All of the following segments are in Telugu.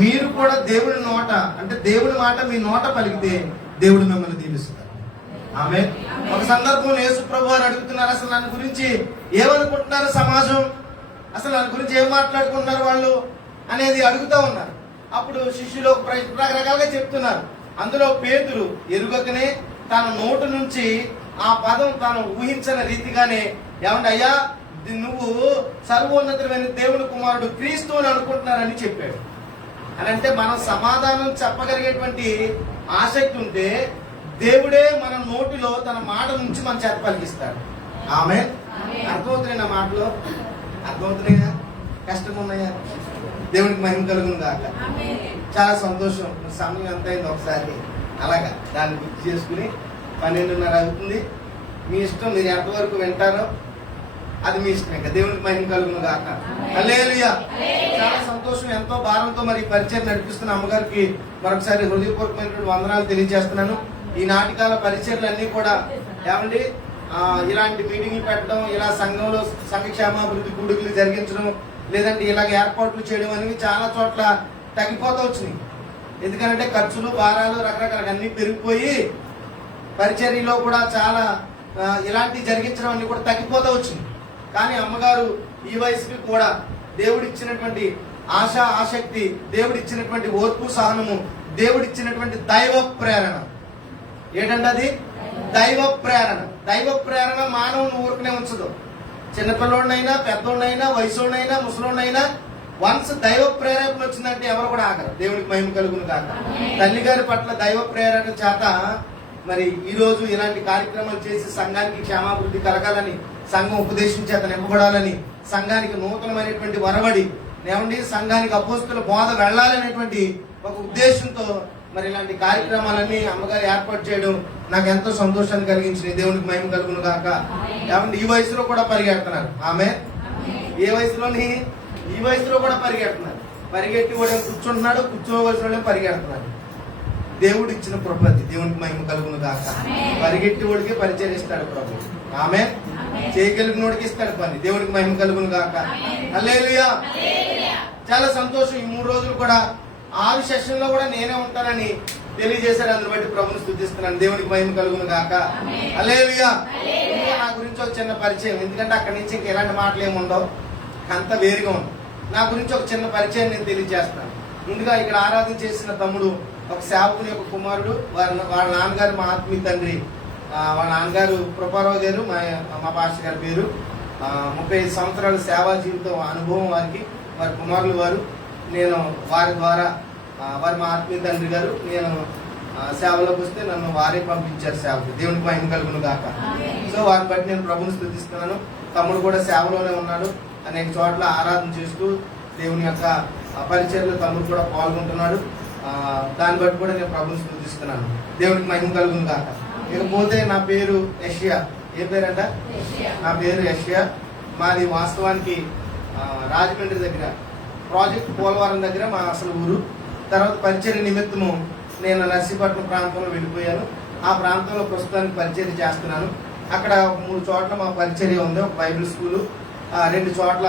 మీరు కూడా దేవుడి నోట, అంటే దేవుడి మాట మీ నోట పలికితే దేవుడు మిమ్మల్ని దీవిస్తారు. ఆమె ఒక సందర్భంలో యేసు ప్రభు వారు అడుగుతున్నారు, అసలు నన్ను గురించి ఏమనుకుంటున్నారు సమాజం, అసలు నన్ను గురించి ఏం మాట్లాడుకుంటున్నారు వాళ్ళు అనేది అడుగుతూ ఉన్నారు. అప్పుడు శిష్యులు రకరకాలుగా చెప్తున్నారు. అందులో పేతురు ఎరుగకనే తన నోటు నుంచి ఆ పదం తాను ఊహించని రీతిగానే, ఏమంటే అయ్యా నువ్వు సర్వోన్నతమైన దేవుని కుమారుడు క్రీస్తు అని అనుకుంటున్నారని చెప్పాడు. అని అంటే మనం సమాధానం చెప్పగలిగేటువంటి ఆసక్తి ఉంటే దేవుడే మన నోటిలో తన మాట నుంచి మన చేత పలికిస్తాడు. ఆమె అర్థమవుతున్నాయి నా మాటలో? అర్థమవుతున్నాయా? కష్టం ఉన్నాయా? దేవునికి మహిమ కలుగును గాక. చాలా సంతోషం. సమయం ఎంత అయింది ఒకసారి అలాగా దాన్ని గుర్తు చేసుకుని 12:30 అవుతుంది. మీ ఇష్టం, మీరు ఎంతవరకు వింటారో అది మీ ఇష్టం. ఇంకా దేవునికి మహిమ కలుగును గాక. హల్లెలూయా. చాలా సంతోషం. ఎంతో భారంతో మరి పరిచయం నడిపిస్తున్న అమ్మగారికి మరొకసారి హృదయపూర్వకమైనటువంటి వందనాలు తెలియజేస్తున్నాను. ఈ నాటకాల పరిచయాలన్నీ కూడా ఏమండి ఇలాంటి మీటింగ్లు పెట్టడం, ఇలా సంఘంలో సంఘ క్షేమాభివృద్ధి కూడుకులు జరిగించడం, లేదంటే ఇలాగ ఏర్పాట్లు చేయడం అనేవి చాలా చోట్ల తగ్గిపోతూ వచ్చినాయి. ఎందుకంటే ఖర్చులు, భారాలు రకరకాల అన్ని పెరిగిపోయి పరిచర్యలో కూడా చాలా ఇలాంటివి జరిగించడం అన్ని కూడా తగ్గిపోతూ వచ్చింది. కానీ అమ్మగారు ఈ వయసుకి కూడా దేవుడిచ్చినటువంటి ఆశ, ఆసక్తి, దేవుడిచ్చినటువంటి ఓర్పు, సహనము, దేవుడిచ్చినటువంటి దైవ ప్రేరణ. ఏంటంటే అది దైవ ప్రేరణ. దైవ ప్రేరణ మానవుని ఊరుకునే ఉంచదు. చిన్నపిల్లోడినైనా, పెద్దోడినైనా, వయసుడినైనా, ముసలోడినైనా వన్స్ దైవ ప్రేరణ వచ్చిందంటే ఎవరు కూడా ఆగరు. దేవుడికి మహిమ కలుగును కాక. తల్లి గారి పట్ల దైవ ప్రేరణ చేత మరి ఈ రోజు ఇలాంటి కార్యక్రమాలు చేసి సంఘానికి క్షేమాభివృద్ధి కలగాలని, సంఘం ఉపదేశం చేత నింపబడాలని, సంఘానికి నూతనమైనటువంటి వరవడి ఏమండి సంఘానికి అపోస్తుల బోధ వెళ్ళాలనేటువంటి ఒక ఉద్దేశంతో మరి ఇలాంటి కార్యక్రమాలన్నీ అమ్మగారు ఏర్పాటు చేయడం నాకు ఎంతో సంతోషాన్ని కలిగించింది. దేవునికి మహిమ కలుగును గాక. ఏమంటే ఈ వయసులో కూడా పరిగెడుతున్నారు. ఆమె ఏ వయసులోని? ఈ వయసులో కూడా పరిగెడుతున్నారు. పరిగెట్టి కూడా కూర్చుంటున్నాడు, కూర్చోవలసిన పరిగెడుతున్నారు. దేవుడు ఇచ్చిన ప్రపత్తి. దేవునికి మహిమ కలుగును గాక. పరిగెట్టి వాడికి పరిచరిస్తాడు ప్రభు. ఆమె చేయగలిగిన వాడికి ఇస్తాడు పని. దేవునికి మహిమ కలుగును గాక. హల్లెలూయా. చాలా సంతోషం. ఈ 3 రోజులు కూడా 6 సెషన్లో కూడా నేనే ఉంటానని తెలియజేశారు. అందుని బట్టి ప్రభుని స్తుతిస్తున్నాను. దేవునికి మహిమ కలుగును గాక. హల్లెలూయా. నా గురించి ఒక చిన్న పరిచయం, ఎందుకంటే అక్కడి నుంచి ఇంక ఎలాంటి మాటలు ఏమి ఉండవు, అంత వేరుగా ఉంది. నా గురించి ఒక చిన్న పరిచయం నేను తెలియజేస్తాను. ముందుగా ఇక్కడ ఆరాధన చేసిన తమ్ముడు ఒక సేవకుని యొక్క కుమారుడు. వాళ్ళ నాన్నగారు మా ఆత్మీయ తండ్రి. వాళ్ళ నాన్నగారు కృపారావు గారు, మా పాస్టర్ గారి పేరు. 35 సంవత్సరాల సేవా జీవితం అనుభవం వారికి. వారి కుమారులు వారు. నేను వారి ద్వారా వారి మా ఆత్మీయ తండ్రి గారు, నేను సేవలోకి వస్తే నన్ను వారే పంపించారు సేవకు. దేవునికి మహిమ కలుగును గాక. సో వారిని బట్టి నేను ప్రభుని స్తుతిస్తున్నాను. తమ్ముడు కూడా సేవలోనే ఉన్నాడు. అనేక చోట్ల ఆరాధన చేస్తూ దేవుని యొక్క పరిచర్యలో తమ్ముడు కూడా పాల్గొంటున్నాడు. దాన్ని బట్టి కూడా నేను ప్రభుని స్తుతిస్తున్నాను. దేవునికి మహిమ కలుగును గాక. ఇకపోతే నా పేరు యెషయా. ఏ పేరంట? నా పేరు యెషయా. మాది వాస్తవానికి రాజమండ్రి దగ్గర ప్రాజెక్ట్ పోలవరం దగ్గర మా అసలు ఊరు. తర్వాత పరిచర్య నిమిత్తము నేను నర్సీపట్నం ప్రాంతంలో వెళ్ళిపోయాను. ఆ ప్రాంతంలో ప్రస్తుతానికి పరిచర్య చేస్తున్నాను. అక్కడ 3 చోట్ల మా పరిచర్య ఉంది. ఒక బైబిల్ స్కూలు, 2 చోట్ల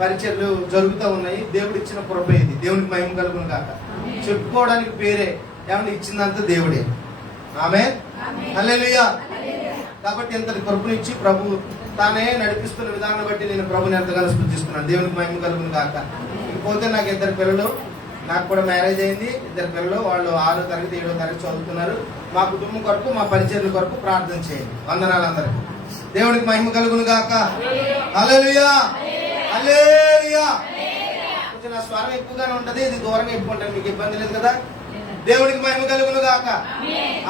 పరిచర్యలు జరుగుతూ ఉన్నాయి. దేవుడు ఇచ్చిన కృప ఇది. దేవునికి మహిమ కలుగును కాక. చెప్పుకోవడానికి పేరే, ఏమన్నా ఇచ్చిందంతా దేవుడే. ఆమె హల్లెలూయా. కాబట్టి ఇంతటి కృపనిచ్చి ప్రభు తానే నడిపిస్తున్న విధానం బట్టి నేను ప్రభుని ఎంతగానో స్తుతిస్తున్నాను. దేవునికి మహిమ కలుగును కాక. ఇకపోతే నాకు 2 పిల్లలు. నాకు కూడా మ్యారేజ్ అయింది. 2 పిల్లలు. వాళ్ళు 6వ తరగతి 7వ తరగతి చదువుతున్నారు. మా కుటుంబం కొరకు, మా పరిచర్ల కొరకు ప్రార్థన చేయండి. వందనాలు అందరికి. దేవునికి మహిమ కలుగును గాక. హల్లెలూయా. హల్లెలూయా. కొంచెం నా స్వరం ఎక్కువగానే ఉంటది, ఇది దూరంగా ఎక్కువ ఉంటుంది. మీకు ఇబ్బంది లేదు కదా? దేవునికి మహిమ కలుగును గాక.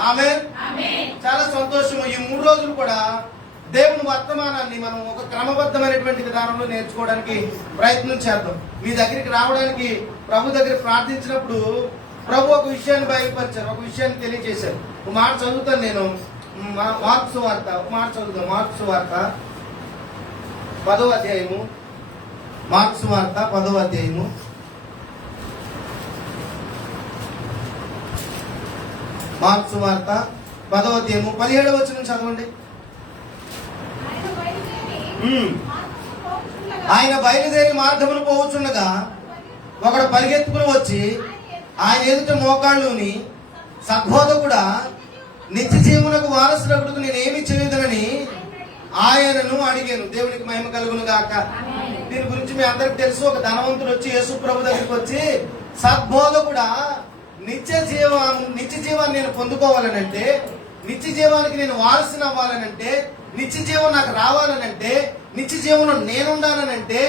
ఆమేన్. చాలా సంతోషము. ఈ 3 రోజులు కూడా దేవుని వర్తమానాన్ని మనం ఒక క్రమబద్ధమైనటువంటి విధానంలో నేర్చుకోవడానికి ప్రయత్నం చేద్దాం. మీ దగ్గరికి రావడానికి ప్రభు దగ్గర ప్రార్థించినప్పుడు ప్రభు ఒక విషయాన్ని బయలుపరిచారు, ఒక విషయాన్ని తెలియజేశారు. ఒక మాట చదువుతాను నేను. మార్కు సువార్త ఒక మాట చదువుతాం. మార్కు సువార్త 10వ అధ్యాయము. మార్కు సువార్త 10వ అధ్యాయము. మార్కు సువార్త 10వ అధ్యాయము 17వ వచనం చదవండి. ఆయన బయలుదేరి మార్గమును పోవచ్చుండగా ఒకడు పరిగెత్తుకుని వచ్చి ఆయన ఎదుట మోకాళ్ళుని, సద్బోధకుడా, నిత్య జీవనకు వారసులకు నేను ఏమి చేయదునని ఆయనను అడిగాను. దేవునికి మహిమ కలుగును గాక. దీని గురించి మీ అందరికి తెలుసు. ఒక ధనవంతుడు వచ్చి యేసు ప్రభు దగ్గరికి వచ్చి, సద్బోధకుడా, నిత్య జీవాన్ని నేను పొందుకోవాలనంటే, నిత్య జీవానికి నేను వారసుని అవ్వాలనంటే, నిత్య జీవం నాకు రావాలనంటే, నిత్య జీవంలో నేను ఉండాలనంటే,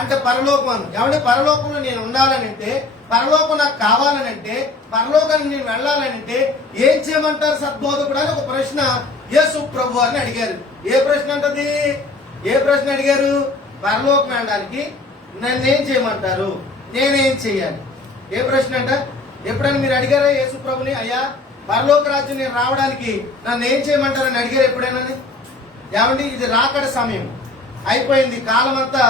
అంటే పరలోకం, ఏమంటే పరలోకంలో నేను ఉండాలనంటే, పరలోకం నాకు కావాలనంటే, పరలోకానికి నేను వెళ్ళాలనంటే ఏం చేయమంటారు సద్బోధకుడు అని ఒక ప్రశ్న యేసు ప్రభు వారిని అడిగారు. ఏ ప్రశ్న అంటది? ఏ ప్రశ్న అడిగారు? పరలోకం వెళ్ళడానికి నన్ను ఏం చేయమంటారు, నేనేం చెయ్యాలి? ఏ ప్రశ్న అంట? ఎప్పుడైనా మీరు అడిగారా యేసు ప్రభుని, అయ్యా పరలోక రాజ్యం నేను రావడానికి నన్ను ఏం చేయమంటారని అడిగారు ఎప్పుడైనా? ఏమండి, ఇది రాకడ సమయం అయిపోయింది. కాలం అంతా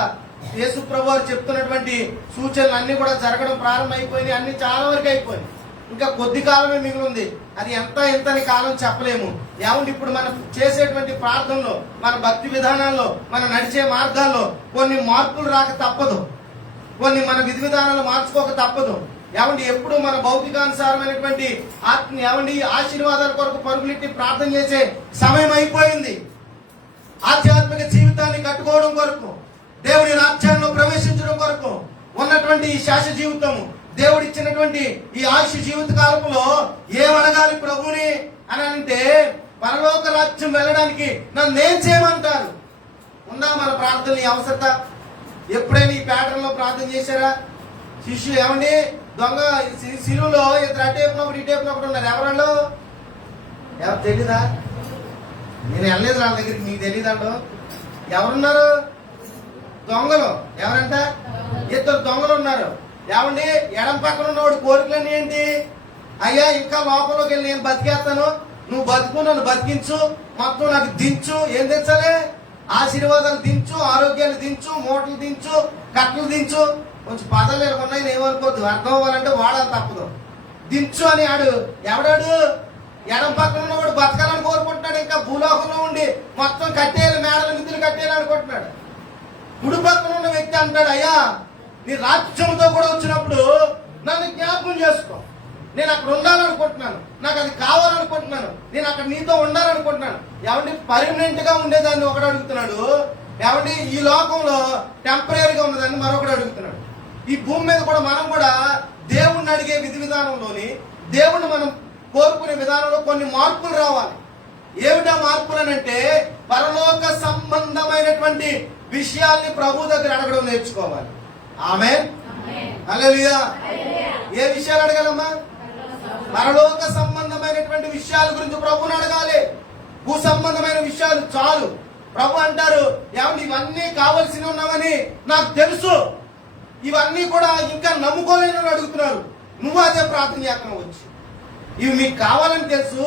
యేసు ప్రభు వారు చెప్తున్నటువంటి సూచనలు అన్ని కూడా జరగడం ప్రారంభమైపోయినాయి. అన్ని చాలా వరకు అయిపోయింది. ఇంకా కొద్ది కాలమే మిగిలింది. అది ఎంతని కాలం చెప్పలేము. ఏమంటే ఇప్పుడు మనం చేసేటువంటి ప్రార్థనలో, మన భక్తి విధానాల్లో, మన నడిచే మార్గాల్లో కొన్ని మార్పులు రాక తప్పదు. కొన్ని మన విధి విధానాలు మార్చుకోక తప్పదు. ఏమండి ఎప్పుడు మన భౌతికానుసారమైనటువంటి ఏమండి ఆశీర్వాదాల కొరకు పరుగులెట్టి ప్రార్థన చేసే సమయం అయిపోయింది. ఆధ్యాత్మిక జీవితాన్ని కట్టుకోవడం కొరకు, దేవుడి రాజ్యంలో ప్రవేశించడం కొరకు ఉన్నటువంటి ఈ శాశ్వత జీవితము, దేవుడు ఇచ్చినటువంటి ఈ ఆయుష్ జీవిత కాలంలో ఏమనగాలి ప్రభుని అని అంటే, పరలోక రాజ్యం వెళ్ళడానికి నన్ను ఏం చేయమంటారు? ఉందా మన ప్రార్థన ఈ అవసరత? ఎప్పుడైనా ఈ ప్యాటర్న్ లో ప్రార్థన చేశారా? శిష్యులు ఏమండి దొంగ సిలువలో ఇద్దరు అటేపులో ఒకటి ఇటేపులో ఒకటి ఉన్నారు. ఎవరు తెలీదా? నేను వెళ్ళలేదు వాళ్ళ దగ్గరికి, మీకు తెలీదండు. ఎవరున్నారు? దొంగలు. ఎవరంట? ఇద్దరు దొంగలు ఉన్నారు. ఏమండి ఎడం పక్కన ఉన్నవాడు కోరికలన్నీ ఏంటి? అయ్యా ఇంకా లోపలికి వెళ్ళి నేను బతికేస్తాను, నువ్వు బతుకు, నన్ను బతికించు, మొత్తం నాకు దించు. ఏం దించాలి? ఆశీర్వాదాలు దించు, ఆరోగ్యాలు దించు, మూటలు దించు, కట్టలు దించు. కొంచెం పదాలు ఉన్నాయి, ఏమనుకోవద్దు. అర్థం అవ్వాలంటే వాడాలి తప్పదు. దించు అని ఆడు. ఎవడాడు? ఎడం పక్కన ఉన్నవాడు బతకాలని కోరుకుంటున్నాడు. ఇంకా భూలోకంలో ఉండి మొత్తం కట్టేయాలి, మేడల మిద్దులు కట్టేయాలి అనుకుంటున్నాడు. కుడి పక్కన ఉన్న వ్యక్తి అంటాడు, అయ్యా నీ రాజ్యంతో కూడా వచ్చినప్పుడు నన్ను జ్ఞాపకం చేసుకో, నేను అక్కడ ఉండాలనుకుంటున్నాను, నాకు అది కావాలనుకుంటున్నాను, నేను అక్కడ నీతో ఉండాలనుకుంటున్నాను. ఏమంటే పర్మనెంట్ గా ఉండేదాన్ని ఒకడు అడుగుతున్నాడు. ఏమంటే ఈ లోకంలో టెంపరీగా ఉన్నదాన్ని మరొకడు అడుగుతున్నాడు. ఈ భూమి మీద కూడా మనం కూడా దేవుణ్ణి అడిగే విధి విధానంలోని, దేవుణ్ణి మనం కోరుకునే విధానంలో కొన్ని మార్పులు రావాలి. ఏమిటా మార్పులు అంటే, పరలోక సంబంధమైనటువంటి విషయాల్ని ప్రభు దగ్గర అడగడం నేర్చుకోవాలి. ఆమేన్, హల్లెలూయా. ఏ విషయాలు అడగాలమ్మా? పరలోక సంబంధమైనటువంటి విషయాల గురించి ప్రభుని అడగాలి. భూ సంబంధమైన విషయాలు చాలు. ప్రభు అంటారు, ఏమంటే ఇవన్నీ కావలసి ఉన్నామని నాకు తెలుసు, ఇవన్నీ కూడా ఇంకా నమ్ముకోలేని అడుగుతున్నారు, నువ్వు అదే ప్రార్థన చేస్తున్నావు వచ్చి. ఇవి మీకు కావాలని తెలుసు,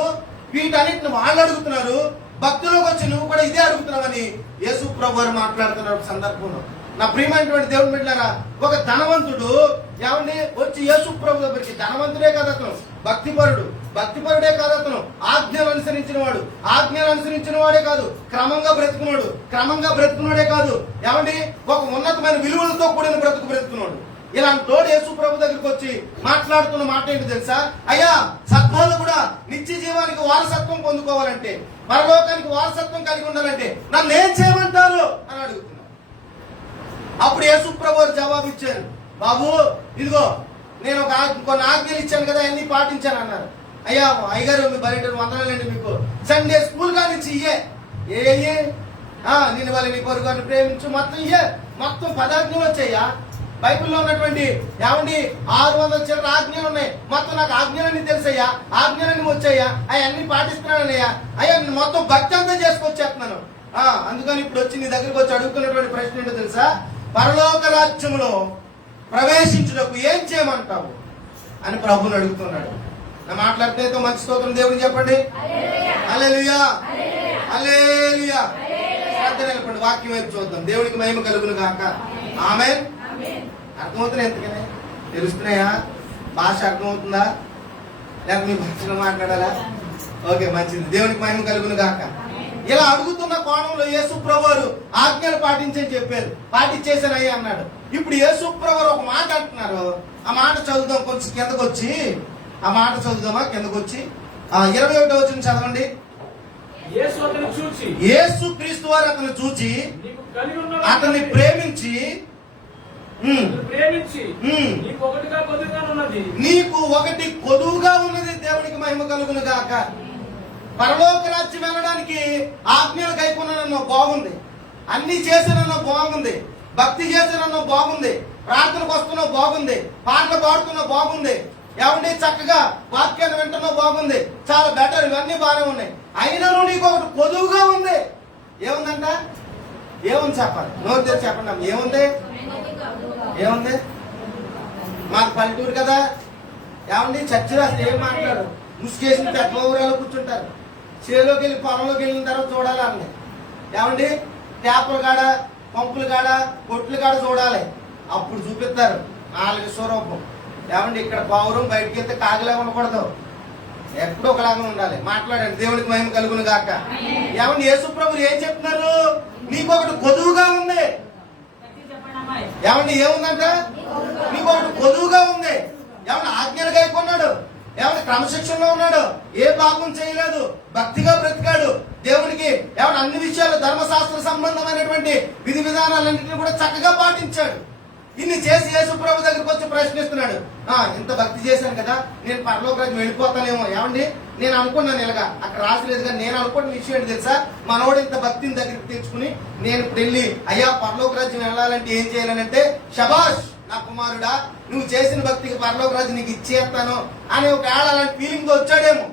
వీటన్నిటిని వాళ్ళు అడుగుతున్నారు, భక్తులకు వచ్చి నువ్వు కూడా ఇదే అడుగుతున్నావని యేసు ప్రభు వారు మాట్లాడుతున్నారు సందర్భంలో. నా ప్రియమైనటువంటి దేవుని బిడ్డలారా, ఒక ధనవంతుడు ఏమండి వచ్చి యేసు ప్రభు దగ్గరికి, ధనవంతుడే కాదు అతను, భక్తిపరుడే కాదు అతను, ఆజ్ఞలు అనుసరించిన వాడే కాదు, క్రమంగా బ్రతుకున్నాడే కాదు, ఏమండి ఒక ఉన్నతమైన విలువలతో కూడిన బ్రతుకున్నాడు. ఇలాంటి తోడు యేసు ప్రభు దగ్గరికి వచ్చి మాట్లాడుతున్న మాట ఏంటి తెలుసా? అయ్యా సద్బోధకుడా, నిత్య జీవానికి వారసత్వం పొందుకోవాలంటే, పరలోకానికి వారసత్వం కలిగి ఉండాలంటే నన్ను ఏం చేయమంటారు అని అడుగుతున్నారు. అప్పుడు యేసు ప్రభు జవాబు ఇచ్చారు, బాబు ఇదిగో నేను కొన్ని ఆజ్ఞలు ఇచ్చాను కదా, అన్ని పాటించాను అన్నారు. అయ్యా అయ్యగారు మీ బయట వందనాలండి, మీకు సండే స్కూల్ కానిచ్చి ఇయ్యే నేను వాళ్ళని పొరుగుని ప్రేమించు, మొత్తం 10 ఆజ్ఞలు వచ్చాయ్యా. బైబిల్లో ఉన్నటువంటి ఏమండి 600 చిల్లర ఆజ్ఞలు ఉన్నాయి. మొత్తం నాకు ఆజ్ఞలన్నీ తెలుసయ్యా, ఆజ్ఞలన్నీ వచ్చాయ్యా, అవన్నీ పాటిస్తున్నానయ్యా, అయ్యా మొత్తం భక్తి అంతా చేసుకొచ్చేస్తున్నాను. అందుకని ఇప్పుడు వచ్చి నీ దగ్గరికి వచ్చి అడుగుతున్నటువంటి ప్రశ్న ఏంటో తెలుసా? పరలోక రాజ్యములో ప్రవేశించుటకు ఏం చేయమంటావు అని ప్రభుని అడుగుతున్నాడు. నా మాట్లాడితే మంచి స్తోత్రం దేవుడిని చెప్పండి. హల్లెలూయా, హల్లెలూయా. శ్రద్ధ నిలపండి, వాక్యం వైపు చూద్దాం. దేవునికి మహిమ కలుగును గాక. ఆమేన్. అర్థమవుతున్నాయి? ఎంతకనే తెలుస్తున్నాయా? భాష అర్థమవుతుందా? లేక మీ భాషలో మాట్లాడాలా? ఓకే, మంచిది. దేవునికి మహిమ కలుగును గాక. ఇలా అడుగుతున్న కోణంలో యేసు ప్రభువారు ఆజ్ఞలు పాటించని చెప్పారు. పాటించేసానయ్యా అన్నాడు. ఇప్పుడు యేసు ప్రభువు ఒక మాట అంటున్నారు. ఆ మాట చదువుదాం, కొంచెం కిందకు వచ్చి ఆ మాట చదువుదామా? కిందకు వచ్చి 21వ వచనం చదవండి. యేసు క్రీస్తు వారు అతను చూచి అతన్ని ప్రేమించి నీకు ఒకటి కొదువుగా ఉన్నది. దేవునికి మహిమ కలుగును గాక. పరలోక రాజ్యం వెళ్ళడానికి ఆజ్ఞలు కైకొనో బాగుంది, అన్ని చేసినో బాగుంది, భక్తి చేసినో బాగుంది, ప్రార్థనకు వస్తున్నా బాగుంది, పాటలు పాడుతున్నా బాగుంది, ఏమండి చక్కగా వాక్యాన్ని వింటున్నా బాగుంది, చాలా బెటర్, ఇవన్నీ బాగానే ఉన్నాయి. అయినా నీకు ఒకటి కొదువుగా ఉంది. ఏముందంట? ఏముంది చెప్పాలి? నోరు తెరిచి చెప్పండి. ఏముంది? ఏముంది? మాకు పల్లెటూరు కదా, ఏమండి చర్చిలో అసలు ఏం మాట్లాడు, ముసుకేసిన పెద్దవాళ్ళు కూర్చుంటారు. చేలోకి వెళ్ళి పొలంలోకి వెళ్ళిన తర్వాత చూడాలి. ఏమండి ట్యాపుల కాడ, పంపుల కాడ, కొట్ల కాడ చూడాలి. అప్పుడు చూపిస్తారు 4 స్వరూపం. ఏమండి ఇక్కడ పౌరం బయటికి వెళ్తే కాగిలాగా ఉండకూడదు, ఎప్పుడూ ఒకలాగా ఉండాలి. మాట్లాడండి. దేవునికి మహిమ కలుగును గాక. ఏమండి యేసు ప్రభువు ఏం చెప్తున్నారు? నీకు ఒకటి కొదువుగా ఉంది. ఏమండి ఏముందంట? నీకు ఒకటి కొదువుగా ఉంది. ఏమన్నా ఆజ్ఞలు కైకొన్నాడు, ఏమన్నా క్రమశిక్షణలో ఉన్నాడు, ఏ పాపం చేయలేదు, భక్తిగా బ్రతికాడు, దేవునికి ఏమన్నా అన్ని విషయాలు ధర్మశాస్త్ర సంబంధమైనటువంటి విధి విధానాలన్నింటినీ కూడా చక్కగా పాటించాడు. ఇన్ని చేసి యేసు ప్రభు దగ్గరికి వచ్చి ప్రశ్నిస్తున్నాడు. ఇంత భక్తి చేశాను కదా, నేను పరలోక రాజ్యం వెళ్ళిపోతానేమో. ఏమండి నేను అనుకున్నాను ఇలాగా, అక్కడ రాసలేదు కానీ నేను అనుకున్న విషయం ఏంటి తెలుసా? మనోడు ఇంత భక్తిని దగ్గరికి తెచ్చుకుని నేను ఇప్పుడు వెళ్ళి అయ్యా పరలోక రాజ్యం వెళ్ళాలంటే ఏం చేయాలనంటే, శబాష్ నా కుమారుడా, నువ్వు చేసిన భక్తికి పరలోక రాజ్యం నీకు ఇచ్చేస్తాను అని ఒక అలాంటి ఫీలింగ్ తో వచ్చాడేమో.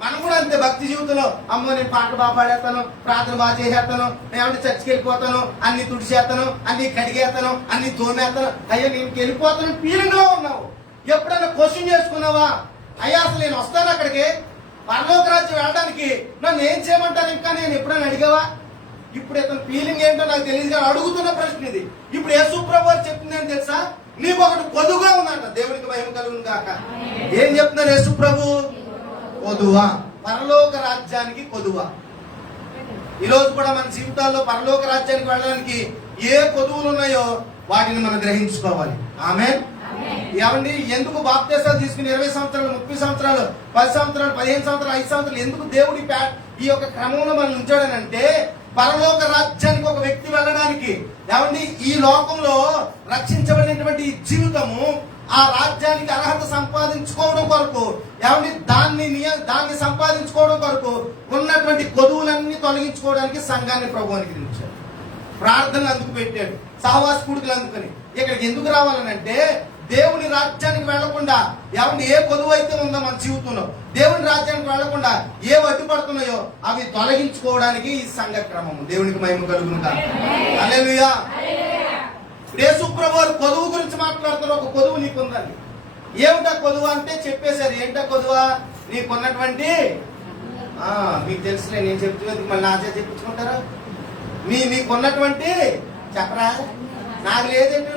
మనం కూడా అంతే భక్తి జీవితంలో, అమ్మో నేను పాటలు బాగా పాడేస్తాను, ప్రార్థన బాగా చేసేస్తాను, ఏమంటే చర్చికి వెళ్ళిపోతాను, అన్ని తుడిచేస్తాను, అన్ని కడిగేస్తాను, అన్ని తోమేస్తాను, అయ్యా నేను వెళ్ళిపోతాను ఫీలింగ్ లో ఉన్నావు. ఎప్పుడైనా క్వశ్చన్ చేసుకున్నావా? అయ్యా అసలు నేను వస్తాను అక్కడికి పరలోక రాజ్యం వెళ్ళడానికి, నన్ను ఏం చేయమంటారు ఇంకా నేను ఎప్పుడైనా అడిగావా? ఇప్పుడు ఇతను ఫీలింగ్ ఏంటో నాకు తెలియదు కానీ అడుగుతున్న ప్రశ్న ఇది. ఇప్పుడు యేసు ప్రభు వారు చెప్తుంది ఏంటి తెలుసా? నీకు ఒకటి కొదువుగా ఉందంట. దేవునికి మహిమ కలుగును గాక. ఏం చెప్తున్నారు యేసు ప్రభు? కొదువ, పరలోక రాజ్యానికి కొదువ. ఈ రోజు కూడా మన జీవితాల్లో పరలోక రాజ్యానికి వెళ్ళడానికి ఏ కొదువులు ఉన్నాయో వాటిని మనం గ్రహించుకోవాలి. ఆమేన్. ఏమండి ఎందుకు బాప్తిసాలు తీసుకుని 20 సంవత్సరాలు, 30 సంవత్సరాలు, 10 సంవత్సరాలు, 15 సంవత్సరాలు, 5 సంవత్సరాలు ఎందుకు దేవుడి ఈ యొక్క క్రమంలో మనం ఉంచాడనంటే, పరలోక రాజ్యానికి ఒక వ్యక్తి వెళ్ళడానికి, ఏమండి ఈ లోకంలో రక్షించబడినటువంటి ఈ జీవితము ఆ రాజ్యానికి అర్హత సంపాదించుకోవడం కొరకు, ఏమండి దాన్ని సంపాదించుకోవడం కొరకు ఉన్నటువంటి కొదువులన్నీ తొలగించుకోవడానికి సంఘాన్ని ప్రభు అనుగ్రహించాడు. ప్రార్థనలు అందుకు పెట్టాడు, సహవాస కూడికలు అందుకని. ఇక్కడికి ఎందుకు రావాలనంటే, దేవుని రాజ్యానికి వెళ్లకుండా ఏమంటే ఏ కొదువు అయితే ఉందో మన జీవితంలో, దేవుని రాజ్యానికి వెళ్లకుండా ఏ అడ్డుపడుతున్నాయో అవి తొలగించుకోవడానికి ఈ సంఘ క్రమము. దేవునికి మహిమ కలుగును గాక. హల్లెలూయా. యేసు ప్రభు వారు కొదువు గురించి మాట్లాడుతున్నారు. ఒక కొదువు నీకుందండి. ఏమిటా కొదువు అంటే చెప్పేశారు. ఏంటా కొదువా? నీకున్నటువంటి మీకు తెలుసులే, నేను చెప్తున్నది మళ్ళీ నాచే చెప్పించుకుంటారా? నీకున్నటువంటి చెప్పరా? నాకు లేదంటే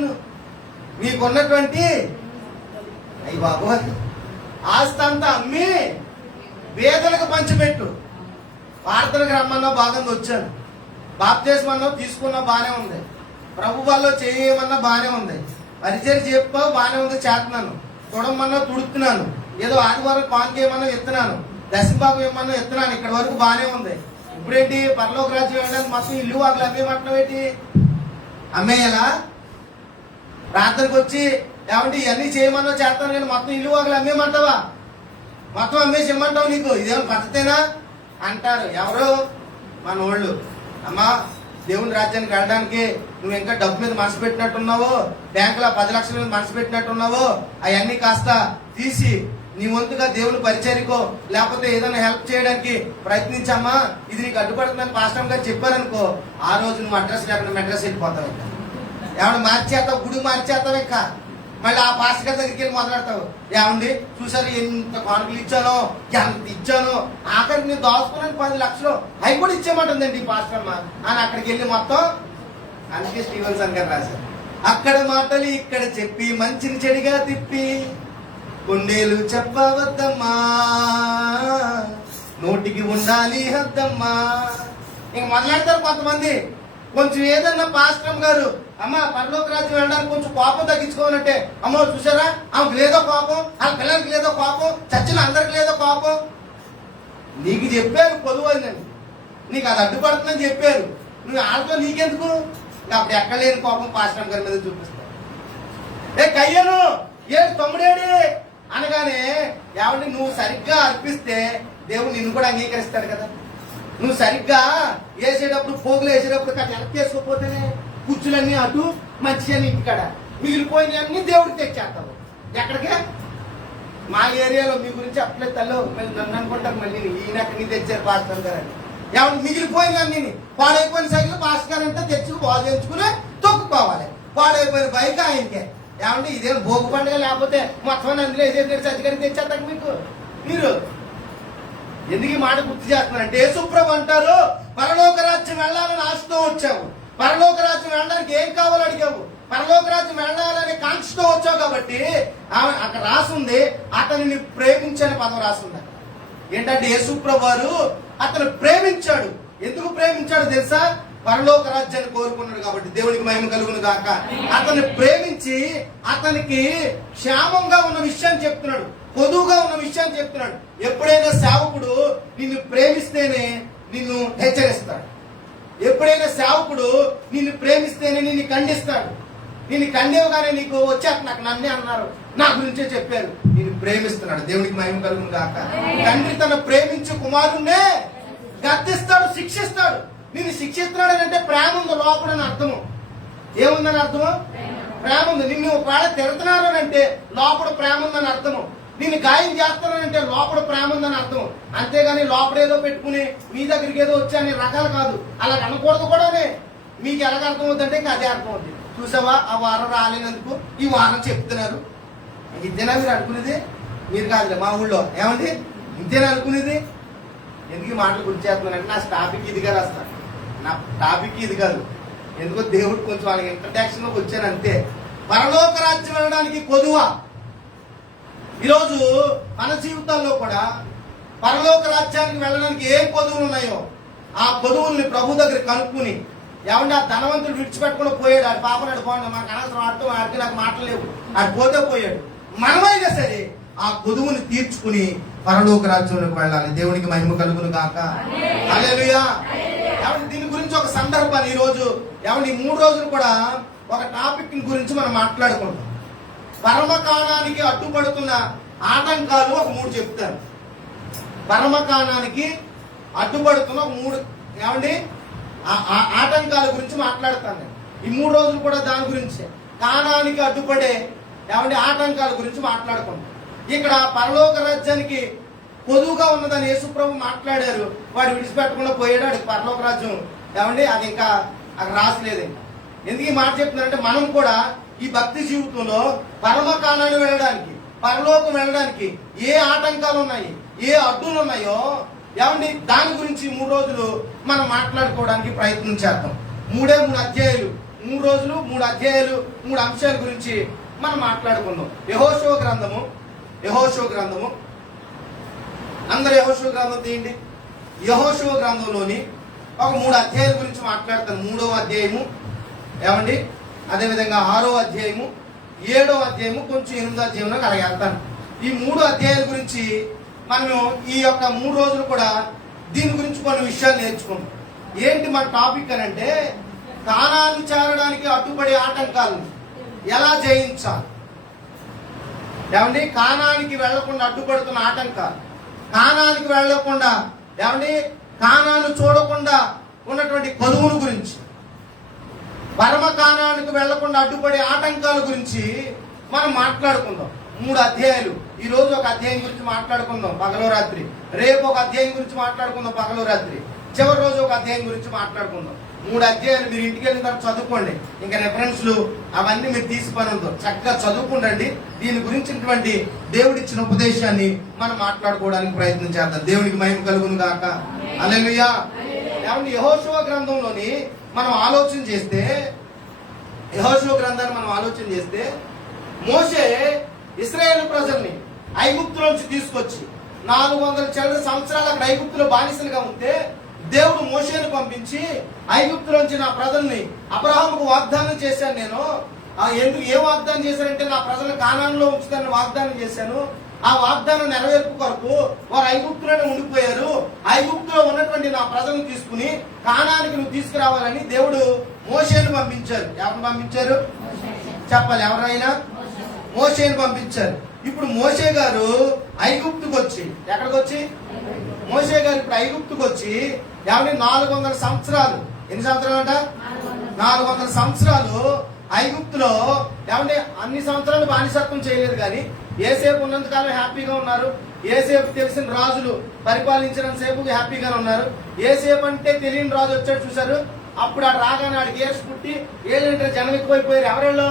నీకున్నటువంటి అయ్యి బాబు ఆస్తి అంతా అమ్మి పేదలకు పంచిపెట్టు. ప్రార్థనకు రమ్మన్నా బాగుంది, వచ్చాను. బాప్తిస్మన్నా తీసుకున్నా బానే ఉంది, ప్రభు వాళ్ళు చేయమన్నా బానే ఉంది, పరిచయం చెప్పావు బానే ఉంది, చేస్తున్నాను, చూడమన్నా తుడుతున్నాను, ఏదో ఆదివారం కాన్ ఏమన్నా ఎత్తున్నాను, దశభాగం ఏమన్నా ఎత్తున్నాను, ఇక్కడ వరకు బానే ఉంది. ఇప్పుడేంటి పరలోక రాజ్యం వెళ్ళడానికి మొత్తం ఇల్లు వాకులు అమ్మేమంటున్నావు ఏంటి? అమ్మేయాలా? ప్రార్థనకు వచ్చి ఏమంటే ఇవన్నీ చేయమన్నా చేస్తాను కానీ మొత్తం ఇల్లు వాకులు అమ్మేమంటావా? మొత్తం అమ్మేసి ఇమ్మంటావు? నీకు ఇదేమో పద్ధతేనా అంటారు ఎవరు? మన వాళ్ళు. అమ్మా దేవుని రాజ్యానికి వెళ్ళడానికి నువ్వు ఇంకా డబ్బు మీద మనసు పెట్టినట్టున్నావో, బ్యాంకులో 10 లక్షల మీద మనసు పెట్టినట్టున్నావో, అవన్నీ కాస్త తీసి నీ వంతుగా దేవుని పరిచర్యకో లేకపోతే ఏదైనా హెల్ప్ చేయడానికి ప్రయత్నించమ్మా, ఇది నీకు అడ్డుపడుతుందని పాస్టర్ గారు చెప్పారనుకో, ఆ రోజు నువ్వు అడ్రస్ లేకుండా మెడ్రస్ వెళ్ళిపోతావు. ఇంకా ఏమన్నా మార్చేస్తావు, గుడి మార్చేస్తావు. ఇంకా మళ్ళీ ఆ పాస్టర్ గారి దగ్గరికి వెళ్ళి మొదలెడతావు. ఏమండి చూసారు ఎంత కానుకలు ఇచ్చానో, ఎంత ఇచ్చానో, ఆఖరికి నేను దాచుకున్నాను 10 లక్షలు, అవి కూడా ఇచ్చేయమంటుందండి ఈ పాస్టర్ అమ్మ అని అక్కడికి వెళ్ళి మొత్తం. అందుకే స్టీవెన్సన్ గారు రాశారు, అక్కడ మాటలు ఇక్కడ చెప్పి మంచిని చెడిగా తిప్పి కొండేలు చెప్పవద్దమ్మా, నోటికి ఉండాలి హద్దమ్మా. ఇంక మొదలెడతారు కొంతమంది. కొంచెం ఏదన్నా పాస్టర్ గారు అమ్మ పరలోక రాజ్యం వెళ్ళడానికి కొంచెం కోపం తగ్గించుకోవాలంటే అమ్మో చూసారా ఆమెకు లేదో కోపం, ఆ పిల్లలకి లేదో కోపం, చర్చిలో అందరికి లేదో కోపం. నీకు చెప్పారు పొదువైందని, నీకు అది అడ్డుపడుతుందని చెప్పారు, నువ్వు వాళ్ళతో నీకెందుకు? అప్పుడు ఎక్కడ లేని కోపం పాస్టర్ గారి మీద చూపిస్తావు. ఏ కయ్యను ఏ తమ్ముడేడి అనగానే ఏమంటే నువ్వు సరిగ్గా అర్పిస్తే దేవుడు నిన్ను కూడా అంగీకరిస్తాడు కదా. నువ్వు సరిగ్గా వేసేటప్పుడు పోగులు వేసేటప్పుడు వెనక్కి వేసుకోపోతేనే కుర్చులన్నీ అటు మంచిగా ఇంటికాడ మిగిలిపోయినవన్నీ దేవుడికి తెచ్చేస్తావు. ఎక్కడికే? మా ఏరియాలో మీ గురించి అప్లై తల్లు మళ్ళీ నన్ను అనుకుంటారు, మళ్ళీ ఈయన ఎక్కడి నుంచి తెచ్చారు పాస్టర్ గారు అని. ఏమన్నా మిగిలిపోయినవన్నీ పాడైపోయిన సైకిల్ పాస్టర్ గారు అంటే తెచ్చుకు బాగు చేయించుకుని తొక్కుకోవాలి. పాడైపోయిన బైక్ ఆయనకే. ఏమంటే ఇదేం భోగి పండుగ లేకపోతే మొత్తం అందులో వేసేది చచ్చిగారికి తెచ్చేస్తాక మీకు. మీరు ఎందుకు ఈ మాట గుర్తు చేస్తున్నారంటే యేసుప్రభు అంటారు పరలోక రాజ్యం వెళ్ళాలని ఆశతో వచ్చావు, పరలోక రాజ్యం వెళ్ళడానికి ఏం కావాలో అడిగావు, పరలోక రాజ్యం వెళ్ళాలని కాంక్షతో వచ్చావు కాబట్టి అక్కడ రాసుంది అతనిని ప్రేమించని పదం రాసుంది. ఏంటంటే యేసుప్రభు వారు అతను ప్రేమించాడు. ఎందుకు ప్రేమించాడు తెలుసా? పరలోక రాజ్యాన్ని కోరుకున్నాడు కాబట్టి. దేవునికి మహిమ కలుగును గాక. అతన్ని ప్రేమించి అతనికి క్షేమంగా ఉన్న విషయాన్ని చెప్తున్నాడు, పొదువుగా ఉన్న విషయాన్ని చెప్తున్నాడు. ఎప్పుడైనా సేవకుడు నిన్ను ప్రేమిస్తేనే నిన్ను హెచ్చరిస్తాడు, ఎప్పుడైనా సేవకుడు నిన్ను ప్రేమిస్తేనే నిన్ను ఖండిస్తాడు. నిన్ను ఖండివగానే నీకు వచ్చాక నాకు నన్నే అన్నారు, నా గురించే చెప్పారు. నిన్ను ప్రేమిస్తున్నాడు. దేవునికి మహిమ కలుగును గాక. తండ్రి తన ప్రేమించే కుమారుణ్ణే గద్దిస్తాడు, శిక్షిస్తాడు. నిన్ను శిక్షిస్తున్నాడు అంటే ప్రేమ ఉంది లోపల అని అర్థము. ఏముందని అర్థము? ప్రేమ ఉంది. నిన్ను ఒకవేళ తిడుతున్నారు అంటే లోపల ప్రేమ ఉందని అర్థము. నిన్ను గాయం చేస్తున్నానంటే లోపల ప్రేమ ఉందని అర్థం. అంతేగాని లోపల ఏదో పెట్టుకుని మీ దగ్గరికి ఏదో వచ్చాయని రకాలు కాదు. అలా అనకూడదు కూడానే. మీకు ఎలాగ అర్థం అవుతుందంటే ఇంకా అదే అర్థం అవుతుంది. చూసావా ఆ వారం రాలేనందుకు ఈ వారం చెప్తున్నారు. ఇంతేనా మీరు అనుకునేది? మీరు కాదులే మా ఊళ్ళో ఏమండి ఇంతేనా అనుకునేది? ఎందుకు మాటలు గుర్తు చేస్తున్నానంటే నా టాపిక్ ఇది కదా, వస్తాను నా టాపిక్ ఇది కాదు. ఎందుకో దేవుడు కొంచెం వాళ్ళకి ఇంట్రడక్షన్ లోకి వచ్చాను అంతే. పరలోక రాజ్యం వెళ్ళడానికి కొదువా. ఈరోజు మన జీవితాల్లో కూడా పరలోక రాజ్యానికి వెళ్ళడానికి ఏ కొదువులు ఉన్నాయో ఆ కొదువుల్ని ప్రభు దగ్గర కనుక్కుని, ఏమంటే ఆ ధనవంతుడు విడిచిపెట్టుకుని పోయాడు, ఆడు పాపనాడు పోండి మాకు అనవసరం ఆడుతూ ఆడికి నాకు మాటలేవు, ఆడు పోతే పోయాడు. మనమైనా సరే ఆ కొదువుని తీర్చుకుని పరలోక రాజ్యంలోకి వెళ్ళాలి. దేవునికి మహిమ కలుగును గాక. హల్లెలూయా. ఏమంటే దీని గురించి ఒక సందర్భాన్ని ఈరోజు ఏమంటే 3 రోజులు కూడా ఒక టాపిక్ గురించి మనం మాట్లాడుకుంటాం. పరమకాణానికి అడ్డుపడుతున్న ఆటంకాలు ఒక 3 చెప్తాను. పరమకాణానికి అడ్డుపడుతున్న 3 ఏమండి ఆటంకాల గురించి మాట్లాడతాను నేను. ఈ 3 రోజులు కూడా దాని గురించే, కాణానికి అడ్డుపడే ఏమండి ఆటంకాల గురించి మాట్లాడుకుంటాం. ఇక్కడ పరలోక రాజ్యానికి పొదువుగా ఉన్నదని యేసుప్రభు మాట్లాడారు. వాడు విడిచిపెట్టకుండా పోయాడు, వాడికి పరలోక రాజ్యం ఏమండి అది ఇంకా అక్కడ రాసలేదు. ఇంకా ఎందుకు ఈ మాట చెప్తున్నారంటే మనం కూడా ఈ భక్తి జీవితంలో పరమకాణాన్ని వెళ్ళడానికి, పరలోకం వెళ్ళడానికి ఏ ఆటంకాలు ఉన్నాయి, ఏ అడ్డులు ఉన్నాయో ఏమండి దాని గురించి 3 రోజులు మనం మాట్లాడుకోవడానికి ప్రయత్నం చేద్దాం. 3 అధ్యాయాలు, 3 రోజులు 3 అధ్యాయాలు, 3 అంశాల గురించి మనం మాట్లాడుకుందాం. యెహోషువ గ్రంథము, యెహోషువ గ్రంథము, అందరు యెహోషువ గ్రంథం తీయండి. యెహోషువ గ్రంథంలోని ఒక 3 అధ్యాయాల గురించి మాట్లాడతాను. 3వ అధ్యాయము ఏమండి, అదేవిధంగా 6వ అధ్యాయము, 7వ అధ్యాయము, కొంచెం 8వ అధ్యాయంలో అలాగే వెళ్తాను. ఈ 3 అధ్యాయాల గురించి మనం ఈ యొక్క 3 రోజులు కూడా దీని గురించి కొన్ని విషయాలు నేర్చుకుంటాం. ఏంటి మన టాపిక్ అని అంటే కానాన్ని చేరడానికి అడ్డుపడే ఆటంకాలను ఎలా జయించాలి. ఏమండి కానానికి వెళ్లకుండా అడ్డుపడుతున్న ఆటంకాలు, కానానికి వెళ్లకుండా ఏమండి కానాన్ని చూడకుండా ఉన్నటువంటి కొదువుల గురించి, పరమకాణానికి వెళ్లకుండా అడ్డుపడే ఆటంకాల గురించి మనం మాట్లాడుకుందాం. 3 అధ్యాయాలు. ఈ రోజు ఒక అధ్యాయం గురించి మాట్లాడుకుందాం పగలో రాత్రి, రేపు ఒక అధ్యాయం గురించి మాట్లాడుకుందాం పగలో రాత్రి, చివరి రోజు ఒక అధ్యాయం గురించి మాట్లాడుకుందాం. 3 అధ్యాయాలు మీరు ఇంటికి వెళ్ళిన తర్వాత చదువుకోండి. ఇంకా రెఫరెన్స్లు అవన్నీ మీరు తీసి పనులతో చక్కగా చదువుకుంటండి. దీని గురించినటువంటి దేవుడిచ్చిన ఉపదేశాన్ని మనం మాట్లాడుకోవడానికి ప్రయత్నం చేద్దాం. దేవునికి మహిమ కలుగును గాక. హల్లెలూయా. ఏమంటే యెహోషువ గ్రంథంలోని మనం ఆలోచన చేస్తే, యెహోషువ గ్రంథాన్ని మనం ఆలోచన చేస్తే మోషే ఇశ్రాయేలు ప్రజల్ని ఐగుప్తులోంచి తీసుకొచ్చి 400 సంవత్సరాలు అక్కడ ఐగుప్తులో బానిసలుగా ఉంటే దేవుడు మోషేను పంపించి ఐగుప్తులోంచి నా ప్రజల్ని అబ్రహాముకు వాగ్దానం చేశాను నేను. ఎందుకు ఏ వాగ్దానం చేశానంటే నా ప్రజలు కానానులో ఉంచుతానని వాగ్దానం చేశాను. ఆ వాగ్దానం నెరవేర్పు కొరకు వారు ఐగుప్తులోనే ఉండిపోయారు. ఐగుప్తులో ఉన్నటువంటి నా ప్రజలను తీసుకుని కానానికి నువ్వు తీసుకురావాలని దేవుడు మోషేను పంపించారు. ఎవరిని పంపించారు చెప్పాలి? ఎవరైనా మోషేను పంపించారు. ఇప్పుడు మోషే గారు ఐగుప్తుకు వచ్చి, ఎక్కడికి వచ్చి? మోషే గారు ఇప్పుడు ఐగుప్తుకు వచ్చి 400 సంవత్సరాలు, ఎన్ని సంవత్సరాలు అంట? 400 సంవత్సరాలు ఐగుప్తులో అన్ని సంవత్సరాలు బానిసత్వం చేయలేదు, కానీ ఏసేపు ఉన్నంతకాలం హ్యాపీగా ఉన్నారు. ఏసేపు తెలిసిన రాజులు పరిపాలించిన సేపు హ్యాపీగానే ఉన్నారు. ఏసేపు అంటే తెలియని రాజు వచ్చాడు చూసారు, అప్పుడు ఆడు రాగానే ఆడికి ఏసు పుట్టి ఏంటంటే జనం ఎక్కువైపోయారు, ఎవరెళ్ళు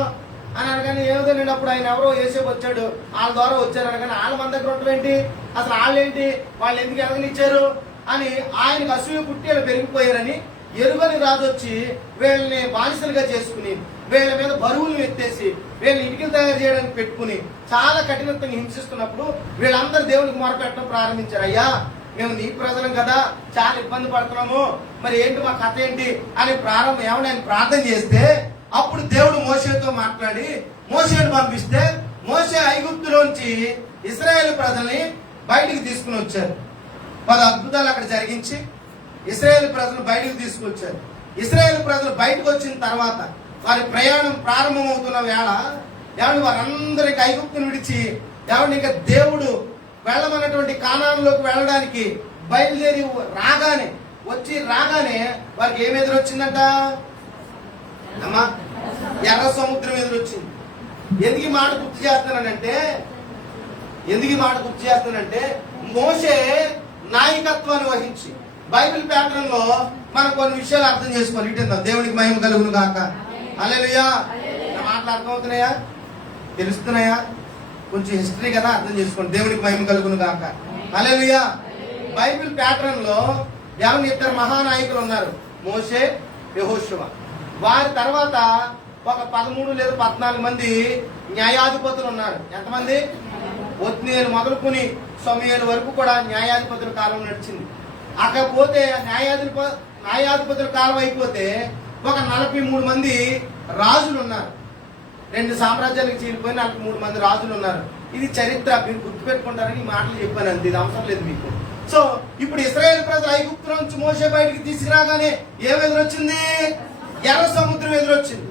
అని అనగానే ఏదో నేను అప్పుడు ఆయన ఎవరో ఏసేపు వచ్చాడు, వాళ్ళ ద్వారా వచ్చారు అనగానే వాళ్ళ మన దగ్గర ఉండవేంటి, అసలు వాళ్ళేంటి, వాళ్ళు ఎందుకు ఎదగనిచ్చారు అని ఆయనకు అసూయ పుట్టి వాళ్ళు పెరిగిపోయారని ఎరుగని రాజు వచ్చి వీళ్ళని బానిసలుగా చేసుకుని వీళ్ళ మీద బరువులు ఎత్తేసి వీళ్ళని ఇటుకలు తయారు చేయడానికి పెట్టుకుని చాలా కఠినంగా హింసిస్తున్నప్పుడు వీళ్ళందరూ దేవునికి మొరపెట్టడం ప్రారంభించారు. అయ్యా మేము నీ ప్రజలం కదా, చాలా ఇబ్బంది పడుతున్నాము, మరి ఏంటి మా కథ ఏంటి అని ఆయన ప్రార్థన చేస్తే అప్పుడు దేవుడు మోషేతో మాట్లాడి మోషేను పంపిస్తే మోషే ఐగుప్తులోంచి ఇశ్రాయేలు ప్రజల్ని బయటికి తీసుకుని వచ్చారు. 10 అద్భుతాలు అక్కడ జరిగించి ఇశ్రాయేలు ప్రజలు బయటకు తీసుకొచ్చారు. ఇశ్రాయేలు ప్రజలు బయటకు వచ్చిన తర్వాత వారి ప్రయాణం ప్రారంభమవుతున్న వేళ వారందరికి ఐగుప్తును విడిచి ఇంకా దేవుడు వెళ్ళమన్నటువంటి కానానులోకి వెళ్ళడానికి బయలుదేరి రాగానే వారికి ఏం ఎదురొచ్చిందంట అమ్మా? ఎర్ర సముద్రం ఎదురొచ్చింది. ఎందుకు ఈ మాట గుర్తు చేస్తానంటే మోషే నాయకత్వాన్ని వహించి బైబిల్ ప్యాటర్న్ లో మనం కొన్ని విషయాలు అర్థం చేసుకోవాలి. ఇటు దేవునికి మహిమ కలుగును గాక. హల్లెలూయా. మాటలు అర్థమవుతున్నాయా, తెలుస్తున్నాయా? కొంచెం హిస్టరీ కదా, అర్థం చేసుకోండి. దేవునికి మహిమ కలుగును గాక. హల్లెలూయా. బైబిల్ ప్యాటర్న్ లో ఇద్దరు మహానాయకులు ఉన్నారు, మోషే, యెహోషువ. వారి తర్వాత ఒక 13 లేదా 14 మంది న్యాయాధిపతులు ఉన్నారు. ఎంతమంది? ఒత్నీయేలు మొదలుకొని సమూయేలు వరకు కూడా న్యాయాధిపతుల కాలం నడిచింది. అకపోతే న్యాయాధిపతుల కాలం అయిపోతే ఒక 43 మంది రాజులు ఉన్నారు. 2 సామ్రాజ్యాలకు చీలిపోయి 43 మంది రాజులు ఉన్నారు. ఇది చరిత్ర, మీరు గుర్తుపెట్టుకుంటారని ఈ మాటలు చెప్పాను అంతే, ఇది అవసరం లేదు మీకు. సో ఇప్పుడు ఇశ్రాయేల్ ప్రజలు ఐగుప్తు నుంచి మోషే బయటికి తీసుకురాగానే ఏం ఎదురొచ్చింది? ఎర్ర సముద్రం ఎదురొచ్చింది.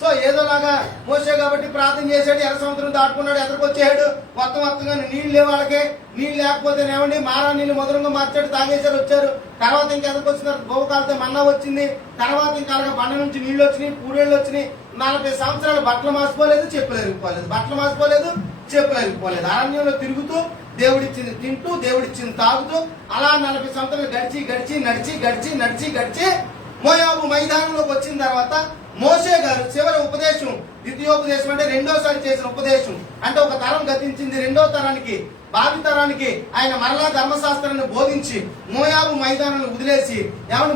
సో ఏదోలాగా మోషే కాబట్టి ప్రార్థన చేశాడు, ఎర్ర సముద్రం దాటుకున్నాడు, ఎదురుకొచ్చాడు. మొత్తంగా నీళ్ళు లేవు వాళ్ళకి. నీళ్ళు లేకపోతే ఏమండి మారా నీళ్ళు మధురంగా మార్చాడు, తాగేశారు, వచ్చారు. తర్వాత ఇంకా ఎదురుకొచ్చినారు, గోవుకాలతో మన్నా వచ్చింది. తర్వాత ఇంకా అలాగే బండ నుంచి నీళ్లు వచ్చినాయి, పూరేళ్ళు వచ్చినాయి. 40 సంవత్సరాలు బట్టలు మాసిపోలేదు, చెప్పులు ఎరిగిపోలేదు, బట్టలు మాసిపోలేదు, చెప్పులు ఎరిగిపోలేదు. అరణ్యంలో తిరుగుతూ దేవుడిచ్చింది తింటూ దేవుడిచ్చింది తాగుతూ అలా 40 సంవత్సరాలు గడిచి మోయాబు మైదానంలోకి వచ్చిన తర్వాత మోషే గారు చివరి ఉపదేశం, ద్వితీయోపదేశం అంటే రెండోసారి చేసిన ఉపదేశం, అంటే ఒక తరం గతించింది, రెండో తరానికి భావి తరానికి ఆయన మరలా ధర్మశాస్త్రాన్ని బోధించి మోయాబు మైదానాన్ని వదిలేసి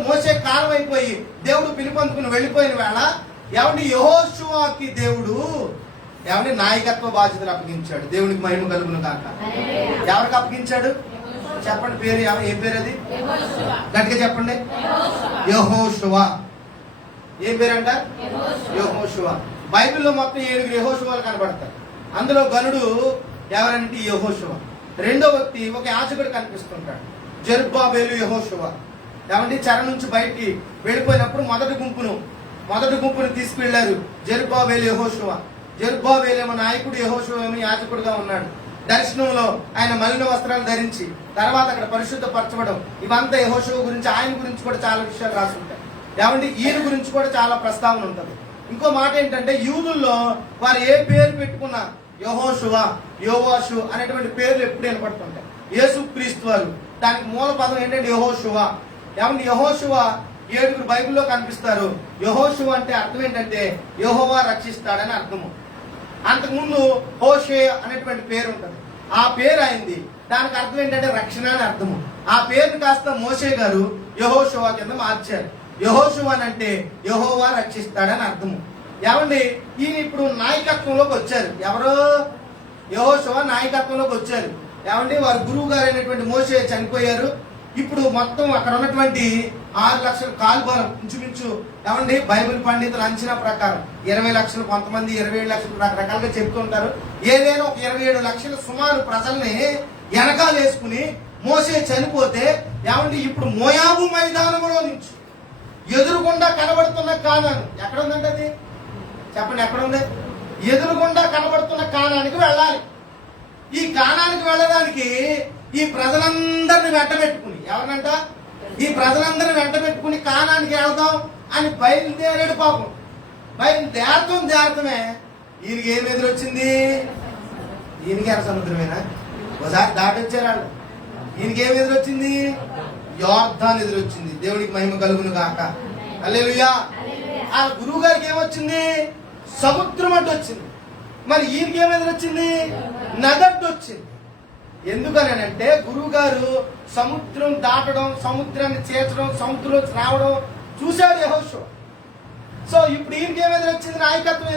మోషే కాలం అయిపోయి దేవుడు పిలుపందుకుని వెళ్ళిపోయిన వేళ యెహోషువకి దేవుడు నాయకత్వ బాధ్యతలు అప్పగించాడు. దేవునికి మహిమ కలుగును కాక. ఎవరికి అప్పగించాడు చెప్పండి? పేరు ఏం పేరు అది? గట్టిగా చెప్పండి. యెహోషువ. ఏం పేరంట? యెహోషువ. బైబిల్లో మొత్తం 7 యెహోషువాలు కనబడతారు. అందులో గనుడు ఎవరంటే యెహోషువ. రెండో వ్యక్తి ఒక యాజకుడు కనిపిస్తుంటాడు, జెరుబ్బాబెలు యెహోషువ. చెర నుంచి బయటికి వెళ్ళిపోయినప్పుడు మొదటి గుంపును తీసుకువెళ్లారు జెరుబ్బాబెలు యెహోషువ. జెరుబ్బాబెలు ఏమో నాయకుడు, యెహోషువ ఏమో యాజకుడుగా ఉన్నాడు. దర్శనంలో ఆయన మలిన వస్త్రాలు ధరించి తర్వాత అక్కడ పరిశుద్ధపరచబడం, ఇవంతా యెహోషువ గురించి, ఆయన గురించి కూడా చాలా విషయాలు రాసుంటాయి. ఈయన గురించి కూడా చాలా ప్రస్తావన ఉంటుంది. ఇంకో మాట ఏంటంటే యూదుల్లో వారు ఏ పేరు పెట్టుకున్నా యెహోషువ, యోవాషు అనేటువంటి పేర్లు ఎప్పుడు వినపడుతుంటాయి. యేసు క్రీస్తు వారు, దానికి మూల పదం ఏంటంటే యెహోషువ. యెహోషువ 7 బైబిల్లో కనిపిస్తారు. యెహోషువ అంటే అర్థం ఏంటంటే యెహోవా రక్షిస్తాడని అర్థము. అంతకుముందు హోషే అనేటువంటి పేరు ఉంటుంది, ఆ పేరు అయింది. దానికి అర్థం ఏంటంటే రక్షణ అని అర్థము. ఆ పేరుని కాస్త మోషే గారు యెహోషువ కింద మార్చారు. యెహోషువ అంటే యెహోవా రక్షిస్తాడని అర్థము. ఈయన ఇప్పుడు నాయకత్వంలోకి వచ్చారు. ఎవరో యెహోషువ నాయకత్వంలోకి వచ్చారు. వారి గురువు గారు అయినటువంటి మోషే చనిపోయారు. ఇప్పుడు మొత్తం అక్కడ ఉన్నటువంటి 6 లక్షల కాలుబలం ఇంచుమించు ఏమండి బైబిల్ పండితులు అంచనా ప్రకారం 20 లక్షలు, కొంతమంది 27 లక్షలు రకరకాలుగా చెప్తుంటారు. ఏదైనా ఒక 27 లక్షల సుమారు ప్రజల్ని వెనకాల వేసుకుని మోసే చనిపోతే ఏమండి ఇప్పుడు మోయాబు మైదానంలో నుంచి ఎదురుగుండా కనబడుతున్న కానాను ఎక్కడ ఉందండి? అది చెప్పండి, ఎక్కడ ఉంది? ఎదురుగుండా కనబడుతున్న కానానికి వెళ్ళాలి. ఈ కానానికి వెళ్ళడానికి ఈ ప్రజలందరిని వెంటబెట్టుకుని, ఎవరినంట? ఈ ప్రజలందరిని వెంటబెట్టుకుని కానానికి వెళ్దాం అని బయలుదేరాడు. పాపం బయలుదేరతమే ఈయనకి ఏం ఎదురొచ్చింది? ఈయనకి ఎర్ర సముద్రమేనా? ఒకసారి దాటొచ్చారు వాళ్ళు. ఈయనకి ఏం ఎదురొచ్చింది? యోర్దాను ఎదురొచ్చింది. దేవుడికి మహిమ కలుగును గాక. హల్లెలూయా. ఆ గురువు గారికి ఏమొచ్చింది? సముద్రం అడ్డు వచ్చింది. మరి ఈయనకి ఏం ఎదురొచ్చింది? నదడ్డు వచ్చింది. ఎందుకనంటే గురువు గారు సముద్రం దాటడం, సముద్రాన్ని చేర్చడం, సముద్రంలో రావడం చూశాడు యెహోషువ. సో ఇప్పుడు ఈయనకి ఏం ఎదురొచ్చింది? నాయకత్వం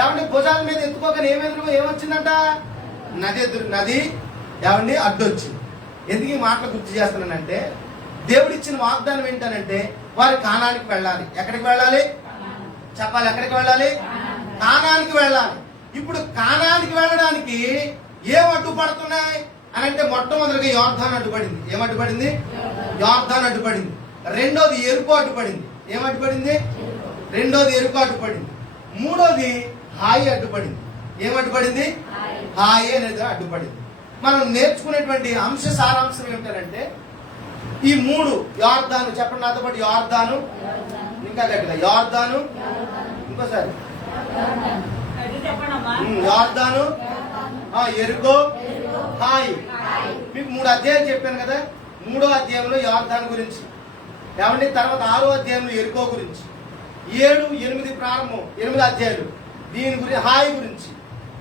ఏమంటే భుజాల మీద ఎత్తుకోగానే ఏమొచ్చిందంట? నది ఏమండి అడ్డొచ్చింది. ఎందుకు ఈ మాటలు గుర్తు చేస్తున్నానంటే, దేవుడిచ్చిన వాగ్దానం ఏంటనంటే వారి కానానికి వెళ్ళాలి. ఎక్కడికి వెళ్ళాలి? చెప్పాలి, ఎక్కడికి వెళ్ళాలి? కానానికి వెళ్ళాలి. ఇప్పుడు కానానికి వెళ్ళడానికి ఏం అడ్డుపడుతున్నాయి అని అంటే, మొట్టమొదటిగా యోర్దాను అడ్డుపడింది. ఏమడ్డుపడింది? యోర్దాను అడ్డుపడింది. రెండోది ఎరుకో అడ్డుపడింది. ఏమడ్డుపడింది? రెండోది ఎరుకో అడ్డుపడింది. మూడోది హాయి అడ్డుపడింది. ఏమడ్డుపడింది? హాయి అనేది అడ్డుపడింది. మనం నేర్చుకునేటువంటి అంశ సారాంశం ఏమిటంటే, ఈ 3 యోర్దాను, చెప్పండి నాతో పాటు, యోర్దాను, ఇంకా గట్టిగా యోర్దాను, ఇంకోసారి యోర్దాను, ఎరుకో, హాయి. మీకు 3 అధ్యాయాలు చెప్పాను కదా. 3వ అధ్యాయంలో యోర్దాను గురించి, ఏమండి తర్వాత 6వ అధ్యాయంలో ఎరుకో గురించి, 7, 8 ప్రారంభం 8 అధ్యాయులు దీని గురించి, హాయి గురించి.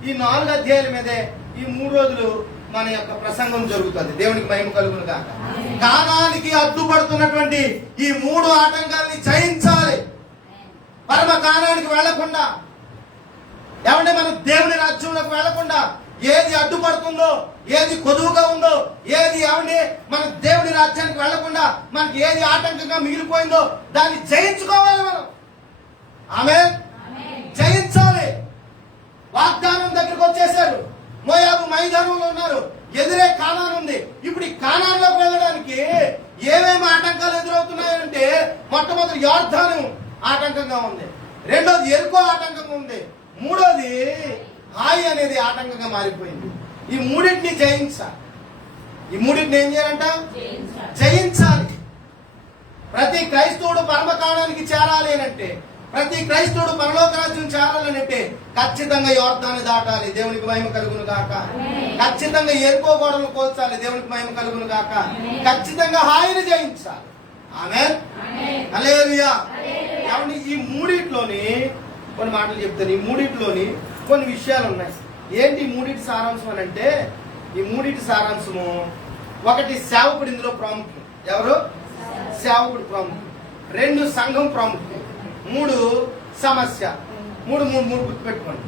ఈ 4 అధ్యాయాల మీదే ఈ 3 రోజులు మన యొక్క ప్రసంగం జరుగుతుంది. దేవునికి మహిమ కలుగును గాక. కానానికి అడ్డుపడుతున్నటువంటి ఈ 3 ఆటంకాలని జయించాలి. పరమ కానానికి వెళ్లకుండా, ఏమంటే మన దేవుని రాజ్యంలోకి వెళ్లకుండా ఏది అడ్డుపడుతుందో, ఏది కొదువుగా ఉందో, ఏది ఏమండి మన దేవుని రాజ్యానికి వెళ్లకుండా మనకి ఏది ఆటంకంగా మిగిలిపోయిందో దాన్ని జయించుకోవాలి మనం. ఆమేన్. జయించాలి. వాగ్దానం దగ్గరకు వచ్చేసారు. మోయాబు మైదానంలో ఉన్నారు. ఎదురే కానాన్ ఉంది. ఇప్పుడు ఈ కానాన్లోకి వెళ్ళడానికి ఏమేమి ఆటంకాలు ఎదురవుతున్నాయంటే, మొట్టమొదటి యోర్దాను ఆటంకంగా ఉంది. రెండోది ఎరుకో ఆటంకంగా ఉంది. మూడోది హాయి అనేది ఆటంకంగా మారిపోయింది. ఈ 3టిని జయించాలి. ఈ 3టిని ఏం చేయాలంట? జయించాలి. ప్రతి క్రైస్తవుడు పరమకాణానికి చేరాలి అంటే, ప్రతి క్రైస్తవుడు పరలోక రాజ్యం చేరాలనంటే ఖచ్చితంగా యోర్దాను దాటాలి. దేవునికి మహిమ కలుగును గాక. ఖచ్చితంగా ఎరుకో గోడలు కోల్చాలి. దేవునికి మహిమ కలుగును గాక. ఖచ్చితంగా హాయిని జయించాలి. ఆమేన్. హల్లెలూయా. కాబట్టి ఈ 3టిలోని కొన్ని మాటలు చెప్తాను. ఈ 3టిలోని కొన్ని విషయాలు ఉన్నాయి. ఏంటి ఈ 3టి సారాంశం అని అంటే, ఈ 3టి సారాంశము, ఒకటి సేవకుడు ఇందులో ప్రాముఖ్యం. ఎవరు? సేవకుడు ప్రాముఖ్యం. 2 సంఘం ప్రాముఖ్యం. 3 సమస్య. 3 గుర్తుపెట్టుకోండి.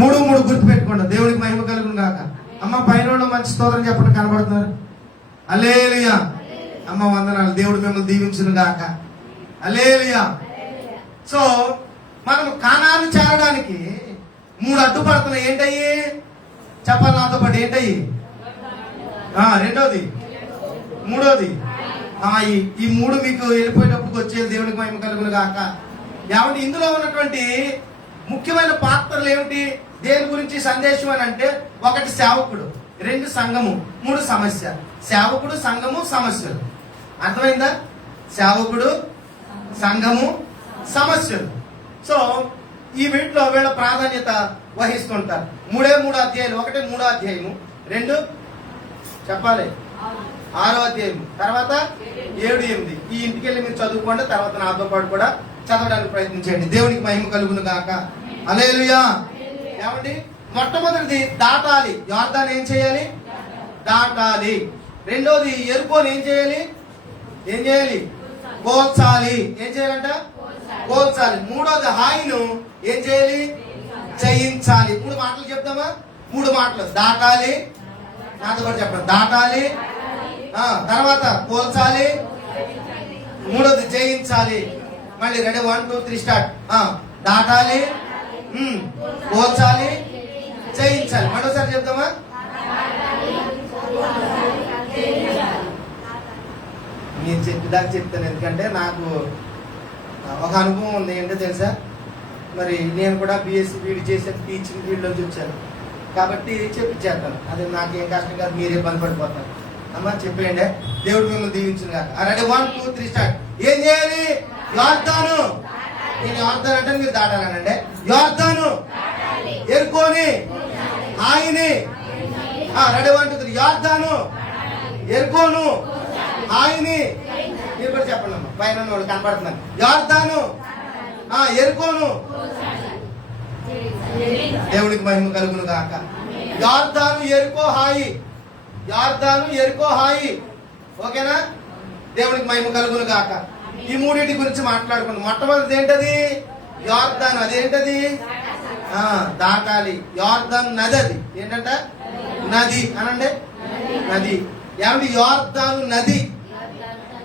3 గుర్తుపెట్టుకోండి. దేవునికి మహిమ కలుగును గాక. అమ్మ పైన మంచి స్తోత్రం చెప్పండి. కనబడుతున్నారు? హల్లెలూయా. అమ్మ వందనాలు. దేవుడు మిమ్మల్ని దీవించును గాక. హల్లెలూయా. సో మనం కానాను చేరడానికి 3 అడ్డుపడుతున్నాయి. ఏంటయ్యి? చెప్పాలి నాతో పాటు. ఏంటయ్యి? రెండోది, మూడోది ఈ 3 మీకు వెళ్ళిపోయేటప్పుడు వచ్చేది. దేవునికి మహిమ కలుగును గాక. ఏమంటే ఇందులో ఉన్నటువంటి ముఖ్యమైన పాత్రలు ఏమిటి? దేని గురించి సందేశం అని అంటే, 1 సేవకుడు, 2 సంఘము, 3 సమస్య. సేవకుడు, సంఘము, సమస్యలు. అర్థమైందా? సేవకుడు, సంఘము, సమస్యలు. సో ఈ వీటిలో వీళ్ళ ప్రాధాన్యత వహిస్తుంటారు. 3 అధ్యాయులు. 1 3వ అధ్యాయము, 2 చెప్పాలి 6వ అధ్యాయము, తర్వాత 7, 8. ఈ ఇంటికి వెళ్ళి మీరు చదువుకోండి. తర్వాత నాతో పాటు కూడా చదవడానికి ప్రయత్నించండి. దేవునికి మహిమ కలుగును గాక. హల్లెలూయా. ఏమండి మొట్టమొదటిది దాటాలి. యోర్దాను ఏం చేయాలి? దాటాలి. రెండోది ఎరుకోని ఏం చేయాలి? కోల్చాలి. ఏం చేయాలంట? కోల్చాలి. మూడోది హాయిను ఏం చేయాలి? జయించాలి. 3 మాటలు చెప్తామా? 3 మాటలు. దాటాలి. నాతో పాటు చెప్పండి. దాటాలి, తర్వాత పోల్చాలి, మూడోది జయించాలి. మళ్ళీ రెడీ 1 2 3 స్టార్ట్. దాటాలి, పోల్చాలి, జయించాలి. మరోసారి చెప్తామా? నేను చెప్పేదాకా చెప్తాను, ఎందుకంటే నాకు ఒక అనుభవం ఉంది. ఏంటో తెలుసా, మరి నేను కూడా బీఎస్సీ బీఈడీ చేశాను, టీచింగ్ ఫీల్డ్లోంచి వచ్చాను కాబట్టి చెప్పించేస్తాను. అది నాకేం కష్టం కాదు, మీరే పని పడిపోతారు. అమ్మ చెప్పేయండి. దేవుడు మిమ్మల్ని దీవించిన కాక. Ready 1 2 3 start. ఏం చేయాలి? యోర్దాను. నేను యోర్దాను అంటే మీరు దాటాలనండి. యోర్దాను, ఎరుకోని, హాయిని. రెడీ 1 2 3. యోర్దాను, ఎరుకోను, హాయిని. మీరు కూడా చెప్పండి అమ్మ, పైన వాళ్ళు కనపడుతున్నారు. యోర్దాను, ఎరుకోను. దేవుడికి మహిమ కలుగును గాక. యోర్దాను, ఎరుకో, హాయి. యోర్దాను, ఎరుకో, హాయి. ఓకేనా? దేవుడికి మహిమ కలుగును గాక. ఈ మూడింటి గురించి మాట్లాడుకుందాం. మొట్టమొదటిది ఏంటది? యోర్దాను. అదేంటది? దాటాలి. యోర్దాను నది. అది ఏంటంట? నది అనండి. నది. ఏమండి? యోర్దాను నది.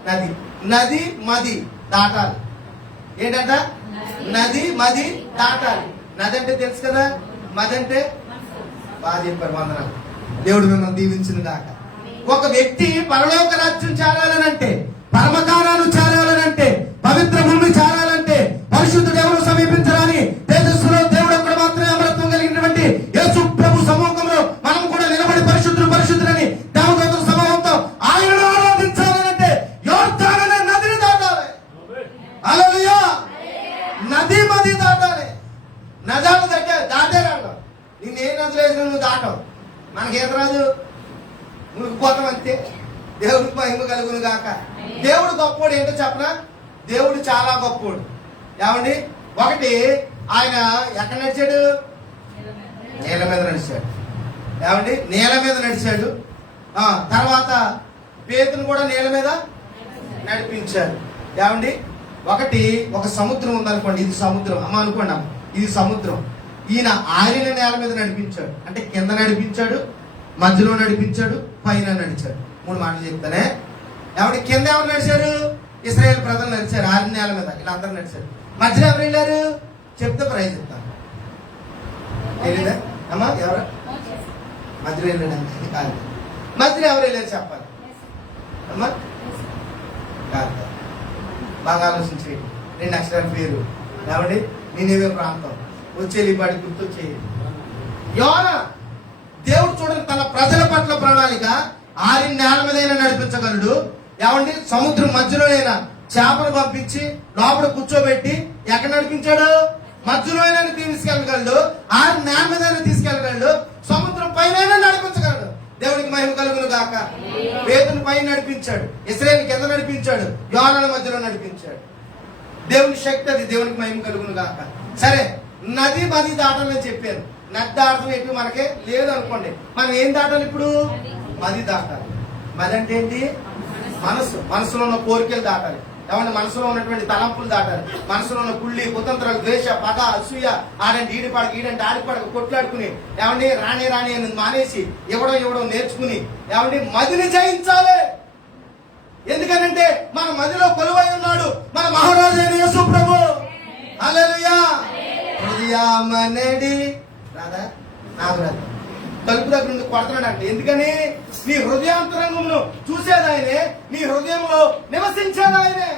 నది, నది, మది దాటాలి. ఏంటంట? నది, మది దాటాలి. నది అంటే తెలుసు కదా, మది అంటే బాగా చెప్పారు. వందనాలు. దేవుడు మిమ్మల్ని దీవించిన దాకా. ఒక వ్యక్తి పరలోక రాజ్యం చేరాలనంటే, పరమకారాలు చేరాలనంటే, పవిత్ర భూమి చేరాలంటే, పరిశుద్ధుడు ఎవరు సమీపించాలని తేజస్సులో దేవుడు అక్కడ మాత్రమే అమరత్వం కలిగినటువంటి యేసు ప్రభు సమూహంలో మనం కూడా నిలబడి పరిశుద్ధుడు పరిశుద్ధులని దేవదూతల సమూహంతో ఆయనను ఆరాధించాలనంటే యోర్దాను అనే నదిని దాటాలి. హల్లెలూయా. నది, మది దాటాలి. నదాలు దాటేరాడు. నేను ఏ నదులు వేసినా నువ్వు దాటవు. మనకేత రాదు, మునిగిపోతాం అంతే. దేవుడికి మహిమ కలుగును గాక. దేవుడు గొప్పోడు. ఏంటో చెప్పనా? దేవుడు చాలా గొప్పోడు. ఏమండి? ఒకటి, ఆయన ఎక్కడ నడిచాడు? నేల మీద నడిచాడు. ఏమండి? నేల మీద నడిచాడు. తర్వాత పేతును కూడా నేల మీద నడిపించాడు. ఏమండి? ఒకటి, ఒక సముద్రం ఉందనుకోండి, ఇది సముద్రం అమ్మ అనుకోండి అమ్మ, ఇది సముద్రం. ఈయన ఆరిన నేల మీద నడిపించాడు. అంటే కింద నడిపించాడు, మధ్యలో నడిపించాడు, పైన నడిచాడు. 3 మాటలు చెప్తానే. ఎవరి కింద ఎవరు నడిచారు? ఇశ్రాయేల్ ప్రజలు నడిచారు ఆరిన నేల మీద, వీళ్ళందరూ నడిచారు. మధ్యలో ఎవరు వెళ్ళారు? చెప్తే ప్రైజ్ చెప్తాను. తెలీదా అమ్మా? ఎవరు మధ్యలో వెళ్ళాడు? కాదు. మధ్యలో ఎవరు వెళ్ళారు చెప్పాలి అమ్మా? కాదు. బాగా ఆలోచించి 2 అక్షరాల పేరు. ఏమండి? నేనేవే ప్రాంతం వచ్చేది పాటి గుర్తొచ్చేది. యోనా. దేవుడు చూడండి, తన ప్రజల పట్ల ప్రణాళిక. ఆరిన నేల మీద నడిపించగలడు. ఏమండి? సముద్రం మధ్యలోనైనా చేపలు పంపించి లోపల కూర్చోబెట్టి ఎక్కడ నడిపించాడు? మధ్యలో తీసుకెళ్ళగలడు. ఆరిన నేల మీద తీసుకెళ్ళగలడు. సముద్రం పైన నడిపించగలడు. దేవుడికి మహిమ కలుగును గాక. పేతును పైన నడిపించాడు, ఇశ్రాయేలు కింద నడిపించాడు, యోనాల మధ్యలో నడిపించాడు. దేవుని శక్తి అది. దేవునికి మహిమ కలుగును గాక. సరే, నది, మది దాటాలని చెప్పాను. నది దాటం ఎటు మనకే లేదు అనుకోండి. మనం ఏం దాటాలి ఇప్పుడు? మది దాటాలి. మది అంటే ఏంటి? మనసు. మనసులో ఉన్న కోరికలు దాటాలి. ఏమంటే? మనసులో ఉన్నటువంటి తలంపులు దాటాలి. మనసులో ఉన్న కుళ్ళి, కుతంత్రాలు, ద్వేష, పగ, అసూయ, ఆడంటే ఈడిపడక, ఈడంటే ఆడిపడక, కొట్లాడుకుని, ఏమండి? రాణి రాణి అని మానేసి ఇవ్వడం నేర్చుకుని, ఏమండి? మదిని జయించాలి. ఎందుకనంటే మన మదిలో కొలువై ఉన్నాడు మన మహారాజు అయిన యేసు ప్రభు. హల్లెలూయా. హృదయమనడి రాదా? నాకు రాదు. తలుపు దగ్గర నుండి కొడతాడు అంటే ఎందుకని? నీ హృదయాంతరంగంలో చూసేది ఆయనే, నీ హృదయంలో నివసించేది ఆయనే.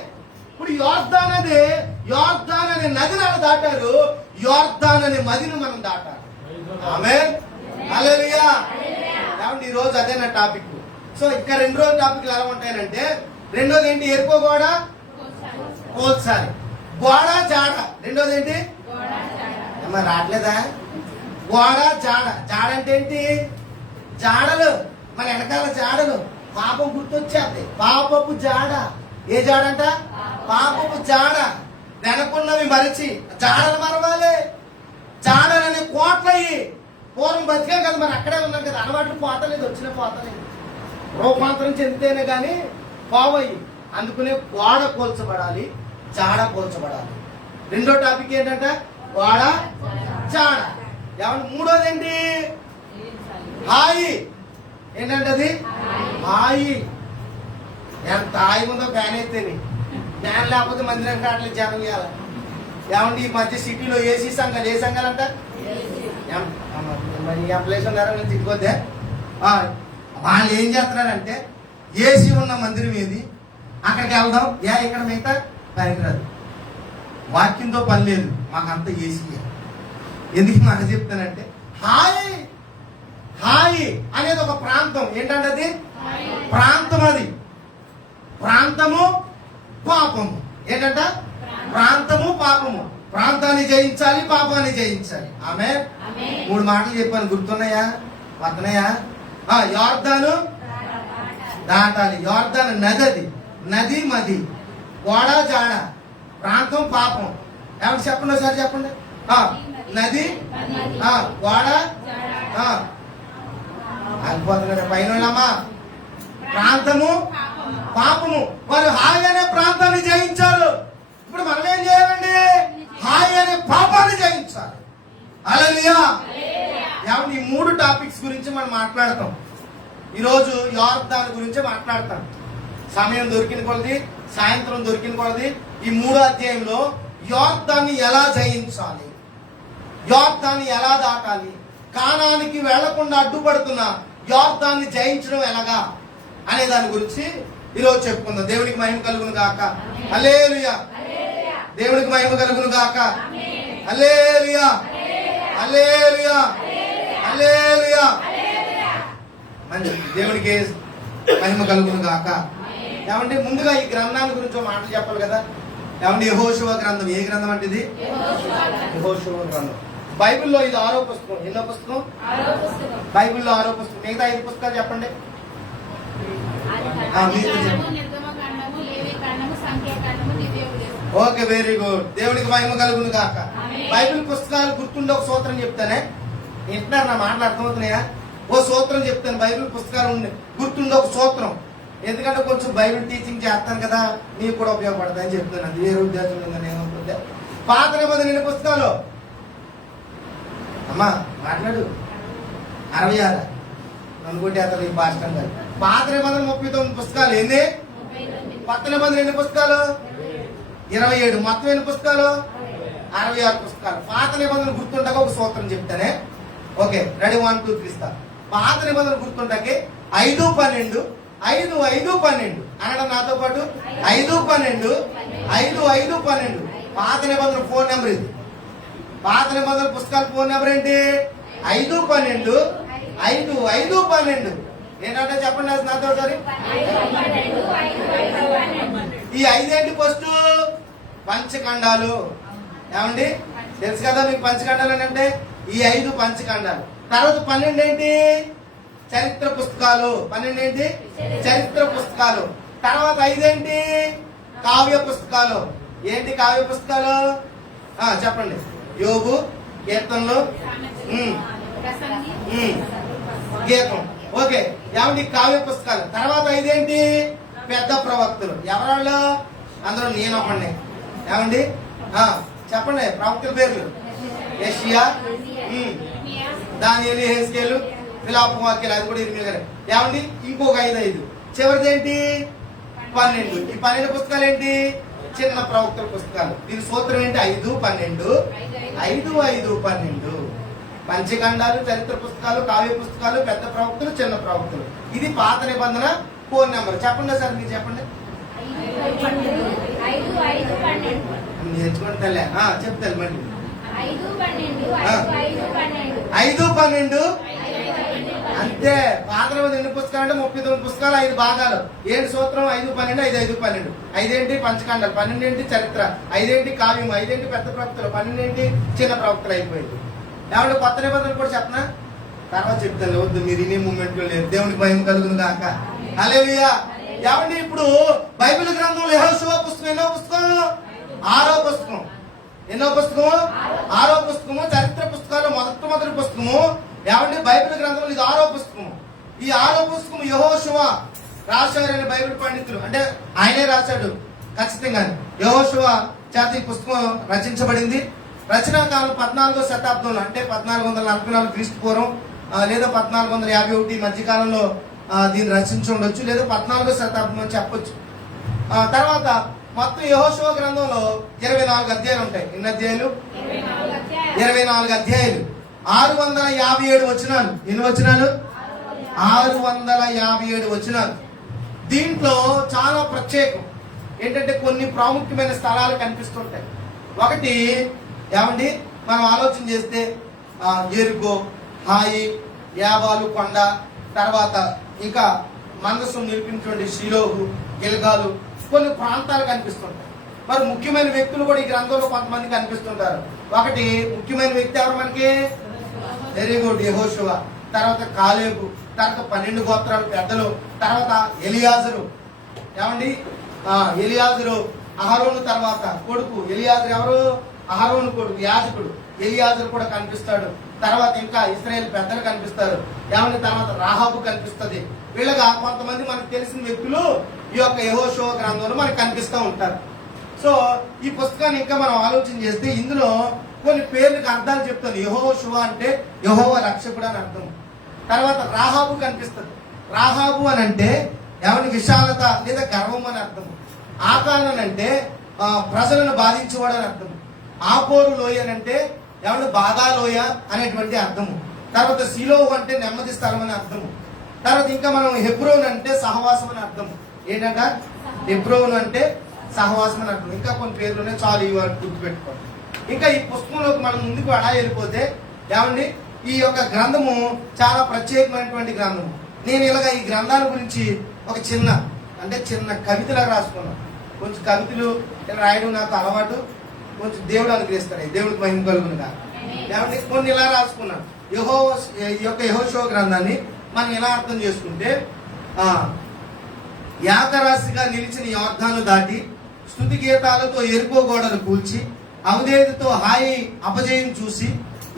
ఇప్పుడు యోర్దాన్ అనే నదిని వాళ్ళు దాటారు. యోర్దాన్ అనే మదిని మనం దాటాలి. ఆమేన్. హల్లెలూయా. ఏమండి? ఈ రోజు అదే నా టాపిక్. సో ఇంకా 2 రోజుల టాపిక్లు ఎలా ఉంటాయనంటే, రెండోది ఏంటి? ఎరుకో గోడ, పోల్చాలి. గోడ, జాడ. రెండోది ఏంటి? ఏమన్నా రావట్లేదా? గోడ, జాడ. జాడ అంటే ఏంటి? జాడలు, మన వెనకాల జాడలు. పాపం గుర్తొచ్చేది. పాపపు జాడ. ఏ జాడంట? పాపపు జాడ. వెనకున్నవి మరిచి జాడలు మరవాలి. జాడలని కోట్లయ్యి. పూర్వం బతికే కదా, మరి అక్కడే ఉన్నాం కదా, అలవాట్లు పోతలేదు, వచ్చిన పోతలేదు. రూపాంతరం చెందితేనే కానీ పోవయ్యి. అందుకునే గోడ పోల్చబడాలి, జాడ పోల్చబడాలి. రెండో టాపిక్ ఏంటంటే గోడ, జాడ. ఏమన్నా? మూడోది ఏంటి? హాయి. ఏంటంటే అది హాయి. ఎంత హాయి ఉందో ఫ్యాన్ అయితేనే. ఫ్యాన్ లేకపోతే మందిరం కావట్లేదు, జనం చేయాలి. ఏమండి ఈ మధ్య సిటీలో ఏసీ సంఘాలు, ఏ సంఘాలు అంట మరి ఎంప్లాయీస్ ఉన్నారా నేను తిట్టుకోద్దే. వాళ్ళు ఏం చేస్తున్నారంటే ఏసీ ఉన్న మందిరం ఏది, అక్కడికి వెళ్దాం, ఇక్కడ మిగతా పనికిరాదు, వాక్యంతో పని లేదు, మాకంతా ఏసీ. ఎందుకు మాట చెప్తానంటే హాయ్ హాయ్ అనేది ఒక ప్రాంతం. ఏంటంటే అది ప్రాంతం, అది ప్రాంతము పాపము. ఏంటంట ప్రాంతము పాపము. ప్రాంతాన్ని జయించాలి, పాపాన్ని జయించాలి. ఆమె 3 మాటలు చెప్పాను, గుర్తున్నాయా, వస్తున్నాయా? యోర్దాను దాటాలి. యోర్దాను నది, అది నది మది, గోడ జాడ, ప్రాంతం పాపం. ఏమంటే చెప్పండి ఒకసారి చెప్పండి. నది గోడ అయిపోతున్నారు పైన. ప్రాంతము పాపము. వారు హాయ్ అనే ప్రాంతాన్ని జయించారు. ఇప్పుడు మనం ఏం చేయాలండి? హాయ్ అనే పాపాన్ని జయించాలి. హల్లెలూయా. ఏమంటే ఈ 3 టాపిక్స్ గురించి మనం మాట్లాడతాం ఈరోజు. యోర్దాను గురించి మాట్లాడతాం. సమయం దొరికిన కొలది, సాయంత్రం దొరికిన కొలది ఈ 3వ అధ్యాయంలో యోర్దాన్ని ఎలా జయించాలి, యోర్దాన్ని ఎలా దాటాలి, కానానికి వెళ్లకుండా అడ్డుపడుతున్న యోర్దాన్ని జయించడం ఎలాగా అనే దాని గురించి ఈరోజు చెప్పుకుందాం. దేవునికి మహిమ కలుగును గాక. హల్లెలూయా. దేవునికి మహిమ కలుగును గాక. హల్లెలూయా. హల్లెలూయా. హల్లెలూయా. మంచిది, దేవునికి మహిమ కలుగును గాక. ఏమంటే ముందుగా ఈ గ్రంథాల గురించి మాటలు చెప్పాలి కదా. ఏమంటే యెహోషువ గ్రంథం, ఏ గ్రంథం అంటే ఇది? యెహోషువ గ్రంథం. బైబిల్లో ఇది 6వ పుస్తకం. ఎన్నో పుస్తకం? బైబిల్లో 6వ పుస్తకం. మిగతా 5 పుస్తకాలు చెప్పండి. Okay, very good. దేవునికి మహిమ కలుగును గాక. బైబిల్ పుస్తకాలు గుర్తుండే ఒక సూత్రం చెప్తానే. వింటున్నారు నా మాటలు అర్థమవుతున్నాయా? ఓ సూత్రం చెప్తాను. బైబిల్ పుస్తకాలు గుర్తుండే ఒక సూత్రం. ఎందుకంటే కొంచెం బైబిల్ టీచింగ్ చేస్తాను కదా, మీకు కూడా ఉపయోగపడతాయని చెప్తాను. అది వేరే ఉద్దేశం ఉందని ఏమవుతుందే. పాత నిబంధన ఎన్ని పుస్తకాలు? అమ్మా మాట్లాడు. 66 అనుకుంటే అతను ఈ పాస్టర్ గారు. పాత నిబంధన 39 పుస్తకాలు. ఏంది? కొత్త నిబంధన ఎన్ని పుస్తకాలు? 27. మొత్తం ఎన్ని పుస్తకాలు? 66 పుస్తకాలు. పాత నిబంధన గుర్తుండగా ఒక సూత్రం చెప్తానే. Okay, ready, 1 2 3 start. పాత నిబంధన గుర్తుండకి 5 12 5 5 12 అనడం నాతో పాటు. 5 12 5 5 12 పాత నిబంధన ఫోన్ నెంబర్ ఇది. పాత నిబంధన పుస్తకాల ఫోన్ నెంబర్ ఏంటి? 5 12 5 5 12. ఏంటంటే చెప్పండి నాతో ఒకసారి. ఈ 5 ఏంటి? ఫస్ట్ పంచఖండాలు. ఏమండి తెలుసు కదా మీకు పంచఖండాలు అని అంటే? ఈ 5 పంచఖండాలు. తర్వాత 12 ఏంటి? చరిత్ర పుస్తకాలు. 12 ఏంటి? చరిత్ర పుస్తకాలు. తర్వాత 5 ఏంటి? కావ్య పుస్తకాలు. ఏంటి కావ్య పుస్తకాలు? చెప్పండి. యోబు, కీర్తనలు, గీతం. ఓకే, ఏమండి కావ్య పుస్తకాలు. తర్వాత 5 ఏంటి? పెద్ద ప్రవక్తలు. ఎవరాళ్ళు? అందులో నేను ఒకడిని. ఏమండి చెప్పండి ప్రవక్తల పేర్లు. యెషయా, దానియేలు, యెహెజ్కేలు, విలాప వాక్యాలు. అది కూడా 8 గారు. ఏమండి ఇంకొక 5 చివరిది ఏంటి? 12. ఈ 12 పుస్తకాలు ఏంటి? చిన్న ప్రవక్తల పుస్తకాలు. దీని సూత్రం ఏంటి? 5 12 5 5 12. పంచఖండాలు, చరిత్ర పుస్తకాలు, కావ్య పుస్తకాలు, పెద్ద ప్రవక్తలు, చిన్న ప్రవక్తలు. ఇది పాత నిబంధన ఫోన్ నెంబర్. చెప్పండి సార్, మీరు చెప్పండి. నేర్చుకోండి తల్లి. చెప్తాను మళ్ళీ. 5 12 అంతే. పాత నిబంధన ఎన్ని పుస్తకాలు అంటే 39 పుస్తకాలు, 5 భాగాలు. ఏంటి సూత్రం? 5 12 5 5 12. 5 ఏంటి? పంచఖండాలు. 12 ఏంటి? చరిత్ర. 5 ఏంటి? కావ్యం. 5 ఏంటి? పెద్ద ప్రవక్తలు. 12 ఏంటి? చిన్న ప్రవక్తలు. అయిపోయింది. ఏమంటే కొత్త నిబంధనలు కూడా చెప్పనా? తర్వాత చెప్తాను, వద్దు మీరు ఇన్ని మూమెంట్ లో లేదు. దేవునికి భయం కలుగును గాక. హల్లెలూయా. ఏమండి ఇప్పుడు బైబిల్ గ్రంథంలో యెహోషువ పుస్తకం ఎన్నో పుస్తకం? 6వ పుస్తకం. ఎన్నో పుస్తకం? 6వ పుస్తకము. చరిత్ర పుస్తకాలు మొదటి పుస్తకము. ఏమండి బైబిల్ గ్రంథంలో ఇది 6వ పుస్తకం. ఈ 6వ పుస్తకం యెహోషువ రాశారని బైబిల్ పండితులు, అంటే ఆయనే రాశాడు ఖచ్చితంగా. యెహోషువ చేత ఈ పుస్తకం రచించబడింది. రచనా కాలం 14వ శతాబ్దంలో, అంటే 1444 క్రీస్తు పూర్వం లేదా 1451 మధ్యకాలంలో దీన్ని రచించి ఉండొచ్చు, లేదా 14వ శతాబ్దం అని చెప్పొచ్చు. తర్వాత మొత్తం యెహోషువ గ్రంథంలో 24 అధ్యాయాలు ఉంటాయి. ఎన్ని అధ్యాయాలు? 24 అధ్యాయాలు, 657 వచనాలు. ఎన్ని వచనాలు? 657 వచనాలు. దీంట్లో చాలా ప్రత్యేకం ఏంటంటే కొన్ని ప్రాముఖ్యమైన స్థలాలు కనిపిస్తుంటాయి. ఒకటి ఏమండి, మనం ఆలోచన చేస్తే ఎరుకో, హాయి, యాబాలు కొండ, తర్వాత ఇంకా మందసం నిలిపినటువంటి షిలోహు, గిల్గాలు, కొన్ని ప్రాంతాలు కనిపిస్తుంటాయి. మరి ముఖ్యమైన వ్యక్తులు కూడా ఈ గ్రంథంలో కొంతమంది కనిపిస్తుంటారు. ఒకటి ముఖ్యమైన వ్యక్తి ఎవరు మనకి? వెరీ గుడ్, యెహోషువ. తర్వాత కాలేబు, తర్వాత 12 గోత్రాలు పెద్దలు, తర్వాత ఎలియాజరు. ఏమండి, ఎలియాజరు అహరోను తర్వాత కొడుకు. ఎలియాజరు ఎవరు? అహరోను కొడుకు, యాజకుడు. ఎలియాజరు కూడా కనిపిస్తాడు. తర్వాత ఇంకా ఇశ్రాయేల్ పెద్దలు కనిపిస్తారు. ఏమంటే తర్వాత రాహాబు కనిపిస్తుంది. వీళ్ళగా కొంతమంది మనకు తెలిసిన వ్యక్తులు ఈ యొక్క యెహోషువ గ్రంథంలో మనకు కనిపిస్తూ ఉంటారు. సో ఈ పుస్తకాన్ని ఇంకా మనం ఆలోచన చేస్తే ఇందులో కొన్ని పేర్లకు అర్థాలు చెప్తాను. యెహోషువ అంటే యెహోవా రక్షకుడు అని అర్థం. తర్వాత రాహాబు కనిపిస్తుంది. రాహాబు అని అంటే ఏమంటే విశాలత లేదా గర్వం అని అర్థం. ఆకాన్ అంటే ప్రజలను బాధించేవాడు అని అర్థం. ఆపోరు లోయ అని అంటే ఏమంటే బాధా లోయ అనేటువంటి అర్థము. తర్వాత సిలోహు అంటే నెమ్మది స్థలం అని అర్థము. తర్వాత ఇంకా మనం హెబ్రోన్ అంటే సహవాసం అని అర్థం. ఏంటంట? హెబ్రోన్ అంటే సహవాసం అని అర్థం. ఇంకా కొన్ని పేర్లునే, చాలు ఇవి గుర్తుపెట్టుకోండి. ఇంకా ఈ పుస్తకంలోకి మనం ముందుకు అలా వెళ్ళిపోతే ఏమండి, ఈ యొక్క గ్రంథము చాలా ప్రత్యేకమైనటువంటి గ్రంథము. నేను ఇలాగ ఈ గ్రంథాల గురించి ఒక చిన్న కవితలాగా రాసుకున్నాను. కొంచెం కవితలు రాయడం నాకు అలవాటు. కొంచెం దేవుడు అనుగ్రహిస్తాడు, దేవుడికి మహిమ కలుగునుగా. ఏమంటే కొన్ని ఇలా రాసుకున్నాను. ఈ యొక్క యెహోషువ గ్రంథాన్ని మనం ఎలా అర్థం చేసుకుంటే, యాకరాశిగా నిలిచిన యోర్దాను దాటి స్తుతి గీతాలతో ఎరుకో గోడలు కూల్చి అవధేదుతో హాయి అపజయం చూసి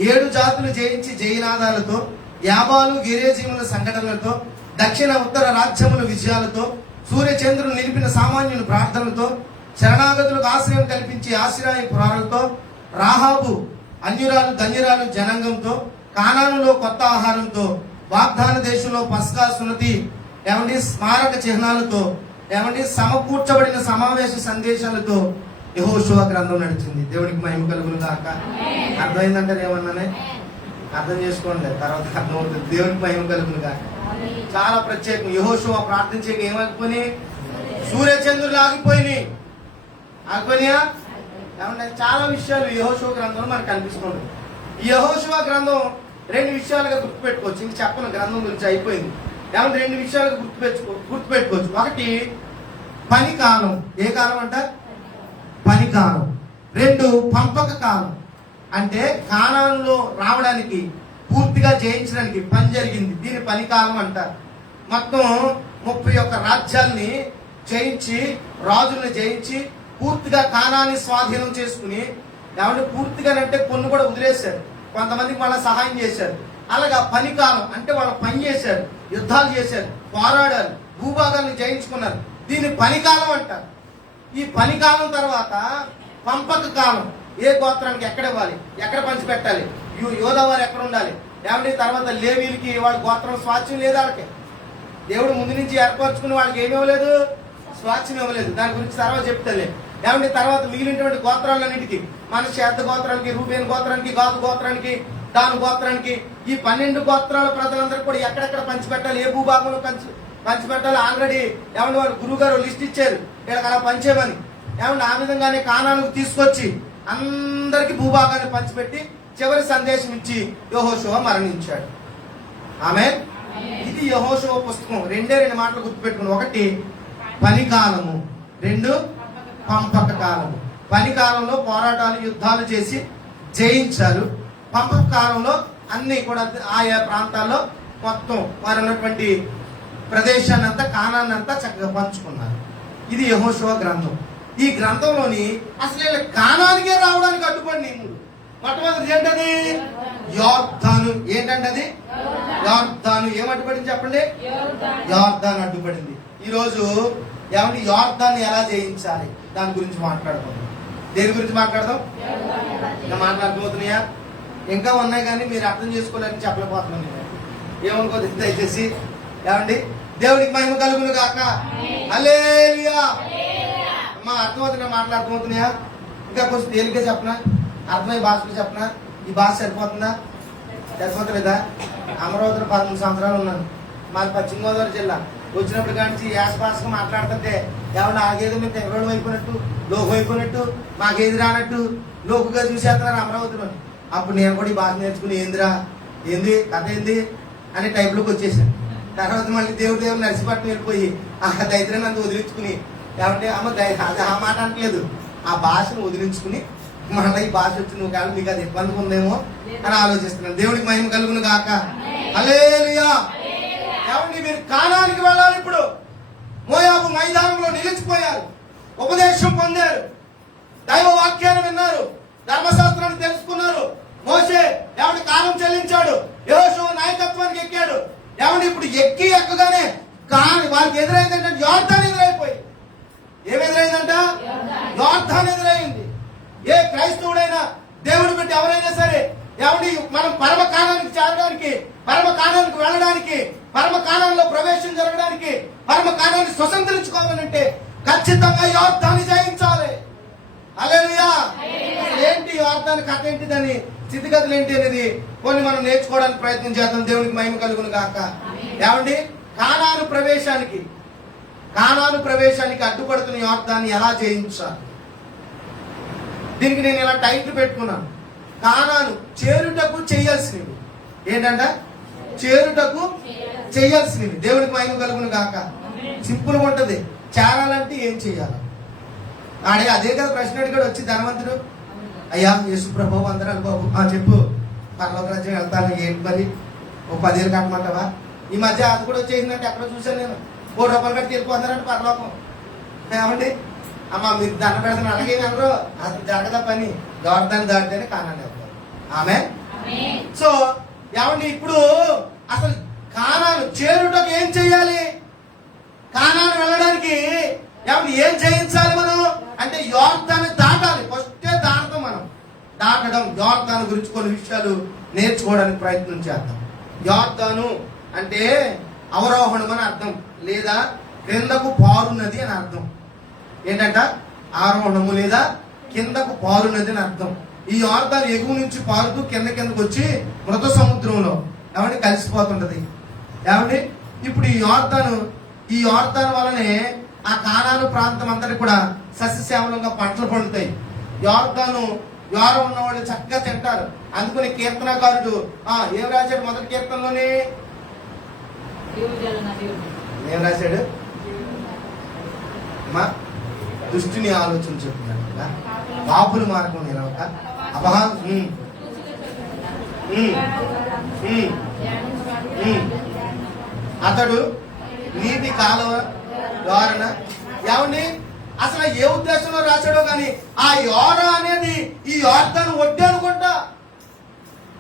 7 జాతులు జయించి జయనాదాలతో యాబాలు గిరేజీముల సంఘటనలతో దక్షిణ ఉత్తర రాజ్యముల విజయాలతో సూర్యచంద్రులు నిలిపిన సామాన్యుల ప్రార్థనలతో శరణాగతులకు ఆశ్రయం కల్పించి ఆశ్రయ పురాణంతో రాహాబు అన్యురాలు ధన్యురాలు జనాంగంతో కానానులో కొత్త ఆహారంతో వాగ్దాన దేశంలో పస్కా సున్నతి ఏమండి స్మారక చిహ్నాలతో ఏమండి సమకూర్చబడిన సమావేశ సందేశాలతో యెహోషువ గ్రంథం నడిచింది. దేవుడికి మహిమ కలుగును గాక. అర్థమైందంటారు? ఏమన్నానే అర్థం చేసుకోండి, తర్వాత అర్థమవుతుంది. దేవుడికి మహిమ కలుగును గాక. చాలా ప్రత్యేకం. యెహోషువ ప్రార్థించేకి ఏమనుకుని సూర్యచంద్రులు ఆగిపోయినాయి. ఏమన్నా చాలా విషయాలు యెహోషువ గ్రంథంలో మనకు కనిపిస్తుంది. ఈ యెహోషువ గ్రంథం 2 విషయాలుగా గుర్తుపెట్టుకోవచ్చు. ఇంక చెప్పను, గ్రంథం గురించి అయిపోయింది. ఏమన్నా 2 విషయాలుగా గుర్తుపెట్టుకోవచ్చు. ఒకటి పని కాలం. ఏ కాలం అంట? పని కాలం. 2 పంపక కాలం. అంటే కానానులో రావడానికి, పూర్తిగా జయించడానికి పని జరిగింది. దీని పని కాలం అంటారు. మొత్తం 31 రాజ్యాల్ని జయించి, రాజుల్ని జయించి పూర్తిగా కానాన్ని స్వాధీనం చేసుకుని, ఏమంటే పూర్తిగానంటే కొన్ని కూడా వదిలేశారు, కొంతమందికి మళ్ళీ సహాయం చేశారు. అలాగా పని కాలం అంటే వాళ్ళు పని చేశారు, యుద్ధాలు చేశారు, పోరాడారు, భూభాగాల్ని జయించుకున్నారు. దీన్ని పనికాలం అంటారు. ఈ పనికాలం తర్వాత పంపక కాలం. ఏ గోత్రానికి ఎక్కడ ఇవ్వాలి, ఎక్కడ పంచిపెట్టాలి, యోధావారు ఎక్కడ ఉండాలి, ఏమంటే తర్వాత లేవీలకి వాళ్ళ గోత్రం స్వాచ్యం లేదు. వాళ్ళకి దేవుడు ముందు నుంచి ఏర్పరచుకుని వాళ్ళకి ఏమి ఇవ్వలేదు, స్వాచ్యం ఇవ్వలేదు. దాని గురించి తర్వాత చెప్తాలే. ఏమంటే తర్వాత మిగిలినటువంటి గోత్రాలన్నిటికీ, మన శ్రద్ధ గోత్రానికి, రూబేన్ గోత్రానికి, గాదు గోత్రానికి, దాని గోత్రానికి, ఈ 12 గోత్రాల ప్రజలందరూ కూడా ఎక్కడెక్కడ పంచిపెట్టాలి, ఏ భూభాగంలో పంచిపెట్టాలి ఆల్రెడీ ఏమంటే వాళ్ళు గురువు గారు లిస్ట్ ఇచ్చారు, వీళ్ళకి అలా పంచేమని. ఏమంటే ఆ విధంగానే కానానుకు తీసుకొచ్చి అందరికి భూభాగాన్ని పంచిపెట్టి చివరి సందేశం ఇచ్చి యెహోషువ మరణించాడు. ఆమేన్. ఇది యెహోషువ పుస్తకం. 2 మాటలు గుర్తుపెట్టుకుని, ఒకటి పని కాలము, 2 పంపక కాలము. పని కాలంలో పోరాటాలు, యుద్ధాలు చేసి జయించారు. పంపక కాలంలో అన్ని కూడా ఆయా ప్రాంతాల్లో మొత్తం వారు ఉన్నటువంటి ప్రదేశాన్ని అంతా, కానాన్ని అంతా చక్కగా పంచుకున్నారు. ఇది యెహోషువ గ్రంథం. ఈ గ్రంథంలోని అసలు కానానికే రావడానికి అడ్డుపడి మొట్టమొదటి ఏంటది? యోర్దాను. ఏంటంటే అది యోర్దాను. ఏమడ్డుపడింది చెప్పండి? యోర్దాను అడ్డుపడింది. ఈరోజు ఏమంటే యోర్దాన్ని ఎలా జయించాలి దాని గురించి మాట్లాడదాం. దేని గురించి మాట్లాడదాం? ఇంకా మాట్లాడుతున్నాయా? ఇంకా ఉన్నాయి కానీ మీరు అర్థం చేసుకోలేని చెప్పలేకపోతున్నాను. ఏమనుకోదు దయచేసి. ఏమండి? దేవునికి మహిమ కలుగును గాక. హల్లెలూయా. అమ్మా అర్థమవుతున్నా? మాటలు అర్థమవుతున్నాయా? ఇంకా కొంచెం తేలిగ్గా చెప్పనా? అర్థమయ్యే భాషలో చెప్పనా? ఈ భాష సరిపోతుందా? సరిపోతలేదా? అమరావతిలో 13 సంవత్సరాలు ఉన్నాను. మాది పశ్చిమ గోదావరి జిల్లా. వచ్చినప్పుడు కానీ యాస భాషగా మాట్లాడుతుంటే ఏమన్నా ఆగేది మేము తెగరోడు అయిపోయినట్టు, లోకు అయిపోయినట్టు, మాకేది రానట్టు లోకుగా చూసేస్తున్నారు అమరావతిలో. అప్పుడు నేను కూడా ఈ భాష నేర్చుకుని ఏంది కథ ఏంది అనే టైప్లోకి వచ్చేసాను. తర్వాత మళ్ళీ దేవుడు నర్సిపట్నం వెళ్ళిపోయి ఆ దైత్రాన్ని అంతా వదిలించుకుని ఏమంటే అమ్మ అది ఆ మాట అనట్లేదు, ఆ భాషను వదిలించుకుని మళ్ళీ ఈ భాష వచ్చి నువ్వు కాదు మీకు అది ఇబ్బంది ఉందేమో అని ఆలోచిస్తున్నాను. దేవుడికి మహిమ కలుగును గాక. హల్లెలూయా. ఏమండి? మీరు కానానికి వెళ్ళాలి. ఇప్పుడు మోయాబు మైదానంలో నిలిచిపోయారు, ఉపదేశం పొందారు, దైవ వాక్యాన్ని విన్నారు, ధర్మశాస్త్రాన్ని తెలుసుకున్నారు. మోషే ఏమంటే కాలం చెల్లించాడు, యెహోషువ నాయకత్వానికి ఎక్కాడు. ఏమంటే ఇప్పుడు ఎక్కగానే వాళ్ళకి ఎదురైందంటే యోర్దాను ఎదురైపోయి. ఏమి ఎదురైందంట? యోర్దాను ఎదురైంది. ఏ క్రైస్తవుడైనా దేవుడు పెట్టి ఎవరైనా సరే ఏమండి మనం పరమ కాలానికి చేరడానికి, పరమ కాలానికి వెళ్ళడానికి, పరమ కాలంలో ప్రవేశం జరగడానికి, పరమ కాలాన్ని స్వతంత్రించుకోవాలంటే ఖచ్చితంగా యోర్దాన్ని జయించాలి. హల్లెలూయా. ఏంటి యోర్దాను కథ ఏంటిదని, స్థితిగతులు ఏంటి అనేది కొన్ని మనం నేర్చుకోవడానికి ప్రయత్నం చేద్దాం. దేవునికి మహిమ కలుగును గాక. ఏమండి? కానాను ప్రవేశానికి అడ్డుపడుతున్న యోర్దాన్ని ఎలా జయించాలి? దీనికి నేను ఇలా టైటిల్ పెట్టుకున్నాను, కానాను చేరుటకు చేయాల్సినవి. ఏంటంట? చేరుటకు చేయాల్సినవి. దేవునికి మహిమ కలుగును గాక. సింపుల్గా ఉంటది. చేరాలంటే ఏం చేయాలి? అదే కదా ప్రశ్న అడిగాడు వచ్చి ధనవంతుడు. అయ్యా యేసు ప్రభు అందరాలు బాబు చెప్పు, పరలోక రాజ్యం వెళ్తాను, ఏంటి మరి ఓ 10 ఏళ్ళు కట్టమంటావా? ఈ మధ్య అది కూడా వచ్చేసిందంటే ఎక్కడ చూసాను నేను, 1 రూపాయలు కట్టి వెళ్ళిపోతున్నారంటే పరలోకం. ఏమండి? అమ్మ మీరు దండ పెడతాను అలాగే అందరూ, అది జరగదా పని. యోర్దాను దాటితేనే కానాను వెళ్తారు. ఆమెన్. సో ఏమండి ఇప్పుడు అసలు కానాను చేరుటకు ఏం చెయ్యాలి? కానాను వెళ్ళడానికి ఏమండి ఏం చేయించాలి మనం అంటే యోర్దాను దాటాలి. ఫస్టే దాటడం. మనం దాటడం యోర్దాను గురించి కొన్ని విషయాలు నేర్చుకోవడానికి ప్రయత్నం చేద్దాం. యోర్దాను అంటే అవరోహణం అని అర్థం, లేదా క్రిందకు పారున్నది అని అర్థం. ఏంటంట? ఆరోహణము లేదా కిందకు పారున్నది అని అర్థం. ఈ యోర్దాను ఎగువ నుంచి పారుతూ కిందకు వచ్చి మృత సముద్రంలో ఏమంటే కలిసిపోతుంటది. ఏమండి? ఇప్పుడు ఈ యోర్దాను వలనే ఆ కానాను ప్రాంతం అంతటి కూడా సస్యశ్యామలంగా పంటలు పండుతాయి. యోరం ఉన్న వాళ్ళు చక్కగా తింటారు. అందుకని కీర్తనకారుడు ఏం రాశాడు మొదటి కీర్తనలోని? ఏం రాశాడు? అమ్మా దుష్టిని ఆలోచన చెప్తున్నాడు కదా, పాపుల మార్గం నిలవక అతడు నీటి కాలువ యోరణ. ఏమండి? అసలు ఏ ఉద్దేశంలో రాశాడో కానీ ఆ యోర అనేది ఈ యోర్దాను ఒడ్డు అనుకుంటా.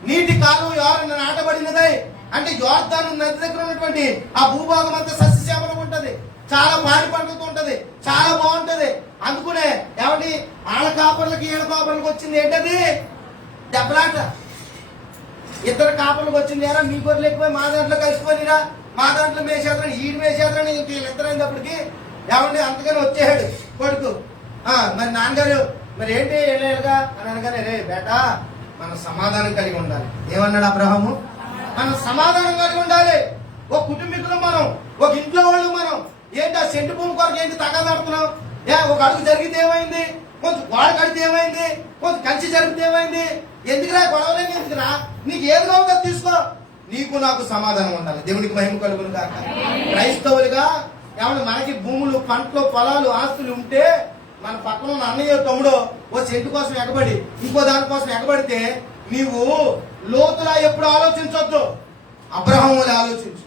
నీటి కాలువ యోరణ నాటబడినదై అంటే యోర్దాను నది దగ్గర ఉన్నటువంటి ఆ భూభాగం అంతా సస్యశ్యామలం ఉంటది, చాలా పాడి పండుతూ ఉంటది, చాలా బాగుంటది. అందుకునే ఏమండి ఆళ్ళ కాపర్లకి ఈళ్ళ కాపర్లకు వచ్చింది ఏంటది? దెబ్బలాట. ఇద్దరు కాపర్లకు వచ్చింది ఏరా మీ గొర్రెలు ఎక్కువ మా దాంట్లో కలిసిపోయిరా, మా దాంట్లో మేసేద్రని ఈడు మేసేద్రని వీళ్ళిద్దరైనప్పటికీ ఏమండి అంతగానే వచ్చేసాడు కొడుకు. మరి నాన్నగారు మరి ఏంటి వెళ్ళేలుగా అని అనగానే, రే బేటా మనం సమాధానం కలిగి ఉండాలి. ఏమన్నాడు అబ్రహాము? మనం సమాధానం కలిగి ఉండాలి. ఒక కుటుంబీకులు మనం, ఒక ఇంట్లో వాళ్ళు మనం. ఏంటి ఆ సెంటు భూమి కొరకు ఏంటి తగాదాడుతున్నాం? ఒక అడుగు జరిగితే ఏమైంది, కొంచెం గోడ కడితే ఏమైంది, కొంచెం కంచి జరిగితే ఏమైంది? ఎందుకురా గొడవలేని? ఎందుకురా? నీకు ఏది కావుగా తీసుకో. నీకు నాకు సమాధానం ఉండాలి. దేవునికి మహిమ కలుగును కాక. క్రైస్తవులుగా ఏమన్నా మనకి భూములు, పంటలు, పొలాలు, ఆస్తులు ఉంటే మన పక్కన ఉన్న అన్నయ్య తమ్ముడు ఓ సెంటు కోసం ఎగబడి ఇంకో దానికోసం ఎగబడితే నీవు లోతులా ఎప్పుడు ఆలోచించొద్దు, అబ్రహాములు ఆలోచించు.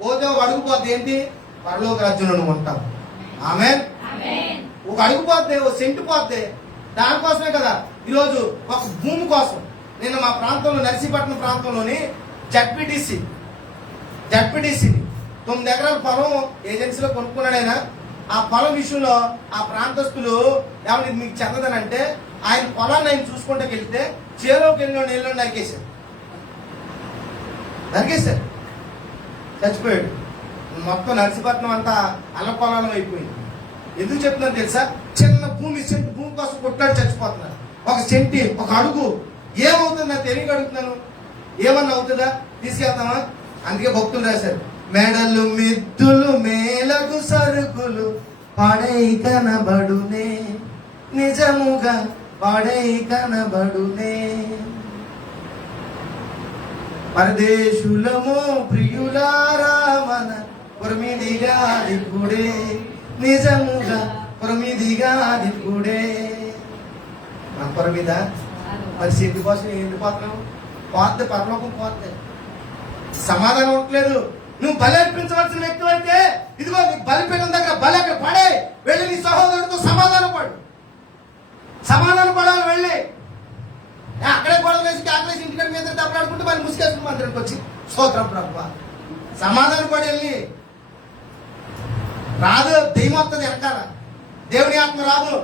పోతే ఒక అడుగు పోతే ఏంటి? పరలోక రాజ్యంలో నువ్వు ఉంటావు. ఆమేన్. ఒక అడుగు పోతే, ఓ సెంటు పోతే దానికోసమే కదా ఈరోజు ఒక భూమి కోసం. నేను మా ప్రాంతంలో నర్సీపట్నం ప్రాంతంలోని జడ్పీటీసీని 9 ఎకరాల పొలం ఏజెన్సీలో కొనుక్కున్నాడు ఆయన. ఆ పొలం విషయంలో ఆ ప్రాంతస్తులు ఏమన్నా మీకు చెందదనంటే ఆయన పొలాన్ని ఆయన చూసుకుంటూ వెళ్తే చేలోకి వెళ్ళిన నీళ్ళు నరికేశారు, చచ్చిపోయాడు. మొత్తం నర్సీపట్నం అంతా అల్లపొలాలం అయిపోయింది. ఎందుకు చెప్తున్నాను తెలుసా? చిన్న సెంటు భూమి కోసం కొట్లాడి చచ్చిపోతున్నారు. ఒక సెంటి, ఒక అడుగు ఏమవుతుంది నాకు తెలియక అడుగుతున్నాను. ఏమన్నా అవుతుందా? తీసుకెళ్తామా? అందుకే భక్తులు రాశారు, మెడలు మిద్దులు మేలకు సరుకులు పడై కనబడునే, నిజముగా పడై కనబడునే. పరదేశులము ప్రియులారా మన పురమిదిగా దిప్పుడే, నిజముగా పురమిదిగా దిప్పుడే. మన పురమిద మరి సిద్ధి కోసం ఎండిపోతున్నావు? పోతే పరలోకం పోతే సమాధానం ఉండట్లేదు. నువ్వు బలి అర్పించవలసిన వ్యక్తి అయితే ఇదిగో నీ బలిపీఠం దగ్గర బలి అక్కడ పడే వెళ్ళి నీ సహోదరుడితో సమాధాన పడాలి. వెళ్ళి అక్కడే గొడవ వేసి కాకలేసి ఇంటికాడ మీద దెబ్బలాడుకుంటూ మరి ముసుకేసుకుని మందిరానికి వచ్చి స్తోత్రం ప్రభువా సమాధాన పడి వెళ్ళి రాదు. దెయ్యం వస్తుంది వెనకాల, దేవుని ఆత్మ రాదు.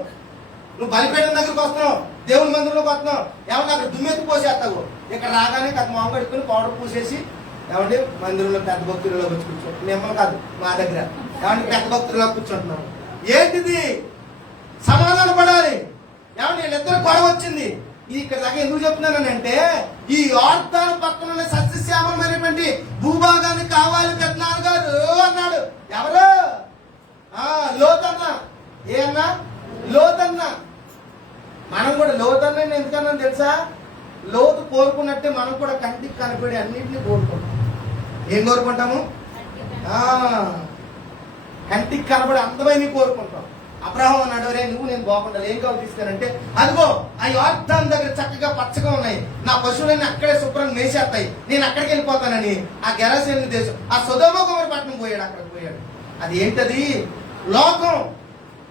నువ్వు బలిపీఠం దగ్గరకు వస్తున్నావు, దేవుని మందిరంలోకి వస్తున్నావు, ఏమన్నా అక్కడ దుమ్మెత్తి పోసేస్తావు. ఇక్కడ రాగానే కథ మొహం కడుక్కుని పౌడర్ పూసేసి ఏమంటే మందిరంలో పెద్ద భక్తులలో వచ్చి కూర్చోండి. మిమ్మల్ని కాదు, మా దగ్గర ఏమంటే పెద్ద భక్తులలో కూర్చుంటున్నావు. ఏంటిది? సమాధాన పడాలి. ఏమంటే వీళ్ళిద్దరు గొడవ వచ్చింది. ఇక్కడ దాకా ఎందుకు చెప్తున్నానంటే ఈ యోర్దాను పక్కన ఉన్న సస్యశ్యామలమైనటువంటి భూభాగాన్ని కావాలి పెద్దనాన్న గారు అన్నాడు. ఎవరు? లోతన్న. ఏ అన్నా? లోతన్న. మనం కూడా లోతన్న ఎందుకన్నా తెలుసా? లోతు కోరుకున్నట్టే మనం కూడా కంటికి కనపడి అన్నింటినీ కోరుకుంటాం. ఏం కోరుకుంటాము? కంటికి కనపడి అందమైన కోరుకుంటాం. అబ్రహాం అన్నాడు, రే నువ్వు నేను బాగుండాలి, ఏం కావాలి తీసుకున్నానంటే అదిగో ఆ యోర్దాను దగ్గర చక్కగా పచ్చగా ఉన్నాయి, నా పశువులన్నీ అక్కడే శుభ్రంగా మేసేస్తాయి, నేను అక్కడికి వెళ్ళిపోతానని ఆ గెరాసేను దేశం ఆ సొదొమ గొమొర పట్టణం పోయాడు. అక్కడికి పోయాడు. అది ఏంటది? లోకం.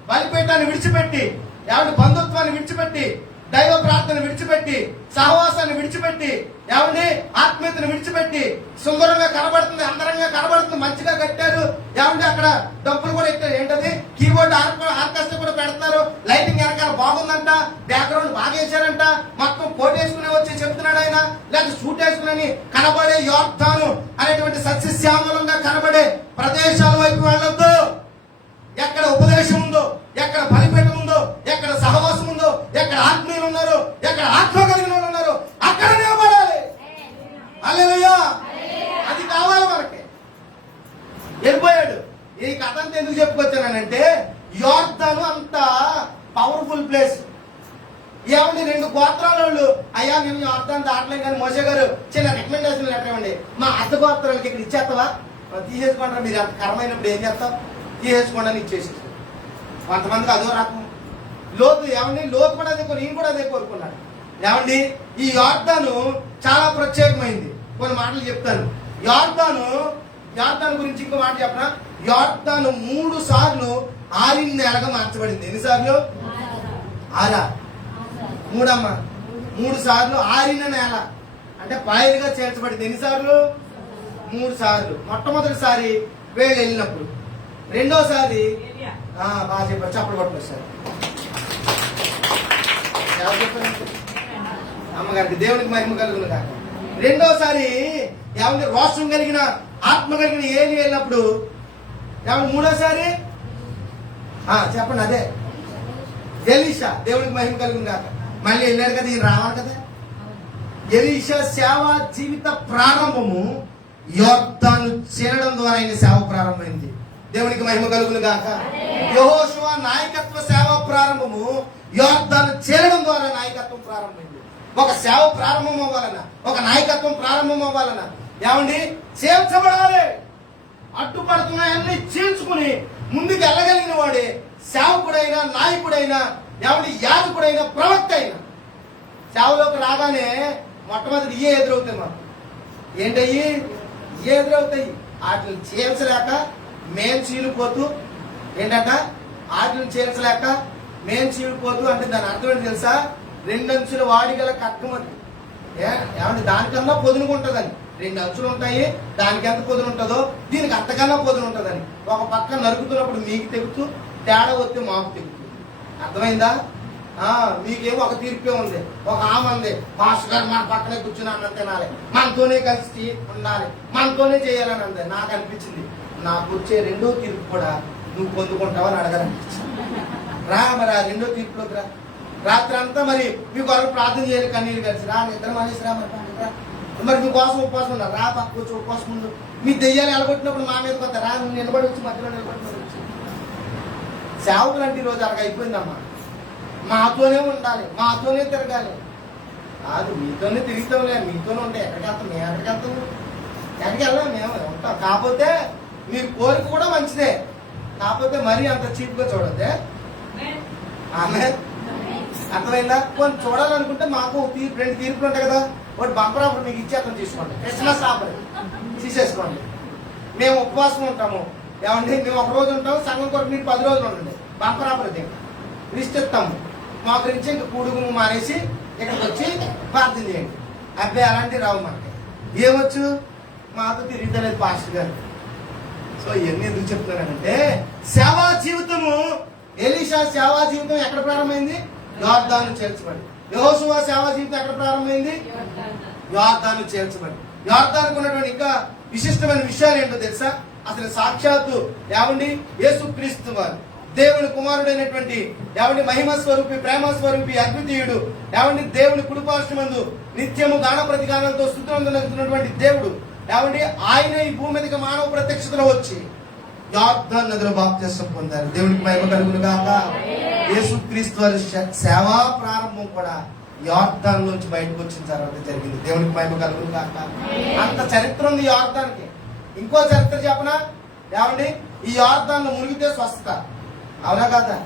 బలిపీఠాన్ని విడిచిపెట్టి, ఎవరి బంధుత్వాన్ని విడిచిపెట్టి, దైవ ప్రార్థన విడిచిపెట్టి, సహవాసాన్ని విడిచిపెట్టి, ఏమండి ఆత్మీయతను విడిచిపెట్టి, సుందరంగా కనబడుతుంది, అందరంగా కనబడుతుంది, మంచిగా కట్టారు. ఏమండి అక్కడ డబ్బులు కూడా ఎట్టారు. ఏంటది? కీబోర్డ్ ఆర్కెస్ట్రా కూడా పెడుతున్నారు, లైటింగ్ వెనకాల బాగుందంట, బ్యాక్గ్రౌండ్ బాగా వేశారంట, మొత్తం కోట్ వేసుకుని వచ్చి చెప్తున్నాడు ఆయన, లేకపోతే సూట్ వేసుకుని కనబడే యోర్దాను అనేటువంటి సస్యశ్యామలంగా కనబడే ప్రదేశాల వైపు వెళ్ళొద్దు. ఎక్కడ ఉపదేశం ఉందో, ఎక్కడ బలిపీఠం ఉందో, ఎక్కడ సహవాసం ఉందో, ఎక్కడ ఆత్మీయులు ఉన్నారు, ఎక్కడ ఆత్మ కలిగిన వాళ్ళు ఉన్నారు, అక్కడ నిలబడాలి. హల్లెలూయా. అది కావాలి మనకి. వెళ్ళిపోయాడు. ఈ కథ అంతా ఎందుకు చెప్పుకొచ్చానంటే యోర్దాను అంత పవర్ఫుల్ ప్లేస్. ఏమండి 2 గోత్రాల వాళ్ళు, అయ్యా నేను యోర్దాను దాటలేం కానీ మోసే గారు చిన్న రికమెండేషన్ లెటర్ ఇవ్వండి, మా అత్త గోత్రాలకి ఇక్కడ ఇచ్చేస్తావా? తీసేసుకుంటారా? మీరు అంత కరమైనప్పుడు ఏం చేస్తావు? తీసేసుకోండి అని ఇచ్చేసి. కొంతమందికి అదో రకం. లోతు ఏమండి లోతు కూడా అదే నేను కూడా అదే కోరుకున్నాడు. ఏమండి ఈ యోర్దాను చాలా ప్రత్యేకమైంది. కొన్ని మాటలు చెప్తాను. యోర్దాను గురించి ఇంకో మాట చెప్పనా? యోర్దాను 3 సార్లు ఆరిన నేలగా మార్చబడింది. ఎన్నిసార్లు? 6. 3 అమ్మ. 3 సార్లు ఆరిన నేల అంటే పాయలుగా చేర్చబడింది. ఎన్నిసార్లు? 3 సార్లు. మొట్టమొదటిసారి వేళ్ళు వెళ్ళినప్పుడు, రెండోసారి బాగా చెప్పారు, చప్పలు పట్టుకొచ్చారు. అమ్మగారికి దేవునికి మహిమ కలుగును కాక. రెండోసారి ఏమంటే రోషం కలిగిన ఆత్మ కలిగిన ఏలి వెళ్ళినప్పుడు. ఏమంటే మూడోసారి చెప్పండి, అదే ఎలీషా. దేవునికి మహిమ కలుగును కాక. మళ్ళీ వెళ్ళాడు కదా, ఈయన రావాలి కదా. ఎలీషా సేవ జీవిత ప్రారంభము యోర్దాను చేరడం ద్వారా ఆయన సేవ ప్రారంభమైంది. దేవునికి మహిమ కలుగును గాక. యెహోషువ నాయకత్వ సేవ ప్రారంభము యోర్దాను చేరడం ద్వారా నాయకత్వం ప్రారంభమైంది. ఒక సేవ ప్రారంభం అవ్వాలన్నా, ఒక నాయకత్వం ప్రారంభం అవ్వాలన్నా ఏమండి చేర్చబడాలి. అడ్డుపడుతున్నాయన్నీ చీల్చుకుని ముందుకు వెళ్ళగలిగిన వాడే సేవకుడైనా, నాయకుడైనా, ఏమండి యాజకుడైనా, ప్రవక్త అయినా. సేవలోకి రాగానే మొట్టమొదటి ఇయే ఎదురవుతాయి. మాకు ఏంటయ్యి? ఎదురవుతాయి. వాటిని చేర్చలేక మేం చీలిపోతూ, ఏంటంట వాటిని చేర్చలేక మేం చీలిపోతూ అంటే దాని అర్థం ఏంటి తెలుసా? 2 అంచుల వాడిగల కక్కమది. ఏమంటే దానికన్నా పొదునుకుంటుందని. 2 అంచులు ఉంటాయి, దానికి ఎంత పొదును ఉంటుందో దీనికి అంతకన్నా పొదును ఉంటుందని. ఒక పక్క నరుకుతున్నప్పుడు మీకు తెగుతూ, తేడా వస్తే మాకు తెగుతుంది. అర్థమైందా? మీకేమో ఒక తీర్పే ఉంది, ఒక ఆమె ఉంది, మాస్టర్ గారు మన పక్కనే కూర్చుని అన్నం తినాలి, మనతోనే కలిసి ఉండాలి, మనతోనే చేయాలని అంది. నాకు అనిపించింది నాకు వచ్చే రెండో తీర్పు కూడా నువ్వు పొందుకుంటావని అడగరండి. రా మరి ఆ రెండో తీర్పులోకి రా. రాత్రి అంతా మరి మీ కొరకు ప్రార్థన చేయాలి, కన్నీళ్ళు కలిసి రా, నిద్ర మానేసి రా, మరి మీకోసం ఉపవాసం ఉన్నారు రా, పక్క వచ్చి ఉపవాసం ముందు మీ దెయ్యాలు ఎలగొట్టినప్పుడు మా మీద కొత్త రా, నువ్వు నిలబడి వచ్చి మధ్యలో నిలబడి వచ్చి సేవకులు అంటే ఈరోజు అలాగ అయిపోయిందమ్మా. మాతోనే ఉండాలి, మాతోనే తిరగాలి. కాదు, మీతోనే తిరుగుతాంలే, మీతోనే ఉంటాయి. ఎక్కడికి వెళ్తాం? మేము ఎక్కడికి వెళ్తాము? ఎక్కడికి వెళ్ళాం, మేము ఉంటాం. కాకపోతే మీరు కోరిక కూడా మంచిదే, కాకపోతే మరీ అంత చీప్గా చూడద్దే. ఆమె అర్థమైందా? కొన్ని చూడాలనుకుంటే మాకు రెండు తీర్పులు ఉంటాయి కదా, ఒకటి బంపర్ ఆఫర్ మీకు ఇచ్చి అతను తీసుకోండి, క్రిస్మస్ ఆఫర్ తీసేసుకోండి. మేము ఉపవాసం ఉంటాము, ఏమండి మేము ఒక రోజు ఉంటాము, సంఘం కొరకు మీరు 10 రోజులు ఉండండి, బంపర్ ఆఫర్ ఇది లిస్ట్ ఇస్తాము. మాకు నుంచి ఇంకా కూడుగు మానేసి ఇక్కడికి వచ్చి ప్రార్థన చేయండి. అబ్బాయి అలాంటివి రావు మనకి. ఏమొచ్చు? మాతో తిరుగుతలేదు పాస్టర్ గారు. సో ఇవన్నీ ఎందుకు చెప్తున్నానంటే, సేవా జీవితము, ఎలీషా సేవా జీవితం ఎక్కడ ప్రారంభమైంది? యోర్దాను చేర్చబడి. యెహోషువ సేవా జీవితం ఎక్కడ ప్రారంభమైంది? యోర్దాను చేర్చబడి. యోర్దానుకు ఉన్నటువంటి ఇంకా విశిష్టమైన విషయాలు ఏంటో తెలుసా? అసలు సాక్షాత్తు ఏమండి యేసుక్రీస్తు వారు, దేవుని కుమారుడైనటువంటి ఏమండి మహిమ స్వరూపి, ప్రేమ స్వరూపి, అద్వితీయుడు, ఏమండి దేవుని కుడిపార్శ్వమందు నిత్యము గాన ప్రతిగానాలతో స్తుతులందునటువంటి దేవుడు, ఏమండి ఆయన ఈ భూమి మీదకి మానవ ప్రత్యక్షతలో వచ్చి యోర్దాను నదిలో బాప్తిసం పొందారు. దేవునికి మహిమ కలుగును గాక. యేసుక్రీస్తు వారి సేవా ప్రారంభం కూడా యోర్దాను నుంచి బయటకు వచ్చిన తర్వాత జరిగింది. దేవునికి మహిమ కలుగును గాక. అంత చరిత్ర ఉంది యోర్దానికి. ఇంకో చరిత్ర చెప్పనా? ఏమండి ఈ యోర్దాను మునిగితే స్వస్థత, అవునా కదా?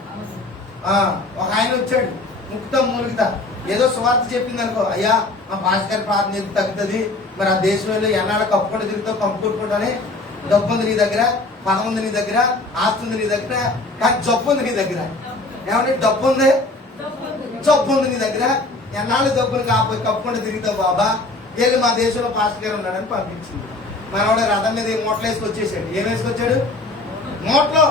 ఒక ఆయన వచ్చాడు, ముక్త మునిగితా ఏదో సువార్త చెప్పింది అనుకో, అయ్యా మా పాస్టర్ ప్రార్థన ఎందుకు తగ్గుతుంది, మరి ఆ దేశంలో ఎన్నాళ్ళ కప్పుకుంటూ తిరుగుతావు, కప్పు కొట్టుకుంటానే, డబ్బు ఉంది నీ దగ్గర, పదం ఉంది నీ దగ్గర, ఆస్తి ఉంది నీ దగ్గర, కానీ జబ్బు ఉంది నీ దగ్గర. ఏమంటే డబ్బు ఉంది, జబ్బు ఉంది నీ దగ్గర, ఎన్నాళ్ళు డబ్బులు కాకపోయి కప్పుకుంటూ తిరుగుతావు బాబా, వెళ్ళి మా దేశంలో పాస్టర్ గారు ఉన్నాడని పంపించింది. మనవాడు రథం మీద మూటలు వేసుకొచ్చేసాడు. ఏం వేసుకొచ్చాడు? మూటలో.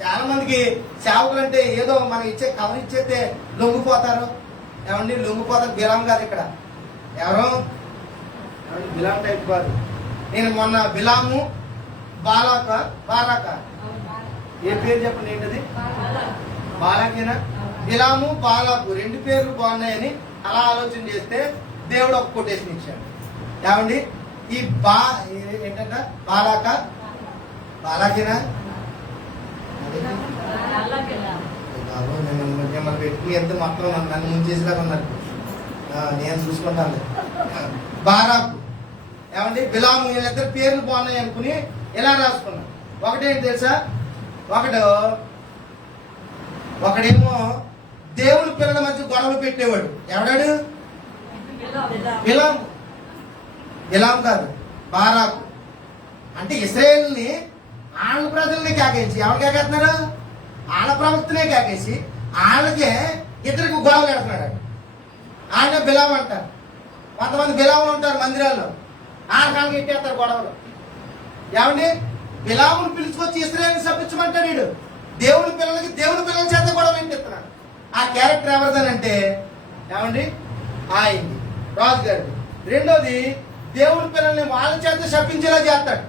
చాలా మందికి సేవకులు అంటే ఏదో మనం ఇచ్చే కవర్ ఇచ్చేస్తే లొంగిపోతారు. ఏమండి లొంగిపోతారు. బిలాం కాదు ఇక్కడ, ఎవరో బిలాం టైప్ కాదు. నేను మొన్న బిలాము బారాక ఏ పేరు చెప్పండి, ఏంటది? బాలాకేనా? బిలాము బాలాకు రెండు పేర్లు బాగున్నాయని అలా ఆలోచన చేస్తే దేవుడు ఒక కొటేషన్ ఇచ్చాడు. ఏమండి ఈ ఏంటంట బాలాకేనా మిమ్మల్ని పెట్టుకుని ఎంత మొత్తం నన్ను ముంచేసేలాగా ఉన్నారు. నేను చూసుకుంటాను. బారాకు ఏమండి బిలాము, వీళ్ళిద్దరు పేర్లు బాగున్నాయి అనుకుని ఎలా రాసుకున్నాను. ఒకటేంటి తెలుసా? ఒకడేమో దేవుని పిల్లల మధ్య గొడవలు పెట్టేవాడు. ఎవడాడు? బిలాం కాదు, బారాకు. అంటే ఇశ్రాయేలుని వాళ్ళ ప్రజల్ని కేకేసి, ఎవరు కేకేస్తున్నారు? వాళ్ళ ప్రవక్తనే కేకేసి వాళ్ళకే ఇద్దరికి గొడవలు పెడుతున్నాడు. ఆయన బిలాం అంటారు. కొంతమంది బిలాములు ఉంటారు మందిరాల్లో, ఆడకాళ్ళకి ఎట్టేస్తారు గొడవలు. ఏమండి బిలామును పిలుచుకొచ్చి ఇశ్రాయేలుని సప్పించమంటాడు వీడు. దేవుని పిల్లలకి దేవుని పిల్లల చేత గొడవలు ఎంటెత్తున్నాడు. ఆ క్యారెక్టర్ ఎవరిదనంటే ఏమండి ఆయన్ని, రాజుగారిది. రెండోది దేవుని పిల్లల్ని వాళ్ళ చేత శపించేలా చేస్తాడు.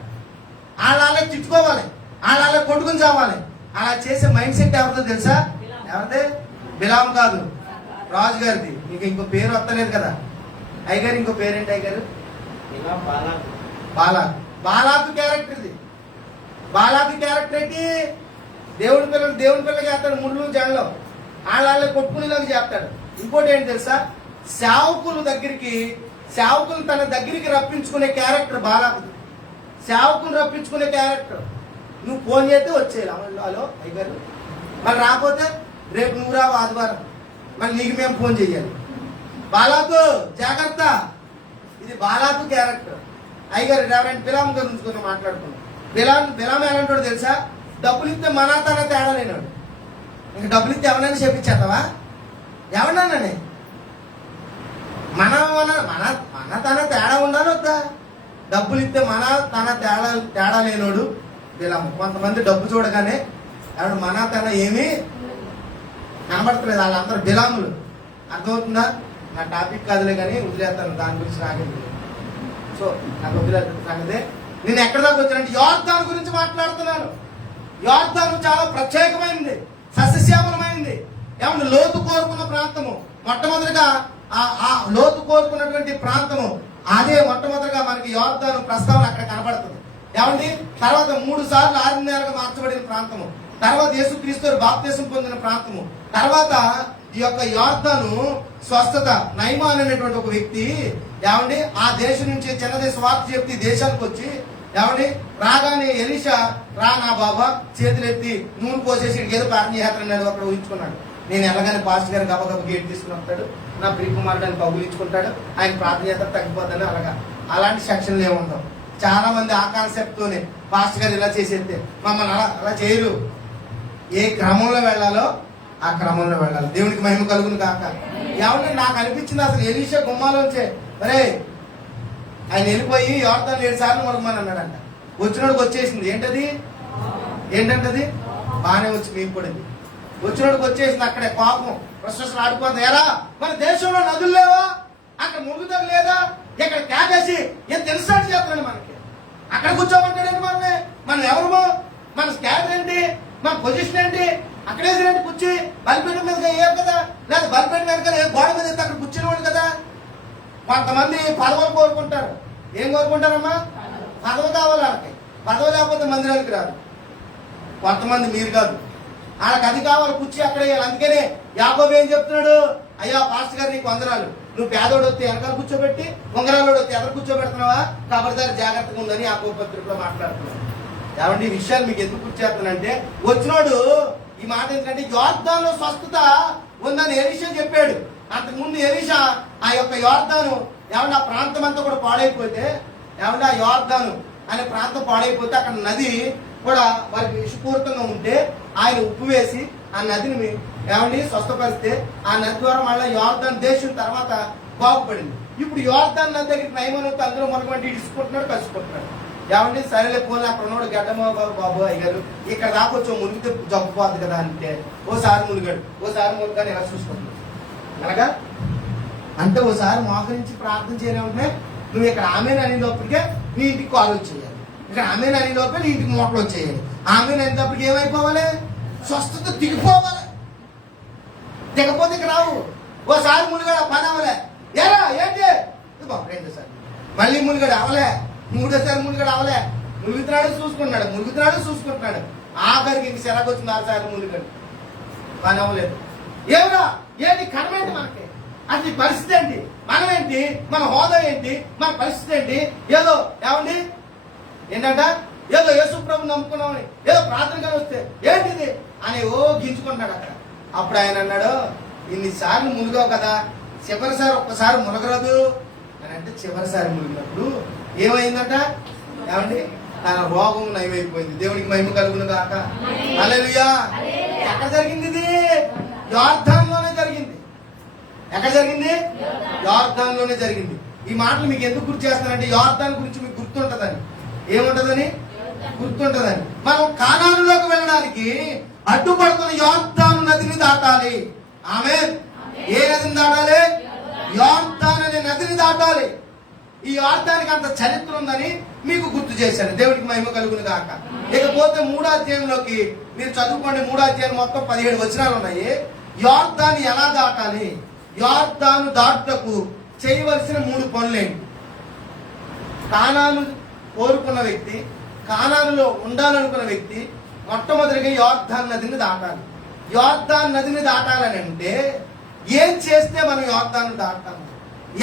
వాళ్ళ తిట్టుకోవాలి, వాళ్ళ కొట్టుకుని చావాలి. అలా చేసే మైండ్ సెట్ ఎవరిదో తెలుసా? ఎవరిదే? బిలాం కాదు, రాజుగారిది. మీకు ఇంకో పేరు వస్తలేదు కదా అయ్యగారు? ఇంకో పేరేంటి అయ్యగారు? బాలాకు క్యారెక్టర్ ఇది. బాలాకు క్యారెక్టర్ ఏంటి? దేవుని పిల్లలకి చేస్తాడు. ముళ్ళు జండ్లో వాళ్ళ కొట్టుకునేలాగా చేస్తాడు. ఇంకోటి ఏంటి తెలుసా? సేవకులు తన దగ్గరికి రప్పించుకునే క్యారెక్టర్ బాలాకు. సేవకులు రప్పించుకునే క్యారెక్టర్. నువ్వు ఫోన్ చేస్తే వచ్చేయాలి, హలో అయ్యగారు, మరి రాకపోతే రేపు నువ్వు రావు ఆదివారం, మరి నీకు మేము ఫోన్ చెయ్యాలి. బాలాకు జాగ్రత్త, ఇది బాలాకు క్యారెక్టర్. అయ్యగారు రెవరెంట్ బిలాం గురించి మాట్లాడుకున్నాం. బిలాం ఎలాంటి తెలుసా? డబ్బులు ఇస్తే మన తన తేడా లేనాడు. ఇంక డబ్బులు ఇస్తే ఎవరైనా చెప్పించేస్తావా? ఎవరినానే మన తన తేడా ఉండాలి వద్దా? డబ్బులు ఇస్తే మన తన తేడా లేనోడు బిలాము. కొంతమంది డబ్బు చూడగానే ఎవడు మన తన ఏమీ కనబడతలేదు, వాళ్ళందరూ బిలాములు. అర్థమవుతుందా? నా టాపిక్ కాదులే కానీ వదిలేస్తాను, దాని గురించి నాకేం. సో నాకు వదిలేదు సంగతే. నేను ఎక్కడ దాకా వచ్చానంటే యోర్దాను గురించి మాట్లాడుతున్నాను. యోర్దాను చాలా ప్రత్యేకమైనది, సస్యశ్యామలమైనది. ఏమన్నా లోతు కోరుకున్న ప్రాంతము. మొట్టమొదటిగా ఆ లోతు కోరుకున్నటువంటి ప్రాంతము అదే మొట్టమొదటిగా మనకి యోర్దాను ప్రస్తావన అక్కడ కనబడుతుంది. ఏమండి, తర్వాత 3 సార్లు ఆర్డినరీగా మార్చబడిన ప్రాంతము, తర్వాత యేసుక్రీస్తు బాప్తిసం పొందిన ప్రాంతము, తర్వాత ఈ యొక్క యోర్దాను స్వస్థత. నయమాన్ అనేటువంటి ఒక వ్యక్తి ఏమండి ఆ దేశం నుంచి చిన్న దేశం వార్త చెప్తే దేశానికి వచ్చి ఏమండి రాగానే ఎలీషా రా నా బాబా చేతులెత్తి నూనె పోసేసి ఏదో ప్రార్థన చేస్తున్నాడు, అక్కడ ఊహించుకున్నాడు. నేను ఎలాగైనా పాస్టర్ గారు గబగబ గేట్ తీసుకుని వస్తాడు, నా ప్రియకుమారుడు అని కబులించుకుంటాడు, ఆయన ప్రార్థన చేస్తారు తగ్గిపోతాను. అలాంటి సెక్షన్లు ఏముండవు. చాలా మంది ఆ కాన్సెప్ట్ తోనే పాస్టర్ గారు ఇలా చేసేస్తే మమ్మల్ని అలా చేయరు. ఏ క్రమంలో వెళ్ళాలో ఆ క్రమంలో వెళ్ళాలి. దేవునికి మహిమ కలుగును కాక. ఏమంటే నాకు అనిపించింది అసలు ఎలీషా గుమ్మాలోంచే మరే ఆయన వెళ్ళిపోయి యోర్దాను 7 సార్లు మొరగమని అన్నాడంట. వచ్చినోడికి వచ్చేసింది. ఏంటంటది బాగానే వచ్చి మీకు పడింది. వచ్చినోడికి వచ్చేసింది. అక్కడే పాపం ప్రశ్న ఆడిపోతుంది. ఎలా మన దేశంలో నదులు లేవా, అక్కడ మురుగుదల లేదా, ఇక్కడ క్యాకేసి ఏం తెలుసాడు చెప్తాడు మనకి. అక్కడ కూర్చోమంటాడండి మనం ఎవరు, మన స్కాడర్ ఏంటి, మన పొజిషన్ ఏంటి, అక్కడేసినట్టు కూర్చి బలిపేట మీద ఏ కదా, లేదా బలిపేట వెనకాల ఏ గోడ మీద అక్కడ కూర్చునేవాడు కదా. కొంతమంది పదవులు కోరుకుంటారు. ఏం కోరుకుంటారమ్మా? పదవి కావాలి వాళ్ళకి. పదవి లేకపోతే మందిరానికి రాదు. కొంతమంది మీరు కాదు, వాళ్ళకి అది కావాలి, కూర్చి అక్కడ వేయాలి. అందుకనే యాకోబు ఏం చెప్తున్నాడు, అయ్యా పాస్టర్ గారు నీకు వందనాలు, నువ్వు పేదోడు వస్తే వెనకాల కూర్చోబెట్టి ఉంగరాలోడు వస్తే ఎక్కడ కూర్చోబెడుతున్నావా, ఖబర్దారి జాగ్రత్తగా ఉందని యాకోబు పత్రికలో మాట్లాడుతున్నాడు. ఏమంటే ఈ విషయాలు మీకు ఎందుకు గుర్చేస్తానంటే, వచ్చినోడు ఈ మాట ఎందుకంటే యోర్దాను స్వస్థత ఉందని ఎలీషా చెప్పాడు. అంతకుముందు ఎలీషా ఆ యొక్క యోర్దాను ఏమంటే ఆ ప్రాంతం అంతా కూడా పాడైపోతే, ఏమంటే ఆ యోర్దాను అనే ప్రాంతం పాడైపోతే అక్కడ నది కూడా వారికి విషపూరితంగా ఉంటే ఆయన ఉప్పు వేసి ఆ నదిని ఏమండి స్వస్థపరిస్తే ఆ నది ద్వారా మళ్ళీ యోర్దాను దేశం తర్వాత బాగుపడింది. ఇప్పుడు యోర్దాను నది దగ్గరికి నయమనవుతూ అందరూ మనకు ఇడుచుకుంటున్నాడు, కలుసుకుంటున్నాడు. ఏమండి సరేలే పోలే అక్కడ ఉన్నాడు గడ్డమ్మ బాబు అయ్యారు, ఇక్కడ రాకొచ్చో మునిగితే జబ్బు పోద్ది కదా అంటే ఓసారి మునిగాడు ఎలా చూసుకుంటున్నాడు. అలాగా అంటే ఓసారి మోకరించి ప్రార్థన చేయలేమంటే నువ్వు ఇక్కడ ఆమెను అనేటప్పటికే నీ ఇంటికి కాలు వచ్చేయాలి, ఇక్కడ ఆమెను అనేటప్పుడు నీ ఇంటికి మోకలు వచ్చేయాలి. ఆమెను అనేటప్పటికి ఏమైపోవాలి, స్వస్థత దిగిపోవాలి. దిగపోతే ఇక్కడ రావు. ఓసారి మునిగాడు పని అవలే, ఏరా ఏంటి బాబు, 2 సార్లు మళ్ళీ మునిగాడు అవలే, 3వ మునిగాడు అవలే, మురుగుతున్నాడు చూసుకుంటున్నాడు. ఆఖరికి ఇంక సెరకు వచ్చింది 6 సార్లు మునిగాడు, పని అవ్వలేదు. ఏమరా ఏంటి కనమేంటి మనకి, అది పరిస్థితి ఏంటి, మనం ఏంటి, మన హోదా ఏంటి, మన పరిస్థితి ఏంటి, ఏదో ఏమండి ఏంటంట ఏదో యేసు ప్రభుని నమ్ముకున్నామని ఏదో ప్రార్థనగా వస్తే ఏంటిది అని గించుకుంటున్నాడు అక్కడ. అప్పుడు ఆయన అన్నాడు, ఇన్నిసార్లు మునిగావు కదా, చివరిసారి ఒక్కసారి మునగరాదు అని అంటే, చివరిసారి మునిగినప్పుడు ఏమైందంట ఏమండి తన రోగం నయమైపోయింది. దేవునికి మహిమ కలుగును గాక. హల్లెలూయా. ఎక్కడ జరిగింది ఇది? యోర్దానులోనే జరిగింది. ఎక్కడ జరిగింది? యోర్దానులోనే జరిగింది. ఈ మాటలు మీకు ఎందుకు గుర్తు చేస్తానంటే యోర్దాను గురించి మీకు గుర్తుంటదని. ఏముంటదని? గుర్తుంటదని. మనం కానానులోకి వెళ్ళడానికి అడ్డుపడుతున్న యోర్దాను నదిని దాటాలి. ఆమేన్. ఏ నదిని దాటాలి? యోర్దాను అనే నదిని దాటాలి. ఈ యోర్దానికి అంత చరిత్ర ఉందని మీకు గుర్తు చేశాను. దేవుడికి మహిమ కలుగును గాక. ఇకపోతే 3వ అధ్యాయంలోకి మీరు చదువుకోండి. 3వ అధ్యాయం మొత్తం 17 వచనాలు ఉన్నాయి. యోర్దాను ఎలా దాటాలి, యోర్దాను దాటుటకు చేయవలసిన 3 పనులేంటి. కానాను కోరుకున్న వ్యక్తి, కానానులో ఉండాలనుకున్న వ్యక్తి మొట్టమొదటిగా యోర్దాను నదిని దాటాలి. యోర్దాను నదిని దాటాలని అంటే ఏం చేస్తే మనం యోర్దాను దాటాము,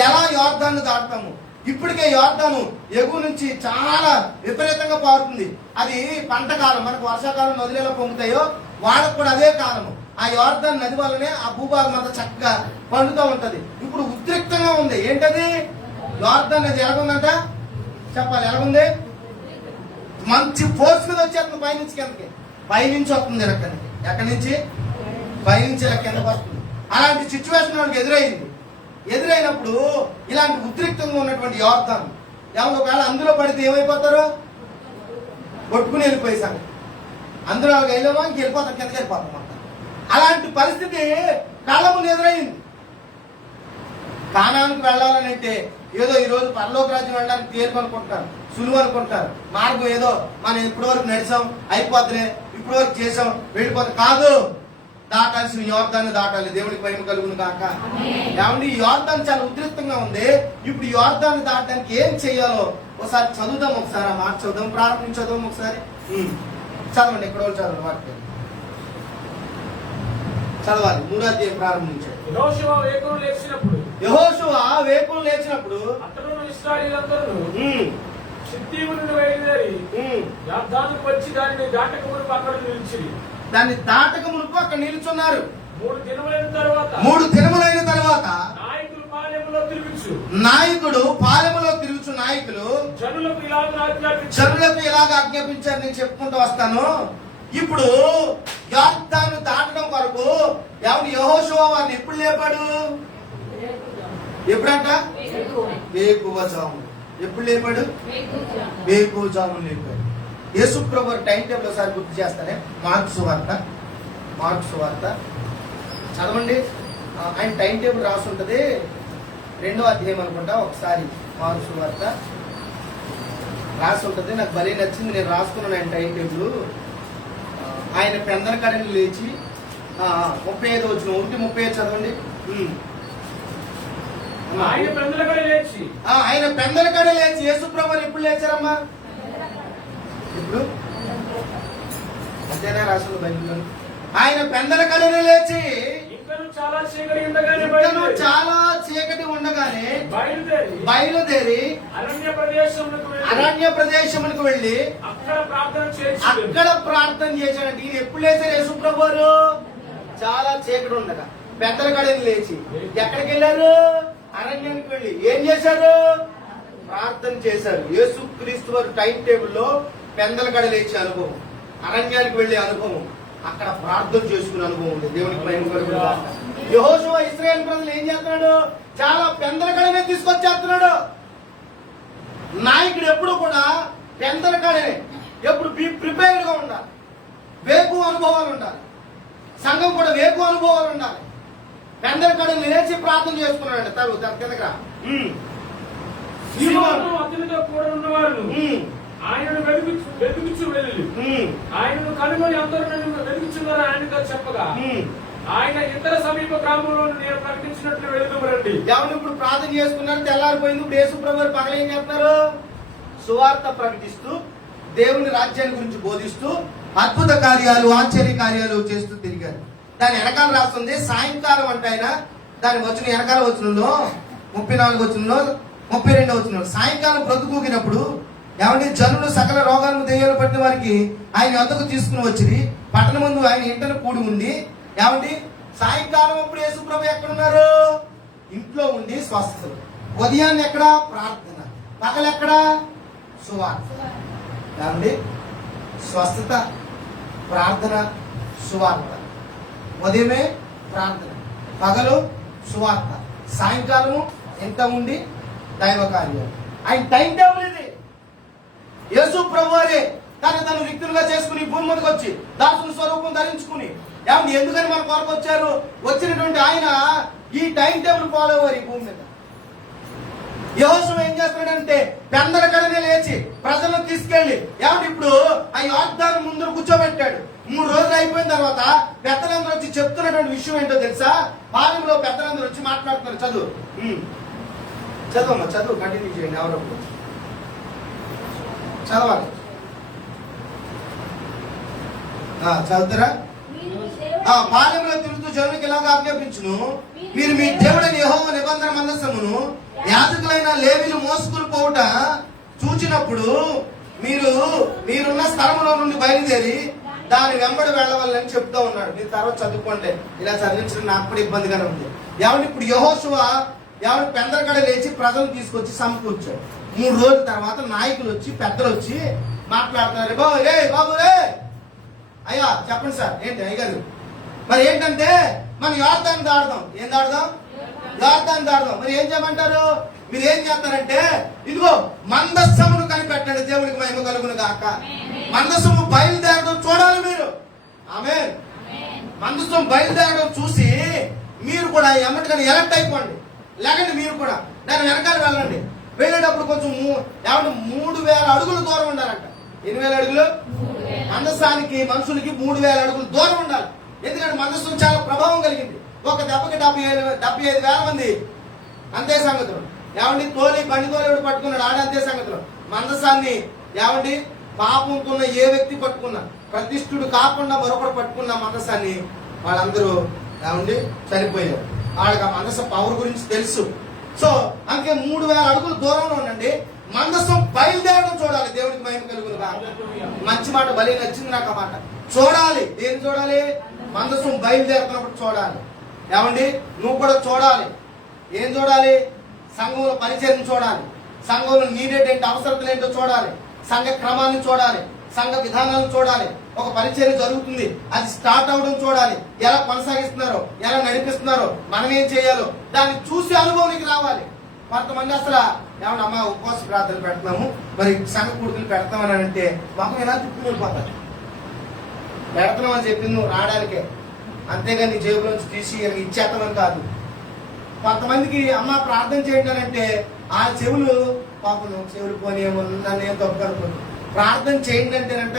ఎలా యోర్దాను దాటాము? ఇప్పటికే యోర్దాను ఎగువ నుంచి చాలా విపరీతంగా పారుతుంది. అది పంట కాలం, మనకు వర్షాకాలం నదులు ఎలా పొంగుతాయో వాళ్ళకు కూడా అదే కాలము. ఆ యోర్దాను నది వల్లనే ఆ భూభాగం అంతా చక్కగా పండుతూ ఉంటది. ఇప్పుడు ఉద్రిక్తంగా ఉంది. ఏంటది? యోర్దాను నది ఎలాగుందంట చెప్పాలి. ఎలాగుంది? మంచి ఫోర్స్ మీద వచ్చేస్తుంది. పైనుంచి కిందకి, పైనుంచి వస్తుంది కిందకి. ఎక్కడి నుంచి? పైనుంచి ఇలా కిందకి వస్తుంది. అలాంటి సిచ్యువేషన్ వాళ్ళకి ఎదురైనప్పుడు ఇలాంటి ఉద్రిక్తంగా ఉన్నటువంటి యోర్దాను ఎవరు ఒకవేళ అందులో పడితే ఏమైపోతారు? కొట్టుకుని వెళ్ళిపోయేసాను. అందులో వాళ్ళకి వెళ్ళమో ఇంక వెళ్ళిపోతారు, కిందకి వెళ్ళిపోతాం అన్నమాట. అలాంటి పరిస్థితి కళ్ళ ముందు ఎదురైంది. కానానికి వెళ్ళాలని అంటే ఏదో ఈ రోజు పరలోక రాజ్యం వెళ్ళడానికి తేలికనుకుంటారు. సులువు అనుకుంటారు. మార్గం ఏదో మనం ఇప్పటి వరకు నడిచాం, అయిపోతుంది, ఇప్పటి వరకు చేసాం, వెళ్ళిపోతాం. కాదు, దాటాల్సిన యోర్దాన్ని దాటాలి. దేవుడికి మహిమ కలుగును కాక. ఏమండి, ఈ యోర్దాన్ చాలా ఉధృతంగా ఉంది. ఇప్పుడు యోర్దాన్ని దాటడానికి ఏం చేయాలో ఒకసారి చదువుదాం. ఒకసారి ఆ మాట చదువుదాం, ప్రారంభించదాం ఒకసారి. చదవండి, ఎక్కడ వాళ్ళు చదవండి, వాటి చదవాలి. 3వ అధ్యాయం ప్రారంభించాడు. యెహోషువ వేకులు లేచినప్పుడు అతడును ఇశ్రాయేలీయులందరూ షిత్తీము నుండి బయలుదేరి యొర్దానుకు వచ్చి దానిని దాటక మునుపు అక్కడ నిలిచిరి. దాన్ని దాటక మునుపు అక్కడ నిలుచున్నారు. 3 దినములైన తర్వాత నాయకుడు పాలెములో తిరుగుచు నాయకులు జనులకు ఇలాగ ఆజ్ఞాపించారు. నేను చెప్పుకుంటూ వస్తాను. ఇప్పుడు యొర్దాను దాటడం కొరకు ఎవరు యెహోషువ వారిని ఎప్పుడు లేపాడు? ఎప్పుడంట? వేకువజాము. ఎప్పుడు లేపాడు? వేకువజాము లేపాడు. యేసు ప్రభువు టైం టేబుల్ ఒకసారి గుర్తు చేస్తానే. మార్కు సువార్త చదవండి. ఆయన టైం టేబుల్ రాసి ఉంటుంది, 2వ అధ్యాయం అనుకుంటా. ఒకసారి మార్కు సువార్త రాసి ఉంటుంది. నాకు భలే నచ్చింది, నేను రాసుకున్నాను ఆయన టైం టేబుల్. ఆయన పెందల కడని లేచి 35 వచ్చిన 1:35 చదవండి. ఆయన పెందల కడ లేచి యేసు ప్రభువు ఎప్పుడు లేచారమ్మా? ఇప్పుడు అంతేనా రాసులు బైబిల్లో? ఆయన పెందల కడని లేచి ఇంకను చాలా చీకటి ఉండగానే బయలుదేరి అరణ్య ప్రదేశమునకు వెళ్ళి అక్కడ ప్రార్థన చేశాడు. ఈయన ఎప్పుడు లేచారు యేసు ప్రభువు? చాలా చీకటి ఉండగా పెద్దల కడని లేచి ఎక్కడికి వెళ్ళారు? అరణ్యానికి వెళ్ళి ఏం చేశారు? ప్రార్థన చేశారు. యేసుక్రీస్తు వారి టైం టేబుల్లో పెందల కడ లేచే అనుభవం, అరణ్యానికి వెళ్ళే అనుభవం, అక్కడ ప్రార్థన చేసుకునే అనుభవం ఉంది. దేవునికి మహిమ కలుగును గాక. యెహోషువ ఇశ్రాయేలు ప్రజలు ఏం చేస్తున్నాడు? చాలా పెందల కడనే తీసుకొచ్చేస్తున్నాడు. నాయకుడు ఎప్పుడు కూడా పెందల కడనే ఎప్పుడు ప్రిపేర్డ్ గా ఉండాలి. వేకు అనుభవాలు ఉండాలి. సంఘం కూడా వేకు అనుభవాలు ఉండాలి. పెందల కడని లేచి ప్రార్థన చేసుకున్నాడు. తన కిందగా అతనితో కూడా ఉన్నవారు ఆయనను వెలుగుచు వెళ్ళి ఆయనను కనుగొని అందరూ నన్ను వెలుగుచున్నారు ఆయనతో చెప్పగా ఆయన ఇతర సమీప గ్రామంలో నేను ప్రకటించినట్లు వెలుగురండి. ఎవరు ఇప్పుడు ప్రార్థన చేసుకున్నారు, తెల్లారిపోయింది. ఇప్పుడు యేసు ప్రభువు పగలు ఏం చేస్తున్నారు? సువార్త ప్రకటిస్తూ, దేవుని రాజ్యాన్ని గురించి బోధిస్తూ, అద్భుత కార్యాలు, ఆశ్చర్య కార్యాలు చేస్తూ తిరిగారు. దాని వెనకాల రాస్తుంది సాయంకాలం అంటే ఆయన దాని వచ్చిన వెనకాల వచనంలో 34 వచనంలో 32 వచనంలో సాయంకాలం బ్రతుకూకినప్పుడు ఏమంటే జనులు సకల రోగాలను దెయ్యాలు పట్టిన వారికి ఆయన వద్దకు తీసుకుని వచ్చి పట్టణ ముందు ఆయన ఇంటను కూడి ఉండి ఏమండి సాయంకాలం అప్పుడు యేసు ప్రభు ఎక్కడున్నారు? ఇంట్లో ఉండి స్వస్థతలు. ఉదయాన్ని ఎక్కడ? ప్రార్థన. పగలెక్కడ? సువార్త. ఏమండి స్వస్థత, ప్రార్థన, సువార్త. ఉదయమే ప్రార్థన, పగలు సువార్త, సాయంకాలము ఎంత ఉండి దైవ కార్యాలు. ఆయన టైం టేబుల్ ఇది. యేసు ప్రభువారే తను రిక్తులుగా చేసుకుని భూమి మీదకి వచ్చి దాసుని స్వరూపం ధరించుకుని ఏమంటే ఎందుకని మన కొరకు వచ్చారు? వచ్చినటువంటి ఆయన ఈ టైం టేబుల్ ఫాలో అయ్యారు ఈ భూమి మీద. యెహోషువ ఏం చేస్తున్నాడంటే పెందల కడనే లేచి ప్రజలను తీసుకెళ్లి ఏమంటే ఇప్పుడు ఆ యొర్దాను ముందు కూర్చోబెట్టాడు. 3 రోజులు అయిపోయిన తర్వాత పెద్దలందరూ వచ్చి చెప్తున్నటువంటి విషయం ఏంటో తెలుసా? పాలెంలో పెద్దలందరూ వచ్చి మాట్లాడుతున్నారు. చదువమ్మా, చదువు కంటిన్యూ చేయండి. ఎవరో చదవాలి. చదువుతారా? పాలెంలో తిరుగుతూ జనులకు ఇలాగా ఆజ్ఞాపించును, మీరు మీ దేవుడైన యెహోవా నిబంధన మందసమును యాజకులైన లేవీలు మోసుకుని పోవుట చూచినప్పుడు మీరున్న స్థలంలో నుండి బయలుదేరి దాని వెంబడి వెళ్ళవాలని చెప్తా ఉన్నాడు. మీరు తర్వాత చదువుకోండి. ఇలా చదివించడం నాకు కూడా ఇబ్బందిగానే ఉంది. ఎవరు ఇప్పుడు యెహోషువ ఎవరు పెందల కడ లేచి ప్రజలను తీసుకొచ్చి సమకూర్చాడు. 3 రోజుల తర్వాత నాయకులు వచ్చి పెద్దలు వచ్చి మాట్లాడుతున్నారు. బాబు అయ్యా చెప్పండి సార్. ఏంటి అయ్యగారు? మరి ఏంటంటే మనం యొర్దాను దాడదాం. ఏం దాడదాం? యొర్దాను దాడదాం. మరి ఏం చేయమంటారు? మీరు ఏం చేస్తారంటే ఇదిగో మందస్సమును కనిపెట్టండి. దేవుడికి మహిమ కలుగును గాక. మందస్సము బయలుదేరడం చూడాలి మీరు. ఆమేన్. మందస్సం బయలుదేరడం చూసి మీరు కూడా ఎమ్మటికని ఎలక్ట్ అయిపోండి. లేకండి మీరు కూడా దాని వెనకాల వెళ్ళండి. వెళ్ళేటప్పుడు కొంచెం ఏమంటే 3000 అడుగులు దూరం ఉండాలంట. 8,000 అడుగులు మందసానికి మనుషులకి 3000 అడుగులు దూరం ఉండాలి. ఎందుకంటే మందసం చాలా ప్రభావం కలిగింది. ఒక దెబ్బకి 75,000 మంది అంతే సంగతులు. ఏమండి బండి తోలేడు పట్టుకున్నాడు, ఆడ అంతే సంగతులు. మందసాన్ని ఏమండి పాపంతో ఏ వ్యక్తి పట్టుకున్నా, ప్రతిష్ఠుడు కాకుండా మరొకడు పట్టుకున్న మందసాన్ని వాళ్ళందరూ ఏమండి చనిపోయారు. వాళ్ళకి ఆ మందసం పవర్ గురించి తెలుసు. సో అందుకే 3000 అడుగులు దూరంలో ఉండండి. మందసం బయలుదేరడం చూడాలి. దేవుడికి మహిమ కలుగును గాక. మంచి మాట, భలే నచ్చింది నాకు ఆ మాట. చూడాలి. ఏం చూడాలి? మందసం బయలుదేరుతున్నప్పుడు చూడాలి. ఏమండి నువ్వు కూడా చూడాలి. ఏం చూడాలి? సంఘంలో పరిచయం చూడాలి. సంఘంలో నీడెడ్ ఏంటి, అవసరతలు ఏంటో చూడాలి. సంఘ క్రమాన్ని చూడాలి. సంఘ విధానాలను చూడాలి. ఒక పరిచయం జరుగుతుంది, అది స్టార్ట్ అవడం చూడాలి. ఎలా కొనసాగిస్తున్నారో, ఎలా నడిపిస్తున్నారో, మనం ఏం చేయాలో దాన్ని చూసి అనుభవానికి రావాలి. కొంతమంది అసలు ఏమన్నా అమ్మ ఉపవాస ప్రార్థనలు పెడుతున్నాము, మరి సంఘ కూడుకులు పెడతామని అంటే మాకు ఎలా తిప్పి వెళ్ళిపోతారు. పెడతాం అని చెప్పింది నువ్వు రావడానికే, అంతేగా నీ జేబులోంచి తీసి ఇచ్చేస్తామని కాదు. కొంతమందికి అమ్మ ప్రార్థన చేయండి అని అంటే ఆ చెవులు పాపం చెవులు పోనేమో నన్ను ఏం తప్పు అనుకుంటు. ప్రార్థన చేయండి అంటేనంట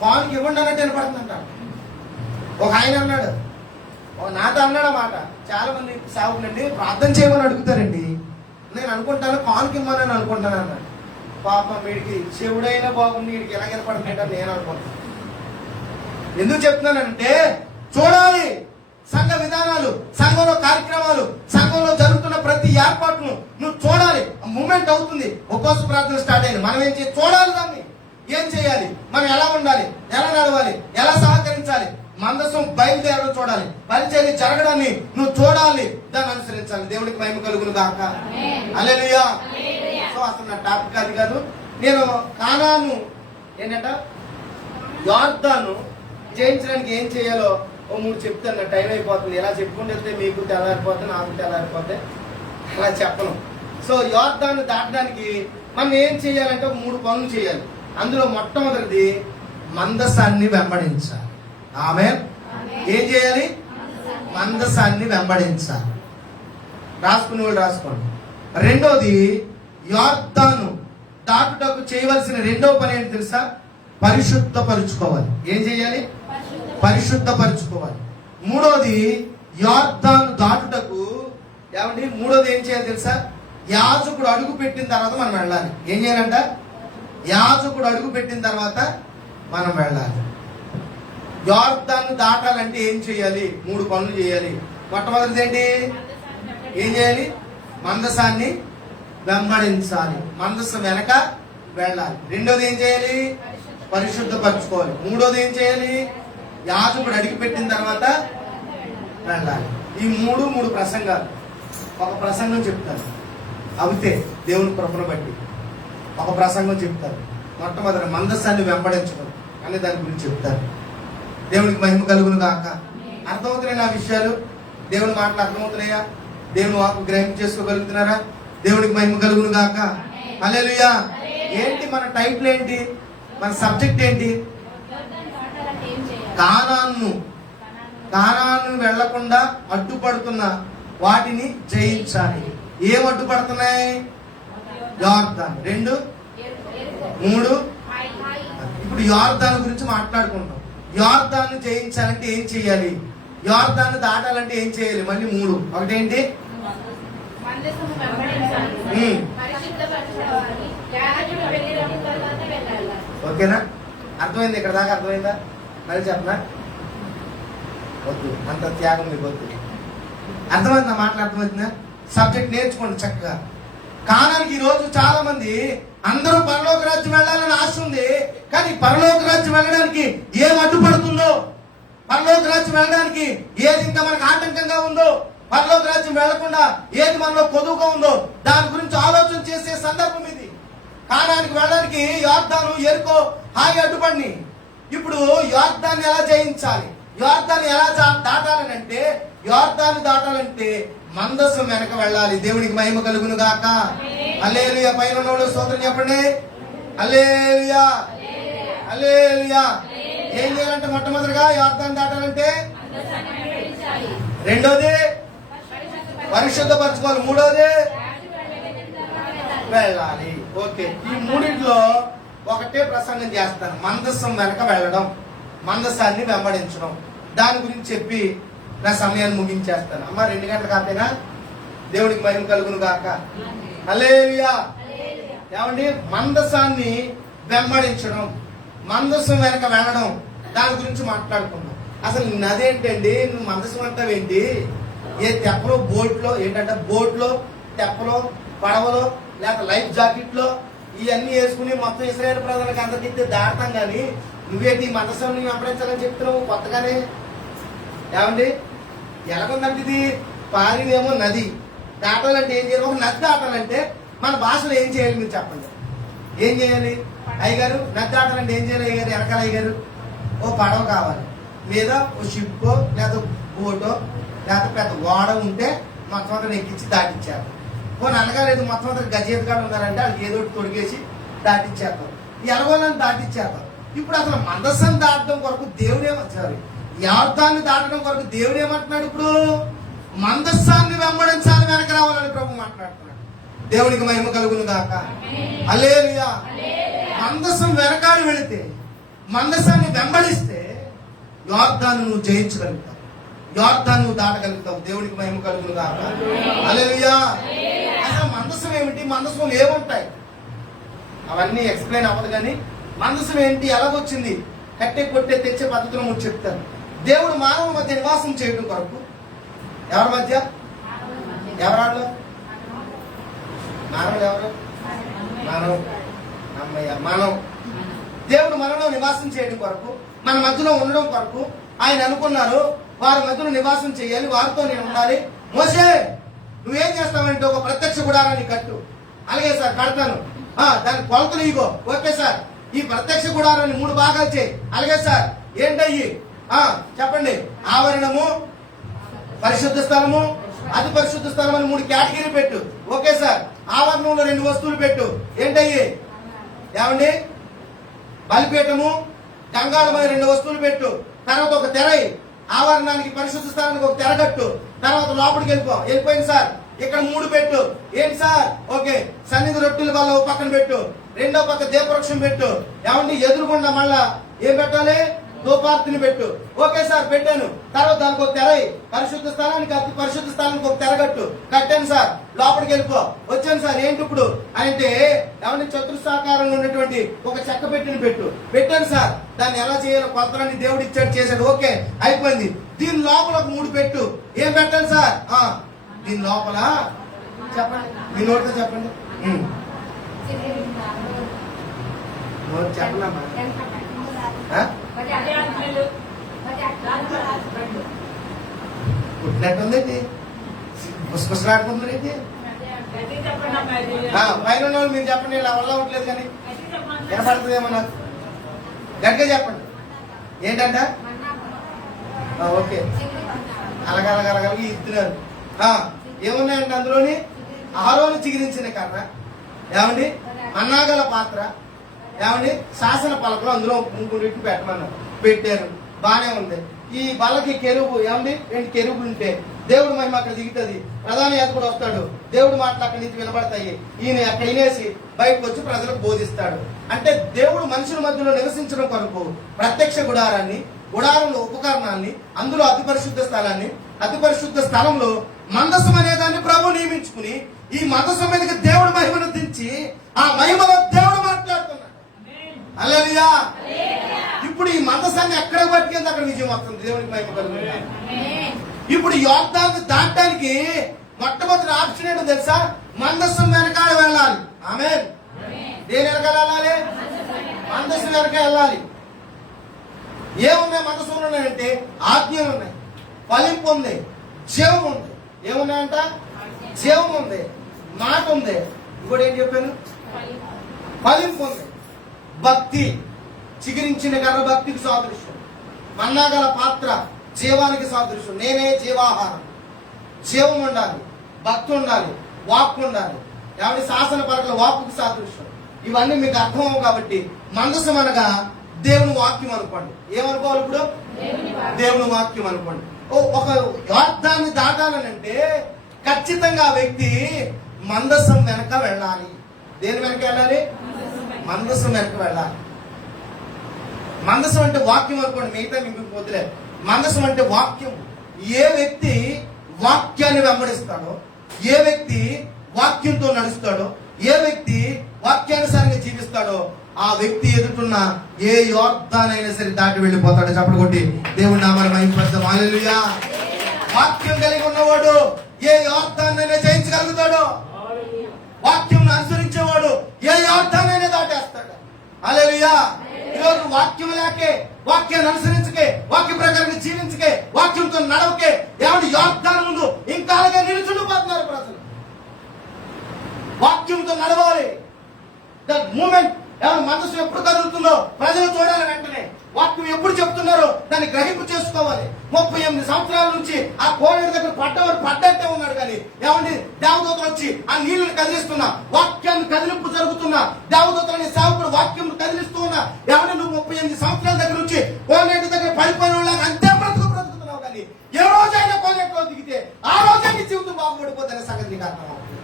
పానికి ఇవ్వండి అన్నట్టు వినపడుతుందంట. ఒక ఆయన అన్నాడు, నాతో అన్నాడు అన్నమాట. చాలా మంది సేవకులండి ప్రార్థన చేయమని అడుగుతారండి, నేను అనుకుంటాను కానుక ఇవ్వమని అనుకుంటాను అన్నాడు. పాపం వీడికి చెవుడైనా బాగుంది, వీడికి ఎలా వినపడుతుందంట నేను అనుకుంటాను. ఎందుకు చెప్తున్నానంటే చూడాలి. సంఘ విధానాలు, సంఘంలో కార్యక్రమాలు, సంఘంలో జరుగుతున్న ప్రతి ఏర్పాటును నువ్వు చూడాలి. మూమెంట్ అవుతుంది. ఉపవాస ప్రార్థన స్టార్ట్ అయింది, మనం ఏం చేయాలి? చూడాలి. దాన్ని ఏం చేయాలి, మనం ఎలా ఉండాలి, ఎలా నడవాలి, ఎలా సహకరించాలి. మందసం బయలుదేరడం చూడాలి. పరిచర్య జరగడాన్ని నువ్వు చూడాలి, దాన్ని అనుసరించాలి. దేవుడికి మహిమ కలుగును గాక. హల్లెలూయా. సో అసలు నా టాపిక్ అది కాదు. నేను కానాను ఏంటంట యోర్దాను జయించడానికి ఏం చేయాలో ఓ 3 చెప్తాను. టైం అయిపోతుంది. ఎలా చెప్పుకుంటే వెళ్తే మీకు తెల్లారిపోతే, నాకు తెల్లారిపోతే అలా చెప్పను. సో యోర్దాను దాటడానికి మనం ఏం చేయాలంటే 3 పనులు చేయాలి. అందులో మొట్టమొదటిది మందసాన్ని వెంబడించాలి. ఆమేన్. ఏం చేయాలి? మందసాన్ని వెంబడించాలి. రాసుకునే వాళ్ళు రాసుకోండి. రెండోది యోర్దాను దాటుటకు చేయవలసిన రెండో పని ఏంటి తెలుసా? పరిశుద్ధపరుచుకోవాలి. ఏం చేయాలి? పరిశుద్ధపరుచుకోవాలి. మూడోది యోర్దాను దాటుటకు ఏమండి మూడోది ఏం చేయాలి తెలుసా? యాజకుడు అడుగు పెట్టిన తర్వాత మనం వెళ్ళాలి. ఏం చేయాలంట? యాజకుడు అడుగు పెట్టిన తర్వాత మనం వెళ్ళాలి. యోర్దాను దాటాలంటే ఏం చేయాలి? 3 పనులు చేయాలి. మొట్టమొదటిది ఏంటి? ఏం చేయాలి? మందసాన్ని వెంబడించాలి. మందసం వెనక వెళ్ళాలి. రెండోది ఏం చేయాలి? పరిశుద్ధపరచుకోవాలి. మూడోది ఏం చేయాలి? యాజకుడు అడిగి పెట్టిన తర్వాత వెళ్ళాలి. ఈ 3 ప్రసంగాలు. ఒక ప్రసంగం చెప్తారు, అవితే దేవుని కృపను బట్టి ఒక ప్రసంగం చెప్తారు. మొట్టమొదటి మందసాన్ని వెంబడించడం అనే దాని గురించి చెప్తారు. దేవునికి మహిమ కలుగును గాక. అర్థమవుతున్నాయి నా విషయాలు? దేవుని మాటలు అర్థమవుతున్నాయా? దేవుని వాక్కు గ్రహం చేసుకోగలుగుతున్నారా? దేవునికి మహిమ కలుగును గాక. హల్లెలూయా. ఏంటి మన టైటిల్ ఏంటి? మన సబ్జెక్ట్ ఏంటి? కానాను వెళ్లకుండా అడ్డుపడుతున్న వాటిని జయించాలి. ఏం అడ్డుపడుతున్నాయి? యోర్దాను. 2, 3. ఇప్పుడు యోర్దాను గురించి మాట్లాడుకుంటాం. యోర్దాను జయించాలంటే ఏం చేయాలి? యోర్దాను దాటాలంటే ఏం చేయాలి? మళ్ళీ 3. ఒకటేంటి? ఓకేనా? అర్థమైంది? ఇక్కడ దాకా అర్థమైందా? మళ్ళీ చెప్పనా? వద్దు, అంత త్యాగం మీకు వద్దు. అర్థమైందా? మాటలు అర్థమవుతుందా? సబ్జెక్ట్ నేర్చుకోండి చక్కగా. కానానికి ఈ రోజు చాలా మంది అందరూ పరలోక రాజ్యం వెళ్ళాలని ఆశ ఉంది. కానీ పరలోక రాజ్యం వెళ్ళడానికి ఏం అడ్డుపడుతుందో, పరలోక రాజ్యం వెళ్ళడానికి ఏది ఇంకా మనకు ఆటంకంగా ఉందో, పరలోక రాజ్యం వెళ్లకుండా ఏది మనలో కొదువుగా ఉందో దాని గురించి ఆలోచన చేసే సందర్భం ఇది. కానానికి వెళ్ళడానికి యోర్దాను, యెరికో హాయి అడ్డుపడిని. ఇప్పుడు యోర్దాన్ని ఎలా జయించాలి? యోర్దాన్ని ఎలా దాటాలనంటే, యోర్దాన్ని దాటాలంటే మందసం వెనక వెళ్ళాలి. దేవునికి మహిమ కలుగును గాక. హల్లెలూయా. పైన ఉన్నోళ్ళు స్తోత్రం చెప్పండి. హల్లెలూయా, హల్లెలూయా. ఏం చేయాలంటే మొట్టమొదటిగా యోర్దాన్ని దాటాలంటే, రెండోది పరిశుద్ధపరచుకోవాలి, మూడోది వెళ్ళాలి. ఓకే, ఈ మూడింటిలో ఒకటే ప్రసంగం చేస్తాను. మందస్సం వెనక వెళ్ళడం, మందస్సాన్ని వెంబడించడం. దాని గురించి చెప్పి నా సమయాన్ని ముగించేస్తాను. అమ్మ 2 గంటలు కాకపోయినా దేవుడికి మహిమ కలుగును గాక. హల్లెలూయా. ఏమండి, మందస్సాన్ని వెంబడించడం, మందస్సం వెనక వెళ్ళడం, దాని గురించి మాట్లాడుకున్నాం. అసలు నదేంటండి, నువ్వు మందస్సం అంటావేంటి? ఏ తెప్పలో బోట్లో ఏంటంటే బోట్లో తెప్పలో పడవలో లేక లైఫ్ జాకెట్లో ఇవన్నీ వేసుకుని మొత్తం ఇశ్రాయేలు ప్రజలకు అందరికీ దాడతాం. కానీ నువ్వేంటి మందస్సాన్ని వెంబడించాలని చెప్తున్నావు కొత్తగానే? ఏమండి, ఎలాగుందంటే ఇది పారిదేమో నది దాటాలంటే ఏం చేయాలి? ఒక నది దాటాలంటే మన భాషలో ఏం చేయాలి మీరు చెప్పండి. ఏం చేయాలి అయ్యగారు? నది దాటాలంటే ఏం చేయాలి అయ్యగారు? వెనకాల అయ్యగారు ఓ పడవ కావాలి, లేదా ఓ షిప్పో లేదా బోటో లేదా పెద్ద ఓడ ఉంటే మొత్తం అంతా ఎక్కించి దాటించారు. ఓ నల్లగాలేదు మొత్తం అంతా గజేతగాడు ఉన్నారంటే వాళ్ళకి ఏదో ఒకటి తొడిగేసి దాటించేద్దాం, ఎలాగోలని దాటించేద్దాం. ఇప్పుడు అసలు మందస్సం దాటడం కొరకు దేవుడేమొచ్చారు, యార్దాన్ని దాటడం కొరకు దేవుడు ఏమంటున్నాడు? ఇప్పుడు మందస్సాన్ని వెంబడించాలి, వెనక రావాలని ప్రభు మాట్లాడుతున్నాడు. దేవునికి మహిమ కలుగును గాక. హల్లెలూయా. మందస్సం వెనకాడి వెళితే, మందస్సాన్ని వెంబడిస్తే యార్దాన్ని నువ్వు జయించగలుగుతావు, యార్దాన్ని నువ్వు దాటగలుగుతావు. దేవునికి మహిమ కలుగును గాక. హల్లెలూయా. అసలు మందస్సం ఏమిటి, మందస్సం ఏముంటాయి అవన్నీ ఎక్స్ప్లెయిన్ అవ్వదు. కానీ మందస్సం ఏంటి, ఎలాగొచ్చింది, కట్టే కొట్టే తెచ్చే పద్ధతిలో నువ్వు చెప్తాను. దేవుడు మానవుల మధ్య నివాసం చేయడం కొరకు, ఎవరి మధ్య? ఎవరాళ్ళు? మానవుడు ఎవరు? మనం దేవుడు మనలో నివాసం చేయడం కొరకు, మన మధ్యలో ఉండడం కొరకు ఆయన అనుకున్నారు. వారి మధ్యలో నివాసం చేయాలి, వారితో నేను ఉండాలి. మోసే నువ్వేం చేస్తావంటే ఒక ప్రత్యక్ష గుడారాన్ని కట్టు. అలాగే సార్ కడతాను. దాని కొలతలు ఇగో. ఓకే సార్, ఈ ప్రత్యక్ష గుడారాన్ని 3 భాగాలు చేయి. అలాగే సార్. ఏంటయ్యి? చెప్పండి. ఆవరణము, పరిశుద్ధ స్థలము, అతి పరిశుద్ధ స్థలం అని 3 కేటగిరీ పెట్టు. Okay sir. ఆవరణంలో 2 వస్తువులు పెట్టు. ఏంటయ్యి? ఏమండి, బలిపీఠము, గంగాళమైన 2 వస్తువులు పెట్టు. తర్వాత ఒక తెర, ఆవరణానికి పరిశుద్ధ స్థలానికి ఒక తెర కట్టు. తర్వాత లోపలికి వెళ్ళిపోయింది సార్. ఇక్కడ 3 పెట్టు. ఏంటి సార్? ఓకే, సన్నిధి రొట్టెల వల్ల ఒక పక్కన పెట్టు, రెండో పక్క దీపవృక్షం పెట్టు. ఏమండి, ఎదురుగుండా మళ్ళా ఏం పెట్టాలి? ధూపార్తిని పెట్టు. ఓకే సార్, పెట్టాను. తర్వాత దానికి ఒక తెర, పరిశుద్ధ స్థలానికి అతి పరిశుద్ధ స్థలానికి ఒక తెర కట్టాను సార్. లోపలికి వెళ్ళిపో. వచ్చాను సార్. ఏంటి ఇప్పుడు అంటే, ఏమంటే చతుర్సాకారంలో ఉన్నటువంటి ఒక చెక్క పెట్టాను సార్. దాన్ని ఎలా చేయాలో కొలతలన్నీ దేవుడు ఇచ్చాడు, చేశాడు. ఓకే, అయిపోయింది. దీని లోపల ఒక 3 పెట్టు. ఏం పెట్టాలి సార్? దీని లోపల చెప్పండి, మీ నోటితో చెప్పండి. చెప్పండి. పుట్టినట్టుందండి, పుష్పలాడుకుంటుందండి. పైన వాళ్ళు మీరు చెప్పండి, ఇలా వల్ల ఉండలేదు కానీ వినపడుతుందేమో నాకు. గట్టిగా చెప్పండి. ఏంటంట? ఓకే, అలాగలగలగలగ ఇస్తున్నారు. ఏమున్నాయంటే అందులోని ఆరోని చిగిరించిన కర్ర, ఏమండి అన్నాగల పాత్ర, ఏమండి శాసన పలకలు అందులో 3 పెట్టమన్నారు. పెట్టారు, బానే ఉంది. ఈ బలకి కెరువు, ఏమండి ఏంటి కెరువులు ఉంటే దేవుడు మహిమ అక్కడ దిగుతుంది. ప్రధాన యాజకుడు వస్తాడు, దేవుడు మాటలు అక్కడి నుంచి వినబడతాయి. ఈయన అక్కడ వినేసి బయటకు వచ్చి ప్రజలకు బోధిస్తాడు. అంటే దేవుడు మనుషుల మధ్యలో నివసించడం కొరకు ప్రత్యక్ష గుడారాన్ని, గుడారంలో ఉపకరణాన్ని, అందులో అతి పరిశుద్ధ స్థలాన్ని, అతి పరిశుద్ధ స్థలంలో మందసం అనే దాన్ని ప్రభు నియమించుకుని ఈ మందసం మీదకి దేవుడు మహిమను దించి ఆ మహిమలో దేవుడు మాట్లాడుతున్నాడు. హల్లెలూయా. ఇప్పుడు ఈ మందసాన్ని ఎక్కడ పట్టుకెళ్తే అక్కడ విజయం వస్తుంది. దేవునికి మహిమ కలుగుతుంది. ఇప్పుడు యోర్దాను దాటడానికి మొట్టమొదటి ఆప్షన్ ఏంటో తెలుసా? మందసం వెనకాల వెళ్ళాలి. ఆమేన్. దేని వెనకాల వెళ్ళాలి? మందసం వెనక వెళ్ళాలి. ఏమున్నాయి మందసంలో ఉన్నాయంటే? ఆజ్ఞలు ఉన్నాయి, ఫలింపు ఉంది, జీవం ఉంది. ఏమున్నాయంట? జీవం ఉంది, మాట ఉంది, ఇంకోటి ఏం చెప్పాను? ఫలింపు ఉంది. భక్తి, చిగురించిన కర్ర భక్తికి సాదృశ్యం. మన్నాగల పాత్ర జీవానికి సాదృశ్యం. నేనే జీవాహారం. జీవం ఉండాలి, భక్తి ఉండాలి, వాక్కు ఉండాలి. ఎవరి శాసన పరకల వాక్కుకి సాదృశ్యం. ఇవన్నీ మీకు అర్థం కాబట్టి మందసం అనగా దేవుని వాక్యం అనుకోండి. ఏమనుకోవాలి ఇప్పుడు? దేవుని వాక్యం అనుకోండి. ఒక యోర్దాన్ని దాటాలనంటే ఖచ్చితంగా ఆ వ్యక్తి మందసం వెనక వెళ్ళాలి. దేని వెనక వెళ్ళాలి? మందసం వెనక వెళ్ళాలి. మందసం అంటే వాక్యం అనుకోండి, మిగతా మీకు వదిలే. మందసం అంటే వాక్యం. ఏ వ్యక్తి వాక్యాన్ని వెంబడిస్తాడో, ఏ వ్యక్తి వాక్యంతో నడుస్తాడో, ఏ వ్యక్తి వాక్యానుసారంగా జీవిస్తాడో ఆ వ్యక్తి ఎదుటిన్న ఏ యోర్దానైనా సరే దాటి వెళ్ళిపోతాడు. చప్పటి కొట్టి దేవుడి నామాన్ని మహిమపరచుదాం. హల్లెలూయా. వాక్యం కలిగి ఉన్నవాడు ఏ యోర్దానైనా జయించగలుగుతాడు. వాక్యం అనుసరించేవాడు ఏ యోర్దానైనా దాటేస్తాడు. హల్లెలూయా. ఈరోజు వాక్యం లేకే, వాక్యాన్ని అనుసరించకే, వాక్య ప్రకారంగా జీవించకే, వాక్యంతో నడవకే ఏమంటే యోర్దాను ముందు ఇంకా అలాగే నిలుచుండిపోతున్నారు ప్రజలు. వాక్యంతో నడవాలి. దట్ మూమెంట్ మనసు ఎప్పుడు కదులుతుందో ప్రజలు చూడాలి. వెంటనే వాక్యం ఎప్పుడు చెప్తున్నారో దాన్ని గ్రహింపు చేసుకోవాలి. 38 సంవత్సరాల నుంచి ఆ కోనేరు దగ్గర పడ్డవాడు పడ్డట్టే ఉన్నాడు. కానీ ఏమండి దేవదూతలు వచ్చి ఆ నీళ్లను కదిలిస్తున్నా, వాక్యాన్ని కదిలింపు జరుగుతున్నా, దేవదూతలని సేవకుడు వాక్యం కదిలిస్తూ ఉన్నా. ఏమంటే నువ్వు 38 సంవత్సరాల దగ్గర నుంచి కోనేటి దగ్గర పడిపోయిన వాళ్ళకి అంతే బ్రతుకుతున్నావు. కానీ ఏ రోజైనా కోనేటిలో దిగితే ఆ రోజే నీ జీవితం బాగుపడిపోతున్న సంగతి నీకు అర్థం అవుతుంది.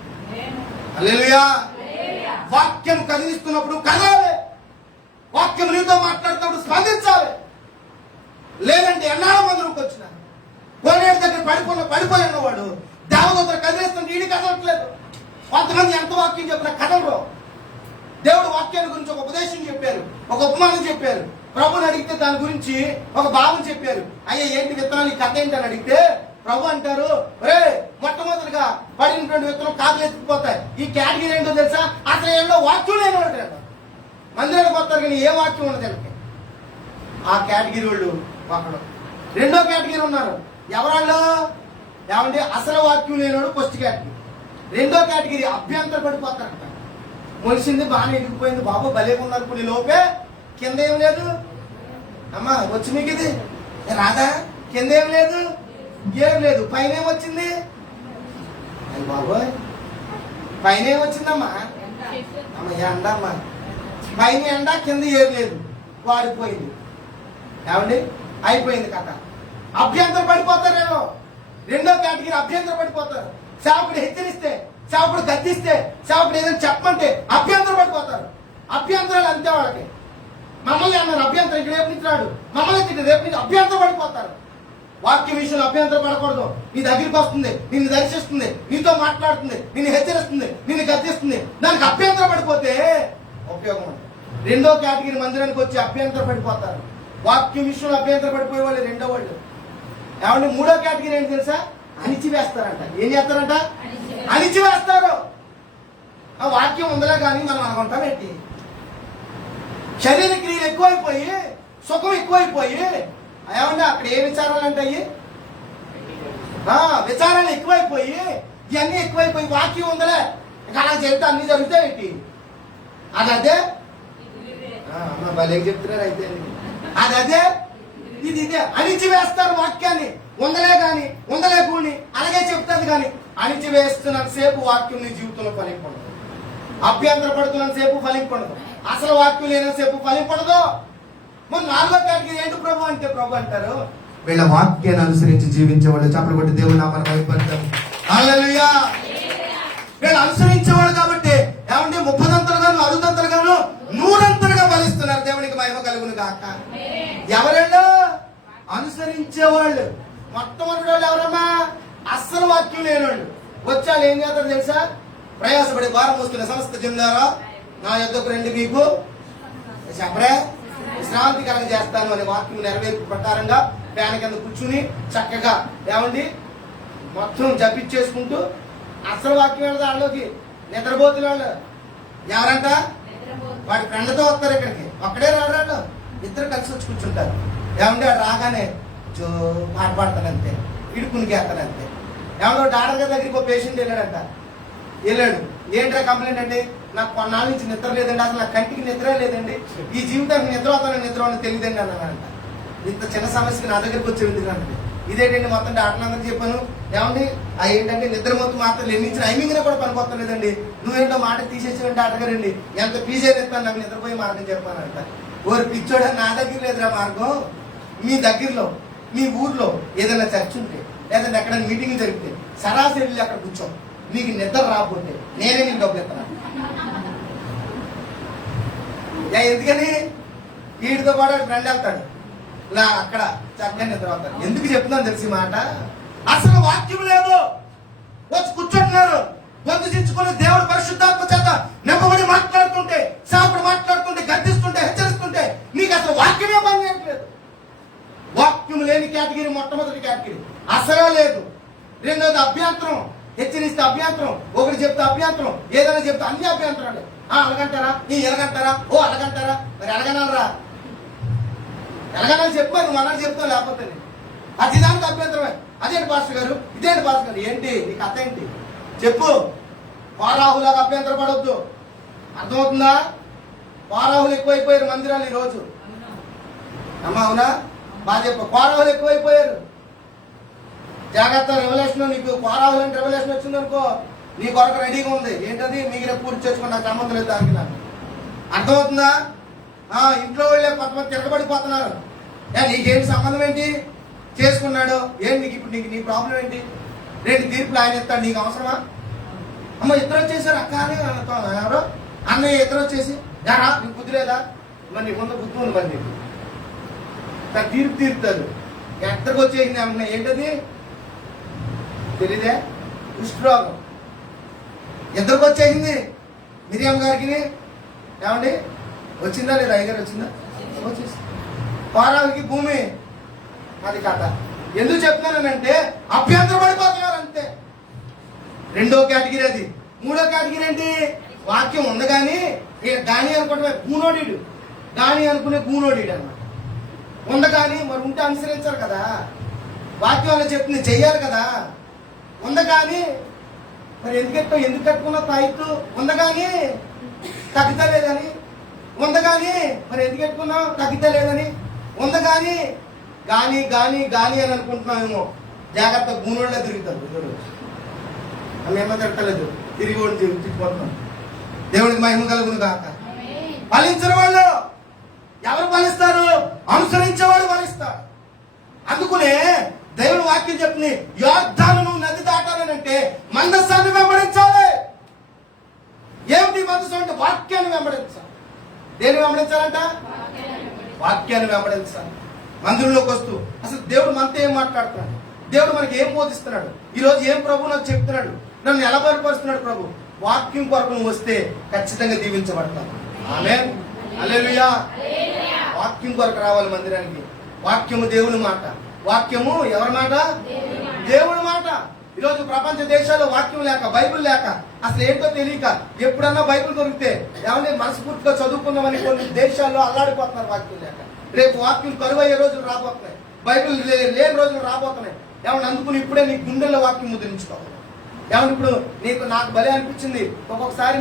హల్లెలూయా. వాక్యం కదిలిస్తున్నప్పుడు కదలాలి. వాక్యం నీతో మాట్లాడుతున్నప్పుడు స్పందించాలి. లేదంటే ఎన్నాళ్ళ మందికి వచ్చిన కోనేటి దగ్గర పడిపోయి ఉన్నవాడు దేవదూతలు కదిలిస్తుంటే ఈడి కదలట్లేదు. కొంతమంది ఎంత వాక్యం చెప్పినా కదలరు. దేవుడు వాక్యాన్ని గురించి ఒక ఉపదేశం చెప్పారు, ఒక ఉపమానం చెప్పారు. ప్రభుని అడిగితే దాని గురించి ఒక భావం చెప్పారు. అయ్యా ఏంటి విత్తనాలు, ఈ కథ ఏంటి అని అడిగితే ప్రభు అంటారు, రే మొట్టమొదటిగా పడినటువంటి విత్తనం కాకులు ఎత్తుకుపోతాయి. ఈ కేటగిరీ ఏంటో తెలుసా? అసలు ఏంటో వాక్యం లేని వాడు మందిరానికి వస్తారు కానీ ఏ వాక్యం ఉన్నది వీళ్ళకి. ఆ కేటగిరీ వాళ్ళు ఒకడు. రెండో కేటగిరీ ఉన్నారు. ఎవరాళ్ళు? ఏమంటే అసలు వాక్యం లేనివాడు ఫస్ట్ కేటగిరీ. రెండో కేటగిరీ అభ్యంతర పడిపోతారంట. మొలిసింది బాగానే ఎదిగిపోయింది, బాబు భలేగా కొన్ని లోపే కింద ఏం లేదు. అమ్మా వచ్చి మీకు ఇది రాదా? కింద ఏం లేదు, ఏం లేదు. పైన ఏమొచ్చింది? అయ్యి బాబోయ్ పైన ఏమొచ్చిందమ్మా? అమ్మ ఎండ అమ్మా, పైన ఎండ కింద ఏం లేదు, వాడిపోయింది. ఏమండి అయిపోయింది కథ. అభ్యంతరం పడిపోతారేమో. రెండో కేటగిరీ అభ్యంతరం పడిపోతారు. సేవకుడు హెచ్చరిస్తే, సేవకుడు గద్దిస్తే, సేవకుడు ఏదైనా చెప్పమంటే అభ్యంతరం పడిపోతారు. అభ్యంతరాలు అంతే వాళ్ళకి. మమ్మల్ని అన్నారు అభ్యంతరం, ఇక్కడ రేపు నుంచి రాడు, మమ్మల్ని తింటే రేపు నుంచి అభ్యంతరం పడిపోతారు. వాక్య విషయంలో అభ్యంతరం పడకూడదు. నీ దగ్గరికి వస్తుంది, నిన్ను దర్శిస్తుంది, నీతో మాట్లాడుతుంది, నిన్ను హెచ్చరిస్తుంది, నిన్ను గద్దిస్తుంది. దానికి అభ్యంతరం పడిపోతే ఉపయోగం ఉంది. రెండో కేటగిరీ మందిరానికి వచ్చి అభ్యంతరం పడిపోతారు. వాక్యం విషయంలో అభ్యంతరం పడిపోయే వాళ్ళు రెండో వాళ్ళు. ఏమంటే మూడో కేటగిరీ ఏంటి తెలుసా? అణిచివేస్తారంట. ఏం చేస్తారంట? అణిచివేస్తారు. ఆ వాక్యం ఉందలే కానీ మనం అనుకుంటాం ఏంటి? శరీర క్రియలు ఎక్కువైపోయి, సుఖం ఎక్కువైపోయి, ఏమంటే అక్కడ ఏ విచారాలు అంటాయి? విచారాలు ఎక్కువైపోయి, ఇవన్నీ ఎక్కువైపోయి వాక్యం ఉందలే ఇంకా అలా చెప్తే అన్ని జరుగుతాయి ఏంటి? అదే భలే చెప్తున్నారు. అయితే అదే ఇది ఇదే అణిచివేస్తారు వాక్యాన్ని. ఉందలే గాని ఉందలే కూని అలాగే చెప్తాది కానీ అణిచివేస్తున్నంత సేపు వాక్యం నీ జీవితంలో ఫలింపడదు. అభ్యంతర పడుతున్నంత సేపు ఫలింపడదు. అసలు వాక్యం లేనంత సేపు ఫలింపడదు. మరి నాలుగో కేటగిరీ ఏంటి ప్రభు అంటే, ప్రభు అంటారు వీళ్ళ వాక్యాన్ని అనుసరించి జీవించేవాళ్ళు. చప్పట్లు కొట్టి దేవుని నామాన్ని మహిమపరచాలి. హల్లెలూయా. వీళ్ళు అనుసరించేవాళ్ళు కాబట్టి ఏమంటే 30 60 100 ఫలిస్తున్నారు. దేవునికి మహిమ కలుగును గాక. ఎవరెళ్ళు? అనుసరించేవాళ్ళు. మొట్టమొదటి వాళ్ళు ఎవరమ్మా? అస్సలు వాక్యం లేనివాళ్ళు. వచ్చాళ్ళు ఏం చేస్తారు తెలుసా? ప్రయాసపడి భారం మోసుకునే సమస్త జనులారా నా యొద్దకు రండి, మీకు చెప్పరే విశ్రాంతి కలగ చేస్తాను అనే వాక్యం నెరవేర్పు ప్రకారంగా ఫ్యాన్ కింద కూర్చుని చక్కగా ఏమండి మొత్తం జపించేసుకుంటూ అసలు వాక్యం వెళ్ళదు. వాళ్ళలోకి నిద్రపోతున్న వాళ్ళు ఎవరంట? వాడి ఫ్రెండ్తో వస్తారు ఇక్కడికి. ఒక్కడే రాడు, ఇద్దరు కలిసి వచ్చి కూర్చుంటారు. ఏమంటే వాడు రాగానే జో పాట పాడతానంతే, ఇడుకునికి వేస్తానంతే. ఏమన్నా డాక్టర్ గారి దగ్గరికి ఒక పేషెంట్ వెళ్ళాడంట. వెళ్ళాడు, ఏంట్రా కంప్లైంట్ అండి? నాకు కొన్నాళ్ళ నుంచి నిద్ర లేదండి, అసలు నా కంటికి నిద్ర లేదండి, ఈ జీవితానికి నిద్ర అవుతానని నిద్ర అని తెలియదండి అన్నానంట. ఇంత చిన్న సమస్యకి నా దగ్గరికి వచ్చే ఎందుకంటే ఇదేంటండి మొత్తం డాక్టర్ అందరికి చెప్పాను. ఏమండి ఏంటంటే నిద్ర మొత్తం మాత్రం ఎన్నించిన ఐమింగ్ కూడా పనిపోతలేదండి, నువ్వేంటో మాట తీసేసేవండి డాక్టర్ గారండి, ఎంత ఫీజు అయితే ఇస్తాను నాకు నిద్రపోయే మార్గం చెప్పానంట. ఓరి పిచ్చోడా, నా దగ్గర లేదురా మార్గం. మీ దగ్గరలో మీ ఊర్లో ఏదైనా చర్చ్ ఉంటే లేదంటే ఎక్కడైనా మీటింగ్ జరిగితే సరాసరి అక్కడ కూర్చో, నీకు నిద్ర రాకపోతే నేనే నీకు డబ్బులు ఇస్తాను. ఎందుకని వీడితో పాటు ఫ్రెండ్ వెళ్తాడు, ఇలా అక్కడ చక్కగా నిద్ర అవుతాడు. ఎందుకు చెప్తున్నాను తెలిసి మాట, అసలు వాక్యం లేదు. వచ్చి కూర్చుంటున్నారు, గొంతు చించుకొని దేవుడు పరిశుద్ధాత్మ చేత నింపబడి మాట్లాడుతుంటే, సాపుడు మాట్లాడుతుంటే, గద్దిస్తుంటే, హెచ్చరిస్తుంటే నీకు అసలు వాక్యమే పని చేయట్లేదు. వాక్యం లేని కేటగిరీ మొట్టమొదటి కేటగిరీ, అసలే లేదు. రెండోది అభ్యంతరం, హెచ్చరిస్తే అభ్యంతరం, ఒకటి చెప్తే అభ్యంతరం, ఏదైనా చెప్తే అన్ని అభ్యంతరాలు. అలాగంటారా, నీ ఎలాగంటారా, ఓ అలాగంటారా, మరి ఎలాగనరా, ఎలాగనని చెప్పు, నువ్వు అన్నది చెప్తావు, లేకపోతే ప్రతిదానికి అభ్యంతరమే. అదేంటి పాస్టర్ గారు, ఇదేంటి పాస్టర్ గారు, ఏంటి నీ కథ ఏంటి చెప్పు. వారాహులాగా అభ్యంతర పడొద్దు, అర్థమవుతుందా? వారాహులు ఎక్కువైపోయారు మందిరాలు ఈరోజు. అమ్మా అవునా, బాగా చెప్పు. వారాహులు ఎక్కువైపోయారు, జాగ్రత్త. రెవల్యూషన్, నీకు వారాహులు అంటే రెవల్యూషన్ వచ్చింది అనుకో, నీ కొరకు రెడీగా ఉంది. ఏంటది, మీకు పూర్తి చేసుకుని నాకు సంబంధం లేదు దానికి. నాకు అర్థమవుతుందా? ఇంట్లో వాళ్ళే కొంతమంది తిరగబడిపోతున్నారు. నీకేంటి సంబంధం, ఏంటి చేసుకున్నాడు, ఏంటి నీకు ఇప్పుడు, నీ ప్రాబ్లం ఏంటి? రేపు తీర్పులు ఆయన ఇస్తాడు, నీకు అవసరమా? అమ్మ ఇద్దరు వచ్చేసారు అక్క అని ఎవరో అన్నయ్య ఇద్దరు వచ్చేసి, యారా నీకు బుద్ధి లేదా, మరి నీ ముందు బుద్ధి ఉంది, మరి నీకు తన తీర్పు తీరుతారు. ఎక్కడికి వచ్చేసింది అన్న, ఏంటది తెలీదే, కుష్ఠరోగం. ఇద్దరికి వచ్చేసింది, మిరియం గారికి ఏమండి వచ్చిందా లేదా, అయ్యగారు వచ్చిందా, వచ్చేసి. వారాలకి భూమి, అది కథ. ఎందుకు చెప్తున్నానంటే అభ్యంతర పడిపోతున్నారు అంతే. రెండో కేటగిరీ అది. మూడో కేటగిరీ ఏంటి, వాక్యం ఉంది కానీ గాని అనుకుంటే గూనోడీడు, గాని అనుకునే గూనోడీడు అన్నమాట. ఉంది కానీ మరి ఉంటే అనుసరించారు కదా, వాక్యం అలా చెప్తుంది చెయ్యాలి కదా. ఉంది కానీ మరి ఎందుకు కట్టుకున్నావు తాయిత్తు, ఉంది కానీ తగ్గుతలేదని, ఉంది కానీ మరి ఎందుకు కట్టుకున్నావు తగ్గుతలేదని, ఉంది కానీ గాని గాని గాని అని అనుకుంటున్నామేమో. జాగ్రత్త, గూనోళ్ళే తిరుగుతారు. ఏమో తిట్టలేదు, తిరిగి ఓడి తిప్పిపోతున్నాం. దేవుడికి మహిమ కలుగును కాక. ఫలించిన వాళ్ళు ఎవరు ఫలిస్తారు, అనుసరించేవాడు ఫలిస్తారు. అందుకునే దేవుని వాక్యం చెప్తుంది, యోర్దాను నది దాటాలంటే మందస్సాన్ని వెంబడించాలి. ఏమిటి మందస్సు అంటే వాక్యాన్ని వెంబడించాలి. దేన్ని వెంబడించాలంట, వాక్యాన్ని వెంబడించాలి. మందిరంలోకి వస్తూ అసలు దేవుడు మనతో ఏం మాట్లాడుతున్నాడు, దేవుడు మనకి ఏం బోధిస్తున్నాడు, ఈరోజు ఏం ప్రభు నాకు చెప్తున్నాడు, నన్ను ఎలా బయలుపరుస్తున్నాడు ప్రభు. వాక్యం కొరకు నువ్వు వస్తే ఖచ్చితంగా దీవించబడతావు. ఆమేన్, హల్లెలూయా. వాక్యం కొరకు రావాలి మందిరానికి. వాక్యము దేవుని మాట. వాక్యము ఎవరి మాట, దేవుని మాట. ఈరోజు ప్రపంచ దేశాల్లో వాక్యం లేక, బైబిల్ లేక, అసలు ఏంటో తెలియక, ఎప్పుడన్నా బైబిల్ దొరికితే ఏమంటే మనస్ఫూర్తిగా చదువుకుందామని కొన్ని దేశాల్లో అల్లాడిపోతున్నారు వాక్యం లేక. రేపు వాక్యం కరువయ్యే రోజులు రాబోతున్నాయి, బైబిల్ లేని రోజులు రాబోతున్నాయి. ఏమన్నా అందుకుని ఇప్పుడే నీ గుండెల్లో వాక్యం ముద్రించుకోవాలి. ఏమన్నా ఇప్పుడు నాకు భలే అనిపించింది, ఒక్కొక్కసారి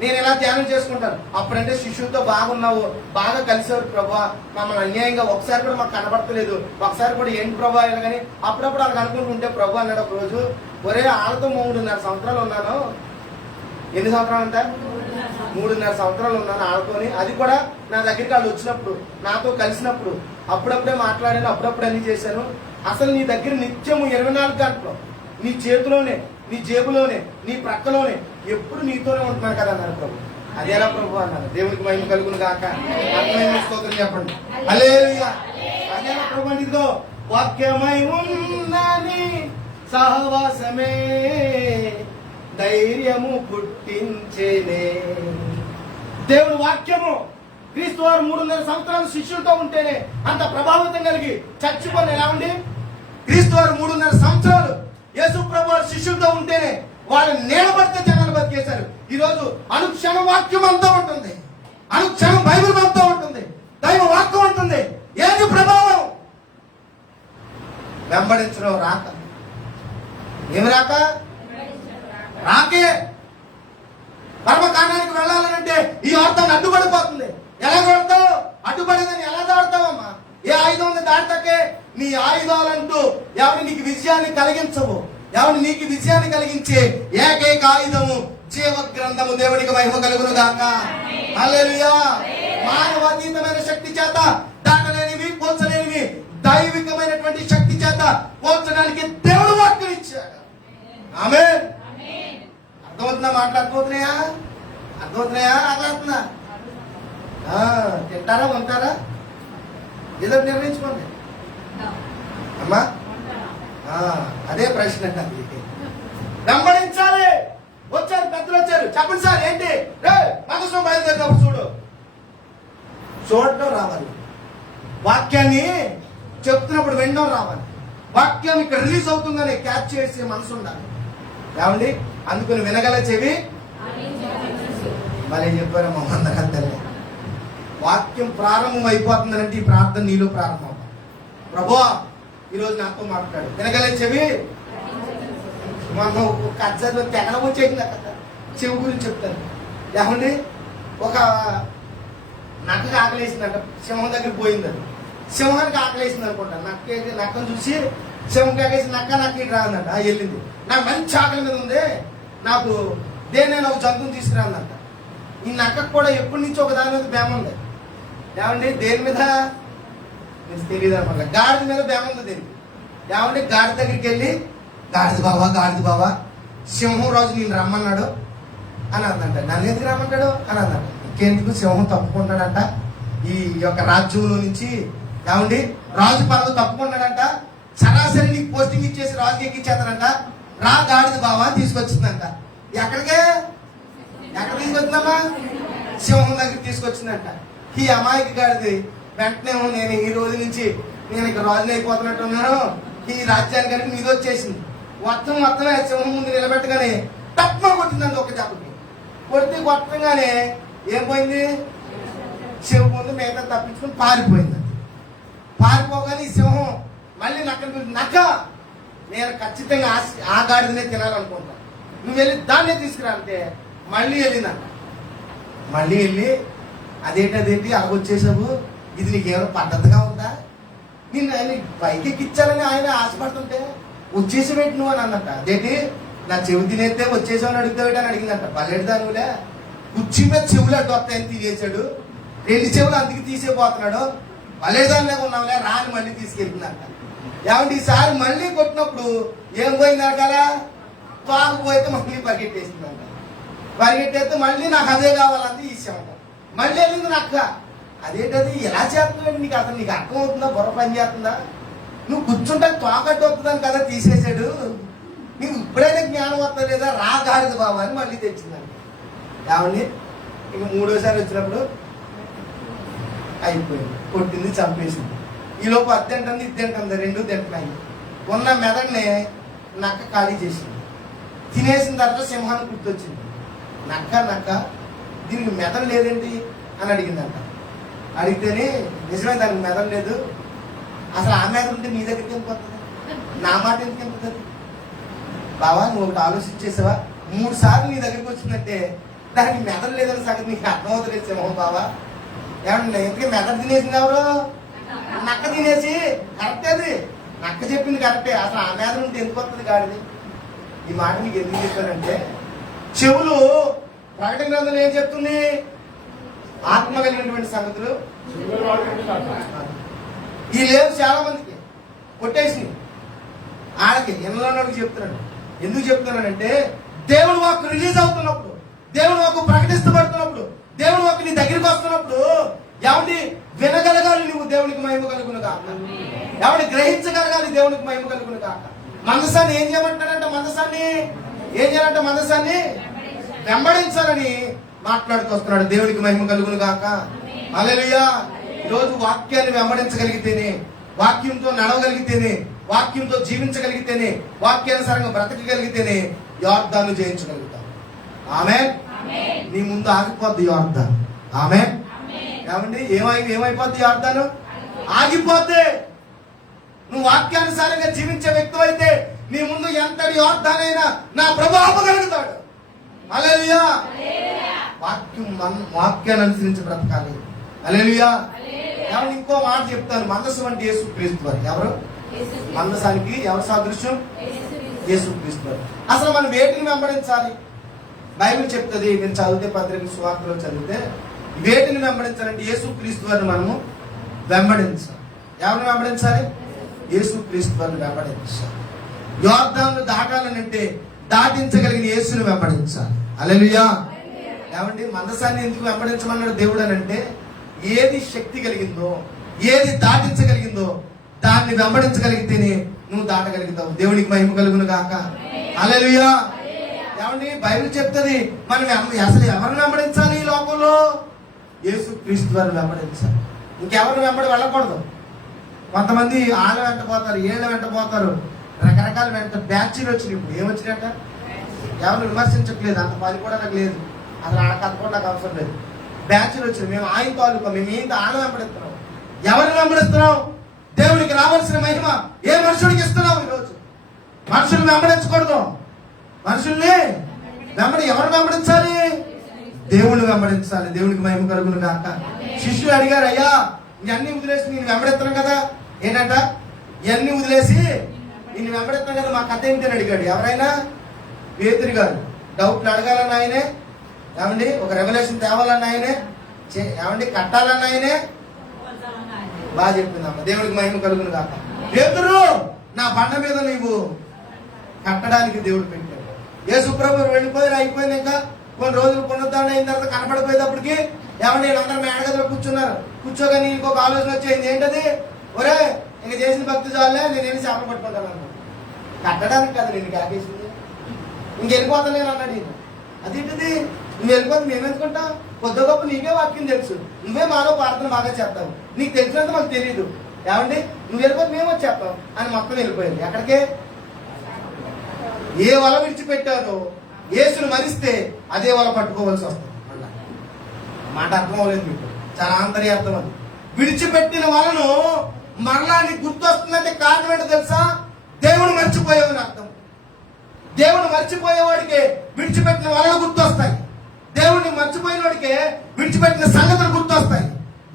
నేను ఎలా ధ్యానం చేసుకుంటాను. అప్పుడంటే శిష్యులతో బాగున్నావు, బాగా కలిసేవారు ప్రభా, మమ్మల్ని అన్యాయంగా ఒకసారి కూడా మాకు కనబడతలేదు, ఒకసారి కూడా ఏంటి ప్రభా ఇలా. కానీ అప్పుడప్పుడు వాళ్ళకి అనుకుంటుంటే ప్రభు అన్నాడు ఒక రోజు, ఒరే వాళ్ళతో 3.5 సంవత్సరాలు ఉన్నాను. ఎన్ని సంవత్సరాలు అంట, 3.5 సంవత్సరాలు ఉన్నాను ఆడుకొని. అది కూడా నా దగ్గరికి వాళ్ళు వచ్చినప్పుడు, నాతో కలిసినప్పుడు, అప్పుడప్పుడే మాట్లాడాను, అప్పుడప్పుడు అన్ని చేశాను. అసలు నీ దగ్గర నిత్యము 24 గంటలు నీ చేతిలోనే, నీ జేబులోనే, నీ ప్రక్కలోనే, ఎప్పుడు నీతోనే ఉంటున్నాను కదా అన్నారు ప్రభు. అదేలా ప్రభు అన్నారు. దేవునికి మహిమ కలుగును గాక. స్తోత్రం చెప్పండి, హల్లెలూయా. అదేలా ప్రభు అంటే ఇదిగో వాక్యమై ఉన్నని సహవాసమే ధైర్యము పుట్టించేనే. దేవుని వాక్యము క్రీస్తు వారు 3.5 సంవత్సరాలు శిష్యులతో ఉంటేనే అంత ప్రభావితం కలిగి చచ్చిపోయి ఎలా ఉండి, క్రీస్తు వారు 3.5 సంవత్సరాలు యేసు ప్రభు వారు శిష్యులతో ఉంటేనే వాళ్ళని నిలబడితే జనాలు బతికేశారు. ఈరోజు అనుక్షణం వాక్యం అంతా ఉంటుంది, అనుక్షణం బైబిల్ అంతా ఉంటుంది, దైవ వాక్యం ఉంటుంది. ఏది ప్రభావం, వెంబడించడం రాక. ఏమి రాక, రాకే. పరమకాండానికి వెళ్ళాలనంటే ఈ అర్థాన్ని అడ్డుపడిపోతుంది. ఎలా కొడతావు, అడ్డుపడేదని ఎలా దాడతావమ్మా? ఏ ఆయుధం ఉంది దాటకే? నీ ఆయుధాలంటూ ఎవరి నీకు విజయాన్ని కలిగించవు. ఎవరు నీకు విజయాన్ని కలిగించే ఏకైక ఆయుధము జీవ గ్రంథము. దేవునికి మహిమ కలుగును గాక. హల్లెలూయా. మానవాతీతమైన శక్తి చేత దాటలేనివి, పోల్చలేనివి దైవికమైనటువంటి శక్తి చేత పోల్చడానికి దేవుడు వాక్యం ఇచ్చాడు. ఆమేన్. అర్థమవుతుందా? మాట్లాడుతున్నాయా? అర్థమవుతున్నాయా? అర్థమవుతుందా? తింటారా ఉంటారా? ఏదో నిర్ణయించుకోండి అమ్మా. అదే ప్రశ్న అండి. వెంబడించాలి. వచ్చారు పెద్దలు వచ్చారు, చెప్పండి సార్ ఏంటి మగసం బయలుదేరినప్పుడు చూడటం రావాలి, వాక్యాన్ని చెప్తున్నప్పుడు వినడం రావాలి, వాక్యం ఇక్కడ రిలీజ్ అవుతుందని క్యాచ్ చేసే మనసు ఉండాలి. ఏమండి అందుకని వినగల చెవి మరి చెప్పారు మా అందకంతలే. వాక్యం ప్రారంభం అయిపోతుందంటే ఈ ప్రార్థన నీలో ప్రారంభం. ప్రభువా ఈరోజు నాతో మాట్లాడు, వినగల చెవి. మనం కచ్చలో తెగడం వచ్చేసింది కదా చెవి గురించి చెప్తాను. ఏమండి ఒక నక్కకి ఆకలేసిందంట, సింహం దగ్గర పోయిందని. సింహానికి ఆకలేసింది అనుకుంటా, నక్కను చూసి సింహం కాకేసి నక్క రాదంట. వెళ్ళింది, నాకు మంచి ఆకలి మీద ఉంది, నాకు దేనైనా ఒక జంతువుని తీసుకురాదంట. ఈ నక్కకు కూడా ఎప్పటి నుంచి ఒక దాని మీద బేమ ఉంది. ఏమండి దేని మీద మీకు తెలియదు అనమాట, గాడిద మీద బేమ ఉంది దేనికి. ఏమండి గాడిద దగ్గరికి వెళ్ళి గాడిద బావా సింహం రాజు నేను రమ్మన్నాడు అని అందంట. నన్ను ఎందుకు రమ్మంటాడు అని అందంట. ఇంకెందుకు సింహం తప్పుకుంటాడంట ఈ యొక్క రాజ్యంలో నుంచి. ఏమండి రాజు పదవి తప్పుకుంటాడంట, సరాసరి నీకు పోస్టింగ్ ఇచ్చేసి రాజుకి ఎక్కిచ్చేస్తాడంట. రా గాడిద బావా తీసుకొచ్చిందంట. ఎక్కడ తీసుకొచ్చిందమ్మా? సింహం దగ్గర తీసుకొచ్చిందంట. ఈ అమాయకి గాడిది వెంటనే నేను ఈ రోజు నుంచి నేను ఇక్కడ రాజుని అయిపోతున్నట్టు ఉన్నాను, ఈ రాజ్యానికి మీద వచ్చేసింది. మొత్తమే సింహం ముందు నిలబెట్టగానే తప్ప కొట్టిందండి ఒక దెబ్బకి. కొట్టగానే ఏం పోయింది? సింహం ముందు మిగతా తప్పించుకుని పారిపోయిందండి. పారిపోగానే ఈ సింహం మళ్ళీ నక్క నేను ఖచ్చితంగా ఆ గాడిదనే తినాలనుకుంటా, నువ్వు వెళ్ళి దాన్నే తీసుకురా అంటే మళ్ళీ వెళ్ళిందంట. మళ్ళీ వెళ్ళి అదేంటి అలాగొచ్చేసావు, ఇది నీకేమైనా పద్ధతిగా ఉందా, నిన్ను ఆయన పైకి ఎక్కించాలని ఆయన ఆశపడుతుంటే వచ్చేసేవేటి నువ్వు అని అన్నట్ట. అదేంటి నా చెవి తినేస్తే వచ్చేసావు అని అడుగుతావేటి అని అడిగిందంట. పల్లెడు దానిలే కుర్చీ మీద చెవులు అడ్డు వస్తాయని తీసేసాడు, 2 చెవులు అందుకు తీసేపోతున్నాడు, పల్లెదానిలాగా ఉన్నావులే రాని మళ్ళీ తీసుకెళ్తుందంట. ఏమంటే ఈసారి మళ్ళీ కొట్టినప్పుడు ఏం పోయింది అడగాల, తోకపోతే మళ్ళీ పరిగెట్టేసిందంట. పరిగెట్టేస్తే మళ్ళీ నాకు అదే కావాలంది ఈ సింహం. మళ్ళీ వెళ్ళింది నక్క. అదేంటది ఎలా చేస్తున్నాడు, నీకు అసలు నీకు అర్థం అవుతుందా, బుర్ర పని చేస్తుందా? నువ్వు కూర్చుంటే తోకట్టు వస్తుందని కదా తీసేసాడు, నీకు ఇప్పుడైనా జ్ఞానం వస్తా లేదా, రా గాడిద బాబా అని మళ్ళీ తెచ్చిందండి. ఏమండి ఇక 3వసారి వచ్చినప్పుడు అయిపోయింది, కొట్టింది, చంపేసింది. ఈలోపు అది తింటుంది ఇది తింటుంది, 2 తింటున్నాయి. ఉన్న మెదడుని నక్క ఖాళీ చేసింది. తినేసిన తర్వాత సింహాన్ని గుర్తొచ్చింది. నక్క దీనికి మెదడు లేదేంటి అని అడిగిందంట. అడిగితేనే నిజమే దానికి మెదడు లేదు, అసలు ఆ మెదడు ఉంటే నీ దగ్గరికి ఎందుకు వస్తుంది, నా మాట ఎందుకు ఎందుకు బావా, నువ్వు ఒకటి ఆలోచించేసావా, 3 సార్లు నీ దగ్గరికి వచ్చిందంటే దానికి మెదడు లేదని సంగతి నీకు అర్థమవుతలేదు సింహం బావా. ఏమన్నా ఎందుకే మెదడు తినేసింది ఎవరు? నక్క తినేసి. కరెక్టే, అది నక్క చెప్పింది కరెక్టే, అసలు ఆ మెదడు ఉంటే ఎందుకు వస్తుంది గాడిది. ఈ మాట మీకు ఎందుకు చెప్పానంటే, చెవులు ప్రకటన గ్రంథంలో ఏం చెప్తుంది, ఆత్మ కలిగినటువంటి సంగతులు ఈ లేవు చాలా మందికి కొట్టేసి ఆడకి ఎన్నోకి చెప్తున్నాడు. ఎందుకు చెప్తున్నానంటే దేవుడు వాక్కు రిలీజ్ అవుతున్నప్పుడు, దేవుడు వాక్కు ప్రకటిస్తబడుతున్నప్పుడు, దేవుడు వాక్కు నీ దగ్గరికి వస్తున్నప్పుడు ఎవడి వినగలగాలి, నువ్వు దేవునికి మహిమ కలుగును కాక, ఎవడి గ్రహించగలగాలి, దేవునికి మహిమ కలుగును కాక. మనసాన్ని ఏం చేయమంటాడంటే, మనసాన్ని ఏం చేయాలంటే మనసాన్ని వెంబడించాలని మాట్లాడుతూ వస్తున్నాడు. దేవునికి మహిమ కలుగును గాక. హల్లెలూయా. ఈరోజు వాక్యాన్ని వెంబడించగలిగితేనే, వాక్యంతో నడవగలిగితేనే, వాక్యంతో జీవించగలిగితేనే, వాక్యానుసారంగా బ్రతకగలిగితేనే యోర్దాను జయించగలుగుతాం. ఆమేన్. నీ ముందు ఆగిపోద్ది యోర్దాను. ఆమేన్. ఏమండి ఏమైపోద్ది యోర్దాను? ఆగిపోద్ది. నువ్వు వాక్యానుసారంగా జీవించే వ్యక్తి అయితే నీ ముందు ఎంతటి యోర్దానైనా నా ప్రభు ఆపగలుగుతాడు. హల్లెలూయా. వాక్యాన్ని అనుసరించి బ్రతకాలి. హల్లెలూయా. ఏమన్నా ఇంకో మాట చెప్తాను, మందసం అంటే యేసుక్రీస్తు వారు. ఎవరు? మందసానికి ఎవరు సాదృశ్యం? యేసుక్రీస్తు వారు. అసలు మనం వేటిని వెంబడించాలి? బైబిల్ చెప్తుంది, నేను చదివితే పత్రిక సువార్తలో చదివితే వేటిని వెంబడించాలంటే యేసుక్రీస్తు వారిని మనము వెంబడించాలి. ఎవరిని వెంబడించాలి? యేసుక్రీస్తు వారిని వెంబడించాలి. యోర్దాను దాటాలనంటే దాటించగలిగిన యేసుని వెంబడించాలి. హల్లెలూయా. ఏమండి మందసాన్ని ఎందుకు వెంబడించమన్నాడు దేవుడు అని అంటే, ఏది శక్తి కలిగిందో, ఏది దాటించగలిగిందో దాన్ని వెంబడించగలిగితేనే నువ్వు దాటగలుగుతావు. దేవునికి మహిమ కలుగును గాక. హల్లెలూయా. ఏమండి, బైబిల్ చెప్తుంది మనం అసలు ఎవరిని వెంబడించాలి ఈ లోకంలో? యేసు క్రీస్తు వారిని వెంబడించాలి. ఇంకెవరిని వెంబడి వెళ్ళకూడదు. కొంతమంది ఆళ్ళ వెంట పోతారు, ఏళ్ళ వెంట పోతారు, రకరకాల వెంట బ్యాచ్లు వచ్చినాయి. ఇప్పుడు ఏమొచ్చినాక ఎవరిని విమర్శించట్లేదు, అంత పని కూడా నాకు లేదు, అసలు ఆడ కథ కూడా నాకు అవసరం లేదు. బ్యాచ్లు వచ్చినాయి. మేము ఆయన తాలూకా, మేము ఏంటి ఆళ్ళ వెంబడిస్తున్నాం. ఎవరిని వెంబడిస్తున్నాం? దేవునికి రావాల్సిన మహిమ ఏ మనుషుడికి ఇస్తున్నాం? ఈరోజు మనుషుల్ని వెంబడించకూడదు. మనుషుల్ని ఎవరు వెంబడించాలి? దేవుణ్ణి వెంబడించాలి. దేవునికి మహిమ కలుగును గాక. శిష్యులు అడిగారు, అయ్యా ఇవన్నీ వదిలేసి నేను వెంబడిస్తున్నాను కదా. ఏంటంట? ఇవన్నీ వదిలేసి నేను వెంబడిస్తున్నాను కదా, మా కథ ఏంటి అని అడిగాడు. ఎవరైనా? పేతురు గారు. డౌట్లు అడగాలన్న ఆయనే, ఏమండి ఒక రెవల్యూషన్ తేవాలన్న ఆయనే, ఏమండి కట్టాలన్న ఆయనే. బాగా చెప్పిందమ్మ. దేవుడికి మహిమ కలుగును గాక. పేతురు, నా బండ మీద నీవు కట్టడానికి దేవుడు పెట్టాడు. యేసు ప్రభువు వెళ్ళిపోయి అయిపోయింది. ఇంకా కొన్ని రోజులు పునరుద్ధరణ అయిన తర్వాత కనపడిపోయేటప్పటికి ఏమండి వీళ్ళందరూ మేడగదిలో కూర్చున్నారు. కూర్చోగానే ఇంకొక ఆలోచన వచ్చేది. ఏంటది? ఒరే ఇంక చేసిన భక్తి చాలే, నేనేమి చేపలు పట్టుకుంటాను అన్నాడు. కట్టడానికి కదా నేను కాకేసింది, ఇంకెళ్ళిపోతాను నేను అన్నాడు. ఈయన అదేంటిది? నువ్వు వెళ్ళిపోతే మేము ఎందుకుంటాం? కొద్ది గొప్ప నీకే వాక్యం తెలుసు, నువ్వే మానవ ప్రార్థన బాగా చేస్తావు, నీకు తెలిసినంత మాకు తెలియదు. ఏమండి నువ్వు వెళ్ళిపోతే మేము వచ్చేస్తాం అని మొత్తం వెళ్ళిపోయింది. ఎక్కడికే? ఏ వల విడిచిపెట్టారో యేసును మరిస్తే అదే వల పట్టుకోవాల్సి వస్తుంది. మాట అర్థం అవ్వలేదు మీకు, చాలా ఆంతర్యార్థం. అది విడిచిపెట్టిన వలను మరలా నీకు గుర్తు వస్తుందంటే కారణం ఏంటో తెలుసా? దేవుడు మర్చిపోయేవని అర్థం. దేవుడు మర్చిపోయేవాడికి విడిచిపెట్టిన వలలు గుర్తొస్తాయి. దేవుడిని మర్చిపోయిన వాడికి విడిచిపెట్టిన సంగతులు గుర్తొస్తాయి.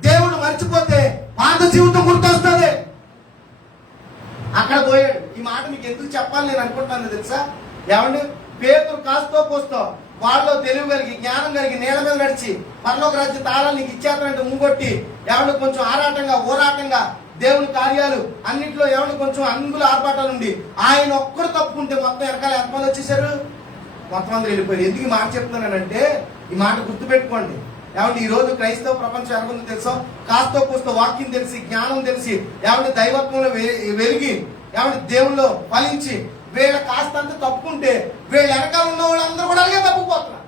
దేవుడు మర్చిపోతే పాత జీవితం గుర్తొస్తుంది. అక్కడ పోయాడు. ఈ మాట మీకు ఎందుకు చెప్పాలి నేను అనుకుంటాను తెలుసా? ఏమండి పేతురు కాస్తో కోస్తో వాళ్ళలో తెలివి కలిగి, జ్ఞానం కలిగి, నీళ్ళ మీద నడిచి పరలోక రాజ్య తాళాలు నీకు ఇచ్చేస్తానంటే ముంగొట్టి, ఏమంటే కొంచెం ఆరాటంగా ఓరాటంగా దేవుని కార్యాలు అన్నింటిలో ఏమంటే కొంచెం అంగుల ఆర్పాటాలు ఉండి ఆయన ఒక్కడు తప్పుకుంటే మొత్తం వెనకాల ఎంతమంది వచ్చేసారు? మొత్తం అందరూ వెళ్ళిపోయారు. ఎందుకు ఈ మాట చెప్తున్నానంటే ఈ మాట గుర్తుపెట్టుకోండి. ఏమంటే ఈ రోజు క్రైస్తవ ప్రపంచం ఎలాగుందో తెలుసా? కాస్తో కూస్తో వాక్యం తెలిసి, జ్ఞానం తెలిసి, ఏమంటే దైవత్వంలో వెలిగి, ఏమంటే దేవుల్లో ఫలించి వీళ్ళ కాస్తంత తప్పుకుంటే వీళ్ళ వెనకాల ఉన్న వాళ్ళందరూ కూడా అలాగే తప్పుకుపోతున్నారు.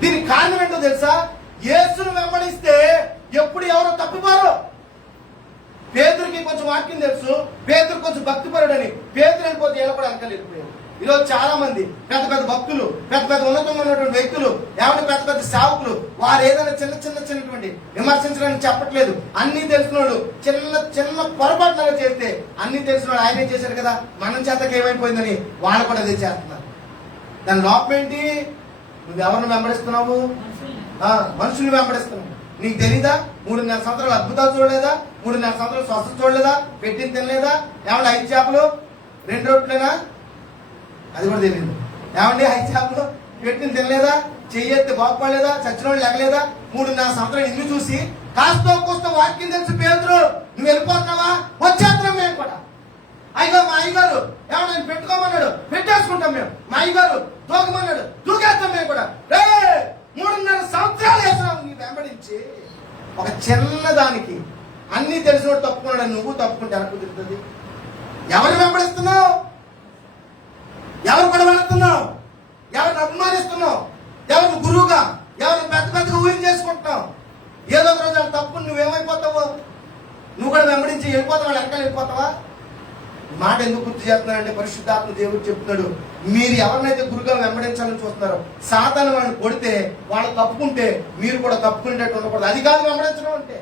దీనికి కారణం ఏంటో తెలుసా? యేసును వెంబడిస్తే ఎప్పుడు ఎవరో తప్పిపోరు. పేతురికి కొంచెం వాక్యం తెలుసు, పేతురు కొంచెం భక్తిపరుడని పేతురు వెళ్ళిపోతే వీళ్ళు కూడా వెనకాల వెళ్ళిపోయారు. ఈరోజు చాలా మంది పెద్ద పెద్ద భక్తులు, పెద్ద పెద్ద ఉన్నతంగా ఉన్నటువంటి వ్యక్తులు, ఏమంటే పెద్ద పెద్ద సేవకులు, వారు ఏదైనా చిన్నటువంటి విమర్శించడానికి చెప్పట్లేదు. అన్ని తెలిసినోడు చిన్న పొరపాటులాగా చేస్తే అన్ని తెలిసినోడు ఆయనే చేశాడు కదా, మనం చేతకి ఏమైపోయిందని వాళ్ళు కూడా అదే చేస్తున్నారు. దాని లోపం ఏంటి? నువ్వు ఎవరిని వెంబడిస్తున్నావు? మనుషుల్ని వెంబడిస్తున్నావు. నీకు తెలీదా? 3.5 సంవత్సరాలు అద్భుతాలు చూడలేదా? 3.5 సంవత్సరాలు స్వస్థత చూడలేదా? పెట్టింది తినలేదా? ఏమంటే 5 చేపలు 2 రొట్టెలేనా? అది కూడా తెలియదు. ఏమండి 5 చేపలు పెట్టింది తినలేదా? చెయ్యెత్తి బాగుపడలేదా? చచ్చిన వాళ్ళు లేగలేదా? 3.5 సంవత్సరాలు ఇల్లు చూసి కాస్తో కూస్తో వాక్యం తెలిసి పేదరు నువ్వు వెళ్ళిపోతున్నావా? వచ్చేస్తున్నాం మేము కూడా. అయ్యో మా అయ్యగారు ఏమన్నా నేను పెట్టుకోమన్నాడు, పెట్టేసుకుంటాం మేము. మా అయ్యగారు తూకమన్నాడు, తూకేస్తాం మేము కూడా. 3.5 సంవత్సరాలు వేసినావు నీ వెంబడించి. ఒక చిన్నదానికి అన్ని తెలిసినోడు తప్పుకున్నాడు, నువ్వు తప్పుకుంటే ఎలా కుదురుతుంది? ఎవరు వెంబడిస్తున్నావు? ఎవరు కూడా వెళుతున్నావు? ఎవరిని అభిమానిస్తున్నావు? ఎవరిని గురువుగా, ఎవరిని పెద్ద పెద్దగా ఊహించేసుకుంటున్నావు? ఏదో ఒక రోజు తప్పు నువ్వేమైపోతావు? నువ్వు కూడా వెంబడించి వెళ్ళిపోతావా? వెనకాల వెళ్ళిపోతావా? మాట ఎందుకు గుర్తు చేస్తున్నానంటే పరిశుద్ధాత్మ దేవుడు చెప్తున్నాడు, మీరు ఎవరినైతే గురుగా వెంబడించాలని చూస్తున్నారో సాతాను వాళ్ళని కొడితే వాళ్ళు తప్పుకుంటే మీరు కూడా తప్పుకునేటట్టు ఉండకూడదు. అది కాదు వెంబడించడం అంటే.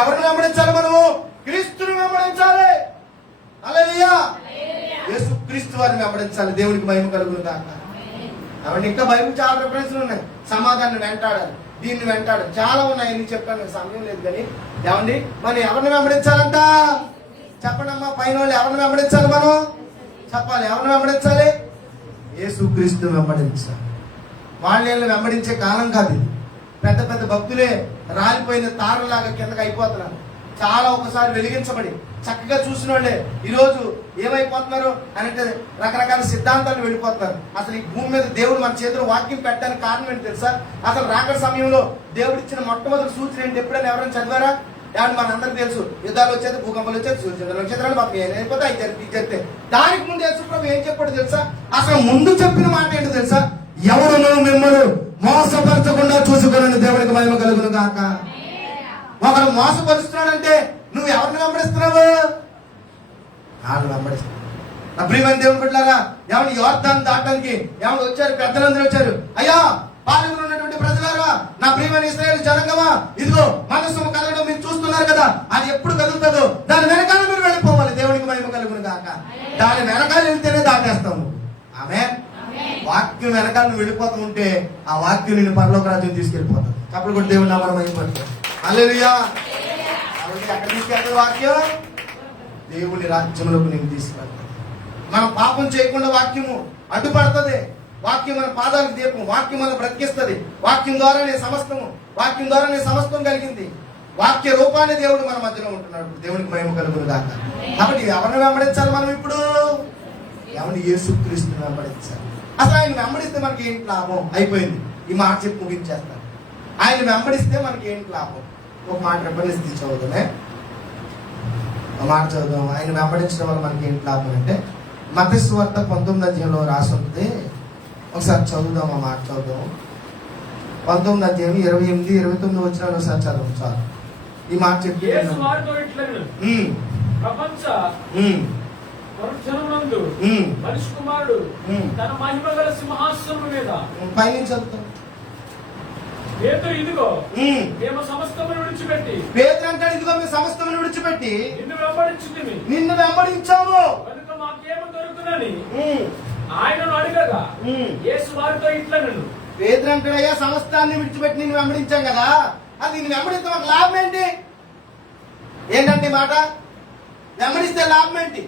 ఎవరిని వెంబడించాలి? మనము క్రీస్తుని వెంబడించాలి. హల్లెలూయా. యేసు క్రీస్తు వారిని వెంబడించాలి. దేవునికి మహిమ కలుగును గాక. కాబట్టి ఇంకా బైబిల్ చాలా రిఫరెన్స్లు ఉన్నాయి. సమాధానం వెంటాడాలి, దీన్ని వెంటాడాలి, చాలా ఉన్నాయి. ఎన్ని చెప్పాను, సమయం లేదు. కానీ ఏమండి మనం ఎవరిని వెంబడించాలంట? చెప్పండి అమ్మా, పైన వాళ్ళు ఎవరిని వెంబడించాలి? మనం చెప్పాలి. ఎవరిని వెంబడించాలి? యేసు క్రీస్తు వెంబడించాలి. వాళ్ళని వెంబడించే కాలం కాదు ఇది. పెద్ద పెద్ద భక్తులే రాలిపోయిన తారలాగా కిందకి అయిపోతున్నారు. చాలా ఒకసారి వెలిగించబడి చక్కగా చూసిన వాళ్ళే ఈరోజు ఏమైపోతున్నారు అని అంటే రకరకాల సిద్ధాంతాలు వెళ్ళిపోతున్నారు. అసలు ఈ భూమి మీద దేవుడు మన చేతిలో వాక్యం పెట్టడానికి కారణం ఏంటి తెలుసా? అసలు రాకడ సమయంలో దేవుడు ఇచ్చిన మొట్టమొదటి సూచన ఏంటి? ఎప్పుడైనా ఎవరైనా చదివారా? ఏమన్నా మనందరికీ తెలుసు, యుద్ధాలు వచ్చేది, భూకంపాలు వచ్చేది, సూర్యుడు నక్షత్రాలు మాకు అయిపోతే అవి జరిగితే. దానికి ముందు యేసుప్రభు ఏం చెప్పాడు తెలుసా? అసలు ముందు చెప్పిన మాట ఏంటో తెలుసా? ఎవరును మిమ్మల్ని మోసపరచకుండా చూసుకుని దేవుడికి మహిమ కలుగును గాక. ఒకడు మోసపరుస్తున్నాడంటే నువ్వు ఎవరిని వెంబడిస్తున్నావు? వాళ్ళు వెంబడిస్తున్నావు. నా ప్రియమైన దేవుని బిడ్డలారా, ఎవరిని యోర్దాను దాటడానికి ఎవరు వచ్చారు? పెద్దలందరూ వచ్చారు. అయ్యా, పాలెంలో ఉన్నటువంటి ప్రజలారా, నా ప్రియమైన ఇశ్రాయేలు జనాంగమా, ఇదిగో మనసు కదలడం మీరు చూస్తున్నారు కదా, అది ఎప్పుడు కదులుతుందో దాని వెనకాల మీరు వెళ్ళిపోవాలి. దేవునికి మహిమ కలుగును గాక. దాని వెనకాల వెళ్తేనే దాటేస్తాము. ఆమేన్. వాక్యం వెనకాల నువ్వు వెళ్ళిపోతూ ఉంటే ఆ వాక్యం నిన్ను పరలోక రాజ్యం తీసుకెళ్ళిపోతుంది. అప్పుడు కూడా దేవుని నామమున మహిమపడతాడు. హల్లెలూయా. ఎక్కడ తీసుకెళ్తాడు వాక్యం? దేవుని రాజ్యంలోకి నేను తీసుకెళ్తాను. మనం పాపం చేయకుండా వాక్యము అడ్డుపడుతుంది. వాక్యం మన పాదాలకు దీపం. వాక్యం మనం బ్రతికిస్తుంది. వాక్యం ద్వారానే సమస్తం కలిగింది. వాక్య రూపాన్ని దేవుడు మన మధ్యలో ఉంటున్నాడు. దేవునికి మహిమ కలుగును గాక. కాబట్టి ఎవరిని వెంబడించాలి మనం ఇప్పుడు? ఎవరిని? యేసుక్రీస్తుని వెంబడించాలి. అసలు ఆయన వెంబడిస్తే మనకి ఏంటి లాభం? అయిపోయింది. ఈ మాట చెప్పి ముగించేస్తాను. ఆయన వెంబడిస్తే మనకి ఏంటి లాభం? ఒక మాట రెఫరెన్స్ తీసి చదువుతామే. ఒక మాట చదువుదాం. ఆయన వెంబడించడం వల్ల మనకి ఏంటి లాభం అంటే మత్తయి సువార్త 19వ అధ్యాయంలో రాసి ఉంటుంది. ఒకసారి చదువుదాం. ఆ మాట చదువుదాం. 19వ అధ్యాయం 28, 29 వచనాలు ఒకసారి చదువు. చాలు. ఈ మాట చెప్పి మనిషి కుమారుడు తన మహిమ గల సింహాసనం మీద పైనుంచి చదువుతాం. పేతురు ఇదిగో మేము సమస్తమును విడిచిపెట్టి, పేతురు అంటాడు, ఇదిగో మేము సమస్తమును విడిచిపెట్టి నిన్ను వెంబడించాము కనుక మాకేమో దొరుకునని ఆయనను అడగగా యేసు వారితో ఇట్లనెను. పేతురు అంటాడు, అయ్యా సమస్తాన్ని విడిచిపెట్టి నిన్ను వెంబడించాం కదా, అది నిన్ను వెంబడిస్తే మాకు లాభం ఏంటి? ఏంటంటే మాట వెంబడిస్తే లాభం ఏంటి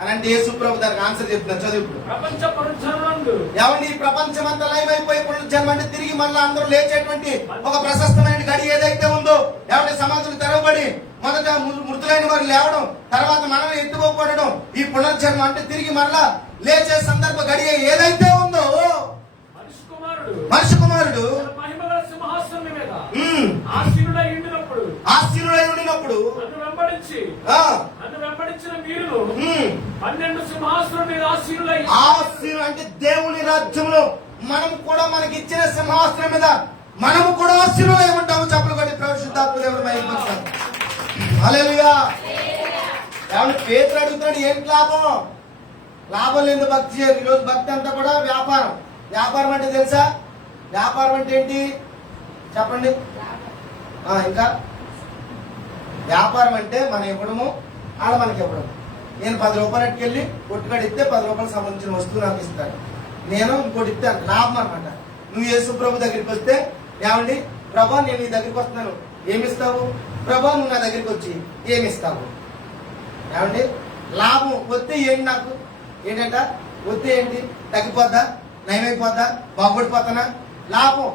అని అంటే యేసు ప్రభు దానికి ఆన్సర్ చెప్తున్నారు. చదువు. ప్రపంచ పునరుద్ధరణందు ఎవరి ప్రపంచం అంతా లైవ్ అయిపోయి పునరుద్ధరణ అంటే తిరిగి మళ్ళీ అందరూ లేచేటువంటి ఒక ప్రశస్తమైన గడి ఏదైతే ఉందో, ఎవరి సమాధులు తెరవబడి మొదట మృతులైన వారు లేవడం, తర్వాత మనల్ని ఎత్తుకోకూడడం, ఈ పునర్జన్మ అంటే తిరిగి మళ్ళా లేచే సందర్భ గడి ఏదైతే ఉందో, మనిషి కుమారుడు సింహాసనం మీద ఆసీనుడై ఉండినప్పుడు నన్ను వెంబడించిన మీరు 12 సింహాసనం మీద ఆసీనులై. అంటే దేవుని రాజ్యంలో మనం కూడా మనకి ఇచ్చిన సింహాసనం మీద మనము కూడా ఆసీనులై ఉంటాము. చెప్పలు కొట్టి పరిశుద్ధాత్మ దేవుడు మహిమపరుస్తాడు. హల్లెలూయా. ఏమన్నా పేతురు అడుగుతున్నాడు, ఏంటి లాభం? లాభం లేదు భక్తి చేయరు. ఈరోజు భక్తి అంతా కూడా వ్యాపారం. వ్యాపారం అంటే తెలుసా? వ్యాపారం అంటే ఏంటి చెప్పండి. ఇంకా వ్యాపారం అంటే మనం ఇవ్వడము, ఆడ మనకి ఇవ్వడం. నేను 10 రూపాయలు అట్టుకెళ్ళి కొట్టుకాడు ఇస్తే 10 రూపాయలకు సంబంధించిన వస్తువు నాకు ఇస్తాడు. నేను ఇంకోటి ఇస్తాను, లాభం అనమాట. నువ్వు యేసు ప్రభు దగ్గరికి వస్తే, ఏమండి ప్రభా నేను నీ దగ్గరికి వస్తున్నాను, ఏమిస్తావు? ప్రభా నువ్వు నా దగ్గరికి వచ్చి ఏమిస్తావు? ఏమండి లాభం వస్తే ఏంటి? నాకు ఏంటంట వస్తే ఏంటి? తగ్గిపోద్దా? నయమైపోద్దా? బాగుపడిపోతానా? లాభం.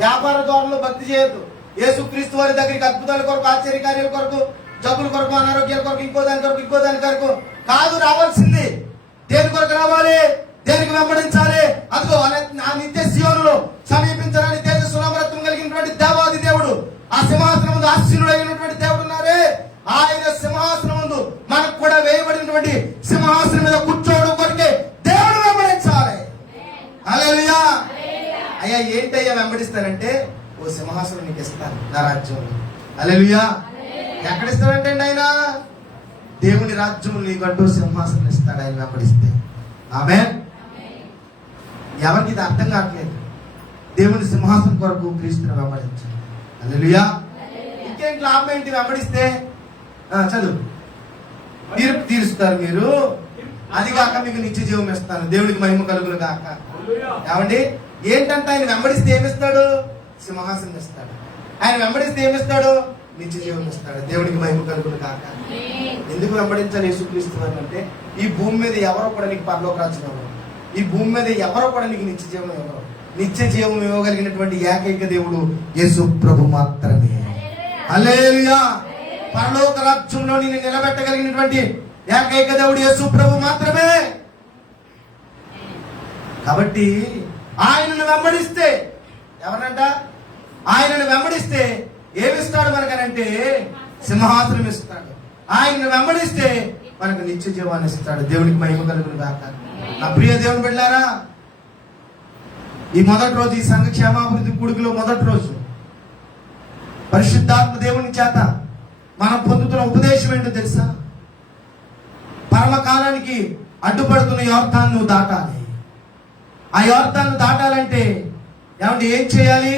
వ్యాపార ధోరణిలో భక్తి చేయొద్దు. యేసుక్రీస్తు వారి దగ్గరికి అద్భుతాల కొరకు, ఆశ్చర్యకార్యాల కొరకు, జబ్బుల కొరకు, అనారోగ్యాల కొరకు, ఇంకో దాని కొరకు కాదు రావాల్సింది. దేని కొరకు రావాలి? దేనికి వెంబడించాలి? అదిగో ఆ నిత్య సియోనులో సమీపించడానికి తేజస్సు నవరత్నం కలిగినటువంటి దేవాది దేవుడు, ఆ సింహాసనం ముందు ఆసీనుడైనటువంటి దేవుడు ఉన్నారే, ఆయన సింహాసనం ముందు మనకు కూడా వేయబడినటువంటి సింహాసనం మీద కూర్చోవడం కొరకే దేవుడు వెంబడించాలి. హల్లెలూయా. అయ్యా ఏంటయ్యా వెంబడిస్తానంటే, ఓ సింహాసనం నీకు ఇస్తాను నా రాజ్యంలో. హల్లెలూయా. ఎక్కడిస్తాడంటే ఆయన దేవుని రాజ్యం నీకంటూ సింహాసనం ఇస్తాడు ఆయన వెంబడిస్తే. ఆమేన్. ఎవరికి ఇది అర్థం కావట్లేదు. దేవుని సింహాసనం కొరకు క్రీస్తుని వెంబడించాలి. హల్లెలూయా. ఇంకేంటి లాభం ఏంటి వెంబడిస్తే? చదువు. తీర్పు తీరుస్తారు మీరు, అది కాక మీకు నిత్య జీవం ఇస్తాను. దేవునికి మహిమ కలుగును కాక. ఏమండి ఏంటంటే ఆయన వెంబడిస్తే ఏమిస్తాడు? సింహాసనం ఇస్తాడు. ఆయన వెంబడిస్తే ఏమిస్తాడు? నిత్య జీవం ఇస్తాడు. దేవునికి మహిమ కలుగును కాక. ఎందుకు వెంబడించాలి యేసుక్రీస్తు అంటే, ఈ భూమి మీద ఎవరో కూడా నీకు పరలోక రాజ్యం ఇవ్వరు. ఈ భూమి మీద ఎవరో కూడా నీకు నిత్య జీవం ఇవ్వరు. నిత్య జీవం ఇవ్వగలిగినటువంటి ఏకైక దేవుడు యేసు ప్రభు మాత్రమే. హల్లెలూయా. పరలోక రాజ్యంలో నిన్ను నిలబెట్టగలిగినటువంటి ఏకైక దేవుడు యేసు ప్రభు మాత్రమే. కాబట్టి ఆయనను వెంబడిస్తే ఎవరంట? ఆయనను వెంబడిస్తే ఏమిస్తాడు మనకనంటే సింహాసనం ఇస్తాడు. ఆయనను వెంబడిస్తే మనకు నిత్య జీవాన్ని ఇస్తాడు. దేవునికి మహిమ కలుగును గాక. నా ప్రియ దేవుని బిడ్డలారా, ఈ మొదటి రోజు, ఈ సంఘ క్షేమాభివృద్ధి కూడికలో మొదటి రోజు పరిశుద్ధాత్మ దేవుని చేత మనం పొందుతున్న ఉపదేశం ఏంటో తెలుసా? పరమకాలానికి అడ్డుపడుతున్న యోర్దాను నువ్వు దాటాలి. ఆ యోర్దాను దాటాలంటే ఏమంటే ఏం చేయాలి?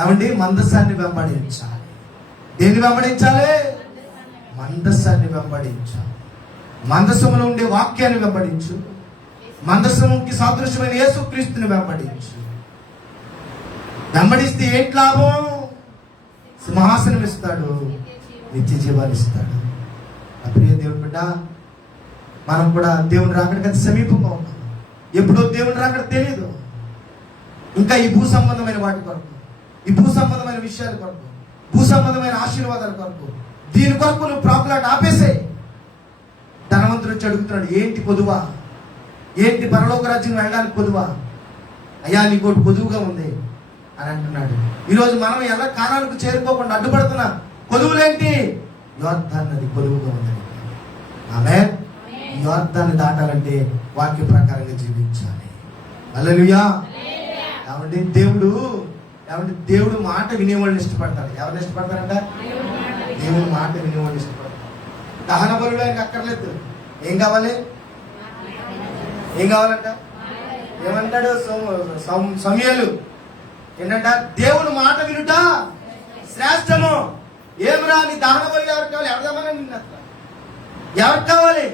ఏమండి? మందసాన్ని వెంబడించాలి. దేన్ని వెంబడించాలి? మందసాన్ని వెంబడించాలి. మందసములో ఉండే వాక్యాన్ని వెంబడించు. మందసముకి సాదృశ్యమైన యేసుక్రీస్తుని వెంబడించు. వెంబడిస్తే ఏంటి లాభం? సింహాసనం ఇస్తాడు, నిత్య జీవాన్ని ఇస్తాడు. ప్రియ దేవుని బిడ్డ, మనం కూడా దేవుని రాకడికి అతి సమీపంగా ఉన్నాం. ఎప్పుడో దేవుని రాకడ తెలియదు. ఇంకా ఈ భూ సంబంధమైన వాటి కొరకు, ఈ భూ సంబంధమైన విషయాల కొరకు, భూ సంబంధమైన ఆశీర్వాదాల కొరకు, దీని కొరకు నువ్వు ప్రాకులాట ఆపేసాయి. ధనవంతుడు వచ్చి అడుగుతున్నాడు, ఏంటి కొదువా? ఏంటి పరలోక రాజ్యం వెళ్ళడానికి కొదువా? అయ్యా నీకోటి కొదువుగా ఉంది అని అంటున్నాడు. ఈరోజు మనం ఎలా కాలానికి చేరుకోకుండా అడ్డుపడుతున్నా కొదువులేంటి? యోర్దాను నది కొదువుగా ఉంది. ఆమేన్. యోర్దాన్ని దాటాలంటే వాక్య ప్రకారంగా జీవించాలి. హల్లెలూయా. కాబట్టి దేవుడు మాట వినేవాళ్ళని ఇష్టపడతాడు. ఎవరిని ఇష్టపడతారంట? దేవుడు మాట వినేవాళ్ళని ఇష్టపడతాడు. దహన బలులు ఆయనకు అక్కర్లేదు. ఏం కావాలి? ఏం కావాలంట? ఏమంటాడు సమూయేలు? ఏంటంట? దేవుని మాట వినుట శ్రేష్టము. ఏమిరా నీ దహన బలి ఎవరికి కావాలి? ఎవరికి కావాలి?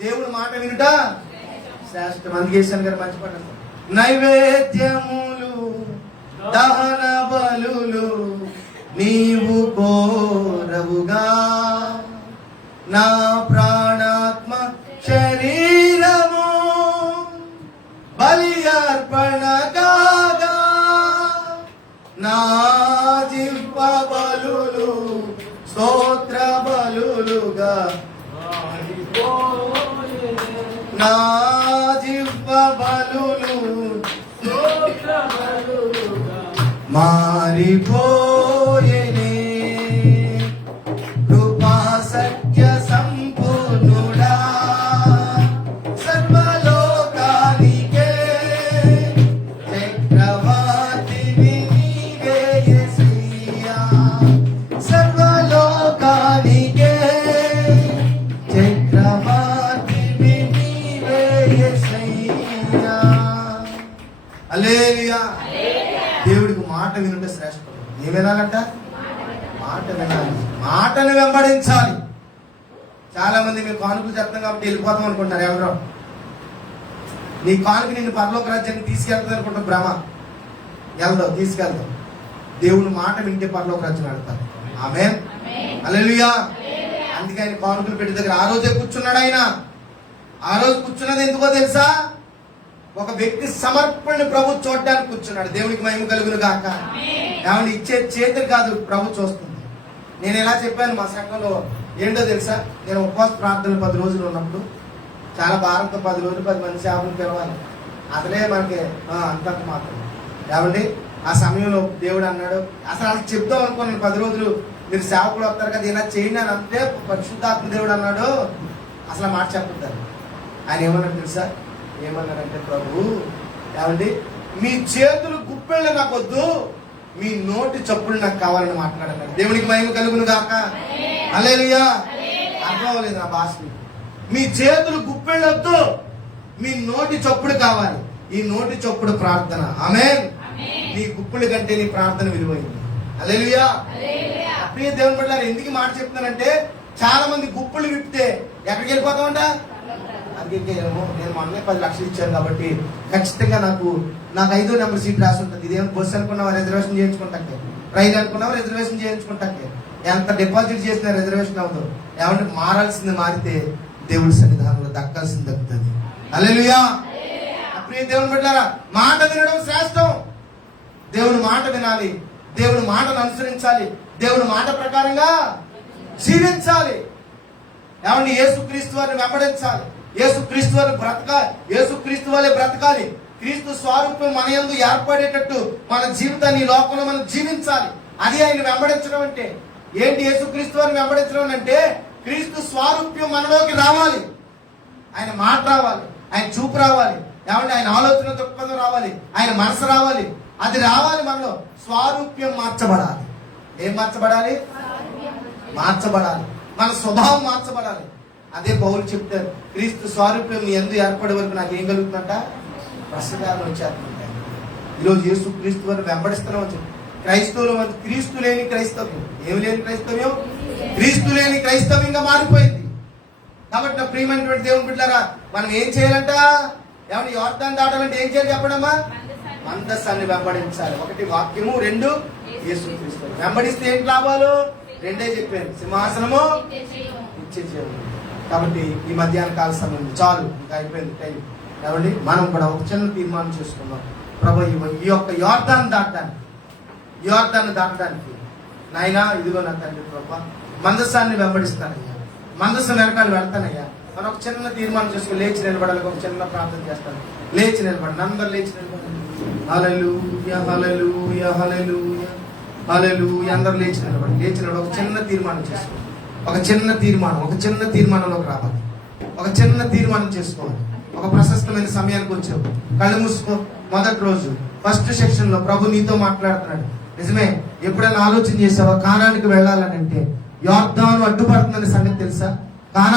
దేవుని మాట వినుట శ్రేష్టం. అందుకేసాను గారు మంచి పడ్డారు. నైవేద్యములు దహన బలులు నీవు కోరవుగా, నా ప్రాణాత్మ శరీరము బలి అర్పణ కాగా, నా జిహ్వ బలులు స్తోత్ర బలులుగా, నా జిహ్వ బలులు మారిపోయేనే. కృపా సత్య సంపూర్ణుడా, సర్వలోకానికే చక్రవర్తివి నీవే యేసయ్యా. సర్వలోకానికే చక్రవర్తివి నీవే యేసయ్యా. హల్లెలూయా. దేవుడికి మాట వినుట శ్రేష్టం. ఏం వినాలంట? మాట వినాలి. మాటను వెంబడించాలి. చాలా మంది మీరు కానుకలు చెప్తాం కాబట్టి వెళ్ళిపోతాం అనుకుంటారు. ఎవరో నీ కానుక నిన్ను పరలోక రాజ్యానికి తీసుకెళ్తుంది అనుకుంటాం. భ్రమ. వెళ్దాం, తీసుకెళ్దాం. దేవుని మాట వింటే పరలోక రాజ్యం వెళ్తారు. ఆమేన్. హల్లెలూయా. అందుకే ఆయన కానుకలు పెట్టి దగ్గర ఆ రోజే కూర్చున్నాడు. ఆయన ఆ రోజు కూర్చున్నది ఎందుకో తెలుసా? ఒక వ్యక్తి సమర్పణని ప్రభు చూడడానికి కూర్చున్నాడు. దేవునికి మహిమ కలుగును గాక. ఏమంటే ఇచ్చే చేతులు కాదు, ప్రభు చూస్తుంది. నేను ఎలా చెప్పాను మా సంఘంలో ఏంటో తెలుసా? నేను ఉపవాస ప్రార్థనలు 10 రోజులు ఉన్నప్పుడు చాలా భారంతో 10 రోజులు 10 మంది సేవకులు పిలవాలి. అతనే మనకి అంతంత మాత్రం. ఏమండి ఆ సమయంలో దేవుడు అన్నాడు, అసలు అలా చెప్తాం అనుకున్నాను 10 రోజులు మీరు సేవకులు వస్తారు కదా ఇలా చేయండి అని అంటే, పరిశుద్ధాత్మ దేవుడు అన్నాడు అసలు మాట చెప్పొద్దని. ఆయన ఏమన్నాడు తెలుసా? ఏమన్నాడంటే, ప్రభు ఏమండి మీ చేతులు గుప్పెళ్ళు నాకు వద్దు, మీ నోటి చప్పులు నాకు కావాలని మాట్లాడన్నాడు. దేవునికి మహిమ కలుగును గాక. హల్లెలూయా. అర్థం అవ్వలేదు నా భాషని. మీ చేతులు గుప్పెళ్ళు వద్దు, మీ నోటి చప్పుడు కావాలి. ఈ నోటి చప్పుడు ప్రార్థన. ఆమేన్. నీ గుప్పుల కంటే నీ ప్రార్థన విలువైంది. హల్లెలూయా. ప్రియ దేవుని బిడ్డలారా, ఎందుకు మాట చెప్తున్నానంటే చాలా మంది గుప్పులు విప్పితే ఎక్కడికి వెళ్ళిపోతామంట? అందుకేమో నేను మొన్నే 10 లక్షలు ఇచ్చాను కాబట్టి ఖచ్చితంగా నాకు 5వ నెంబర్ సీట్ రాసి ఉంటుంది. ఇదేమో బస్సు అనుకున్నావా రిజర్వేషన్ చేయించుకుంటాకే, రైలు అనుకున్నావా రిజర్వేషన్ చేయించుకుంటాకే, ఎంత డిపాజిట్ చేసినా రిజర్వేషన్ అవ్వదు. ఏమంటే మారాల్సింది మారితే దేవుడి సన్నిధానంలో దక్కాల్సింది దక్కుతుంది. హల్లెలూయా. ప్రియ దేవుని బిడ్డలారా, మాట వినడం శ్రేష్టం. దేవుని మాట వినాలి, దేవుని మాటను అనుసరించాలి, దేవుని మాట ప్రకారంగా జీవించాలి. ఏమండి, యేసుక్రీస్తు వారిని వెంబడించాలి. యేసుక్రీస్తు వారిని బ్రతకాలి. యేసుక్రీస్తు వారే బ్రతకాలి. క్రీస్తు స్వరూపం మన యందు ఏర్పడేటట్టు మన జీవితాన్ని ఈ లోకంలో మనం జీవించాలి. అది ఆయన వెంబడించడం అంటే ఏంటి? యేసుక్రీస్తు వారిని వెంబడించడం అంటే క్రీస్తు స్వరూప్యం మనలోకి రావాలి. ఆయన మాట రావాలి, ఆయన చూపు రావాలి, ఏమంటే ఆయన ఆలోచన దృక్పథం రావాలి, ఆయన మనసు రావాలి. అది రావాలి మనలో. స్వరూప్యం మార్చబడాలి. ఏం మార్చబడాలి? మార్చబడాలి. మన స్వభావం మార్చబడాలి. అదే పౌలు చెప్తారు, క్రీస్తు స్వరూప్యం నీ యందు ఏర్పడే వరకు నాకు ఏం కలుగుతుందంట? ప్రసగాలు వచ్చేస్తుంటాయి. ఈరోజు యేసు క్రీస్తు వారిని వెంబడిస్తున్నాం చెప్పి క్రైస్తవులు క్రీస్తు లేని క్రైస్తవ్యం. ఏమి లేని క్రైస్తవ్యం? క్రీస్తు లేని క్రైస్తవ్యంగా మారిపోయింది. కాబట్టి నా ప్రియమైనటువంటి దేవుని బిడ్డలారా, మనం ఏం చేయాలంట? ఏమన్నా యోర్దాను దాటాలంటే ఏం చేయాలి చెప్పడమ్మా? మందసాన్ని వెంబడించాలి. ఒకటి వాక్యము, రెండు యేసుక్రీస్తు. వెంబడిస్తే ఏంటి లాభాలు? రెండే చెప్పాను, సింహాసనము, నిత్య జీవం. కాబట్టి ఈ మధ్యాహ్న కాల సమయం చాలు, ఇంకా అయిపోయింది టైం. కాబట్టి మనం కూడా ఒక చిన్న తీర్మానం చేసుకున్నాం. ప్రభు ఈ యొక్క యోర్దాను దాటడానికి నాయనా ఇదిగో నా తండ్రి ప్రభు, మందసాన్ని వెంబడిస్తానయ్యా, మందసం వెనకాల వెళ్తానయ్యా. మనం ఒక చిన్న తీర్మానం చేసుకుని లేచి నిలబడాలి. ఒక చిన్న ప్రార్థన చేస్తాను. లేచి నిలబడండి, అందరు లేచి నిలబడండి. హల్లెలూయా, హల్లెలూయా, హల్లెలూయా, హల్లెలూయా. అందరు లేచి నిలబడండి. లేచి నిలబడి ఒక చిన్న తీర్మానం చేసుకోండి. ఒక చిన్న తీర్మానంలోకి రావాలి. ఒక చిన్న తీర్మానం చేసుకోవాలి. ఒక ప్రశస్తమైన సమయానికి వచ్చావు. కళ్ళు మూసుకో. మొదటి రోజు ఫస్ట్ సెక్షన్ లో ప్రభు నీతో మాట్లాడుతున్నాడు. నిజమే. ఎప్పుడైనా ఆలోచన చేసావా? కానానికి వెళ్ళాలని అంటే యోర్దాను అడ్డుపడుతుందనే సంగతి తెలుసా? కానా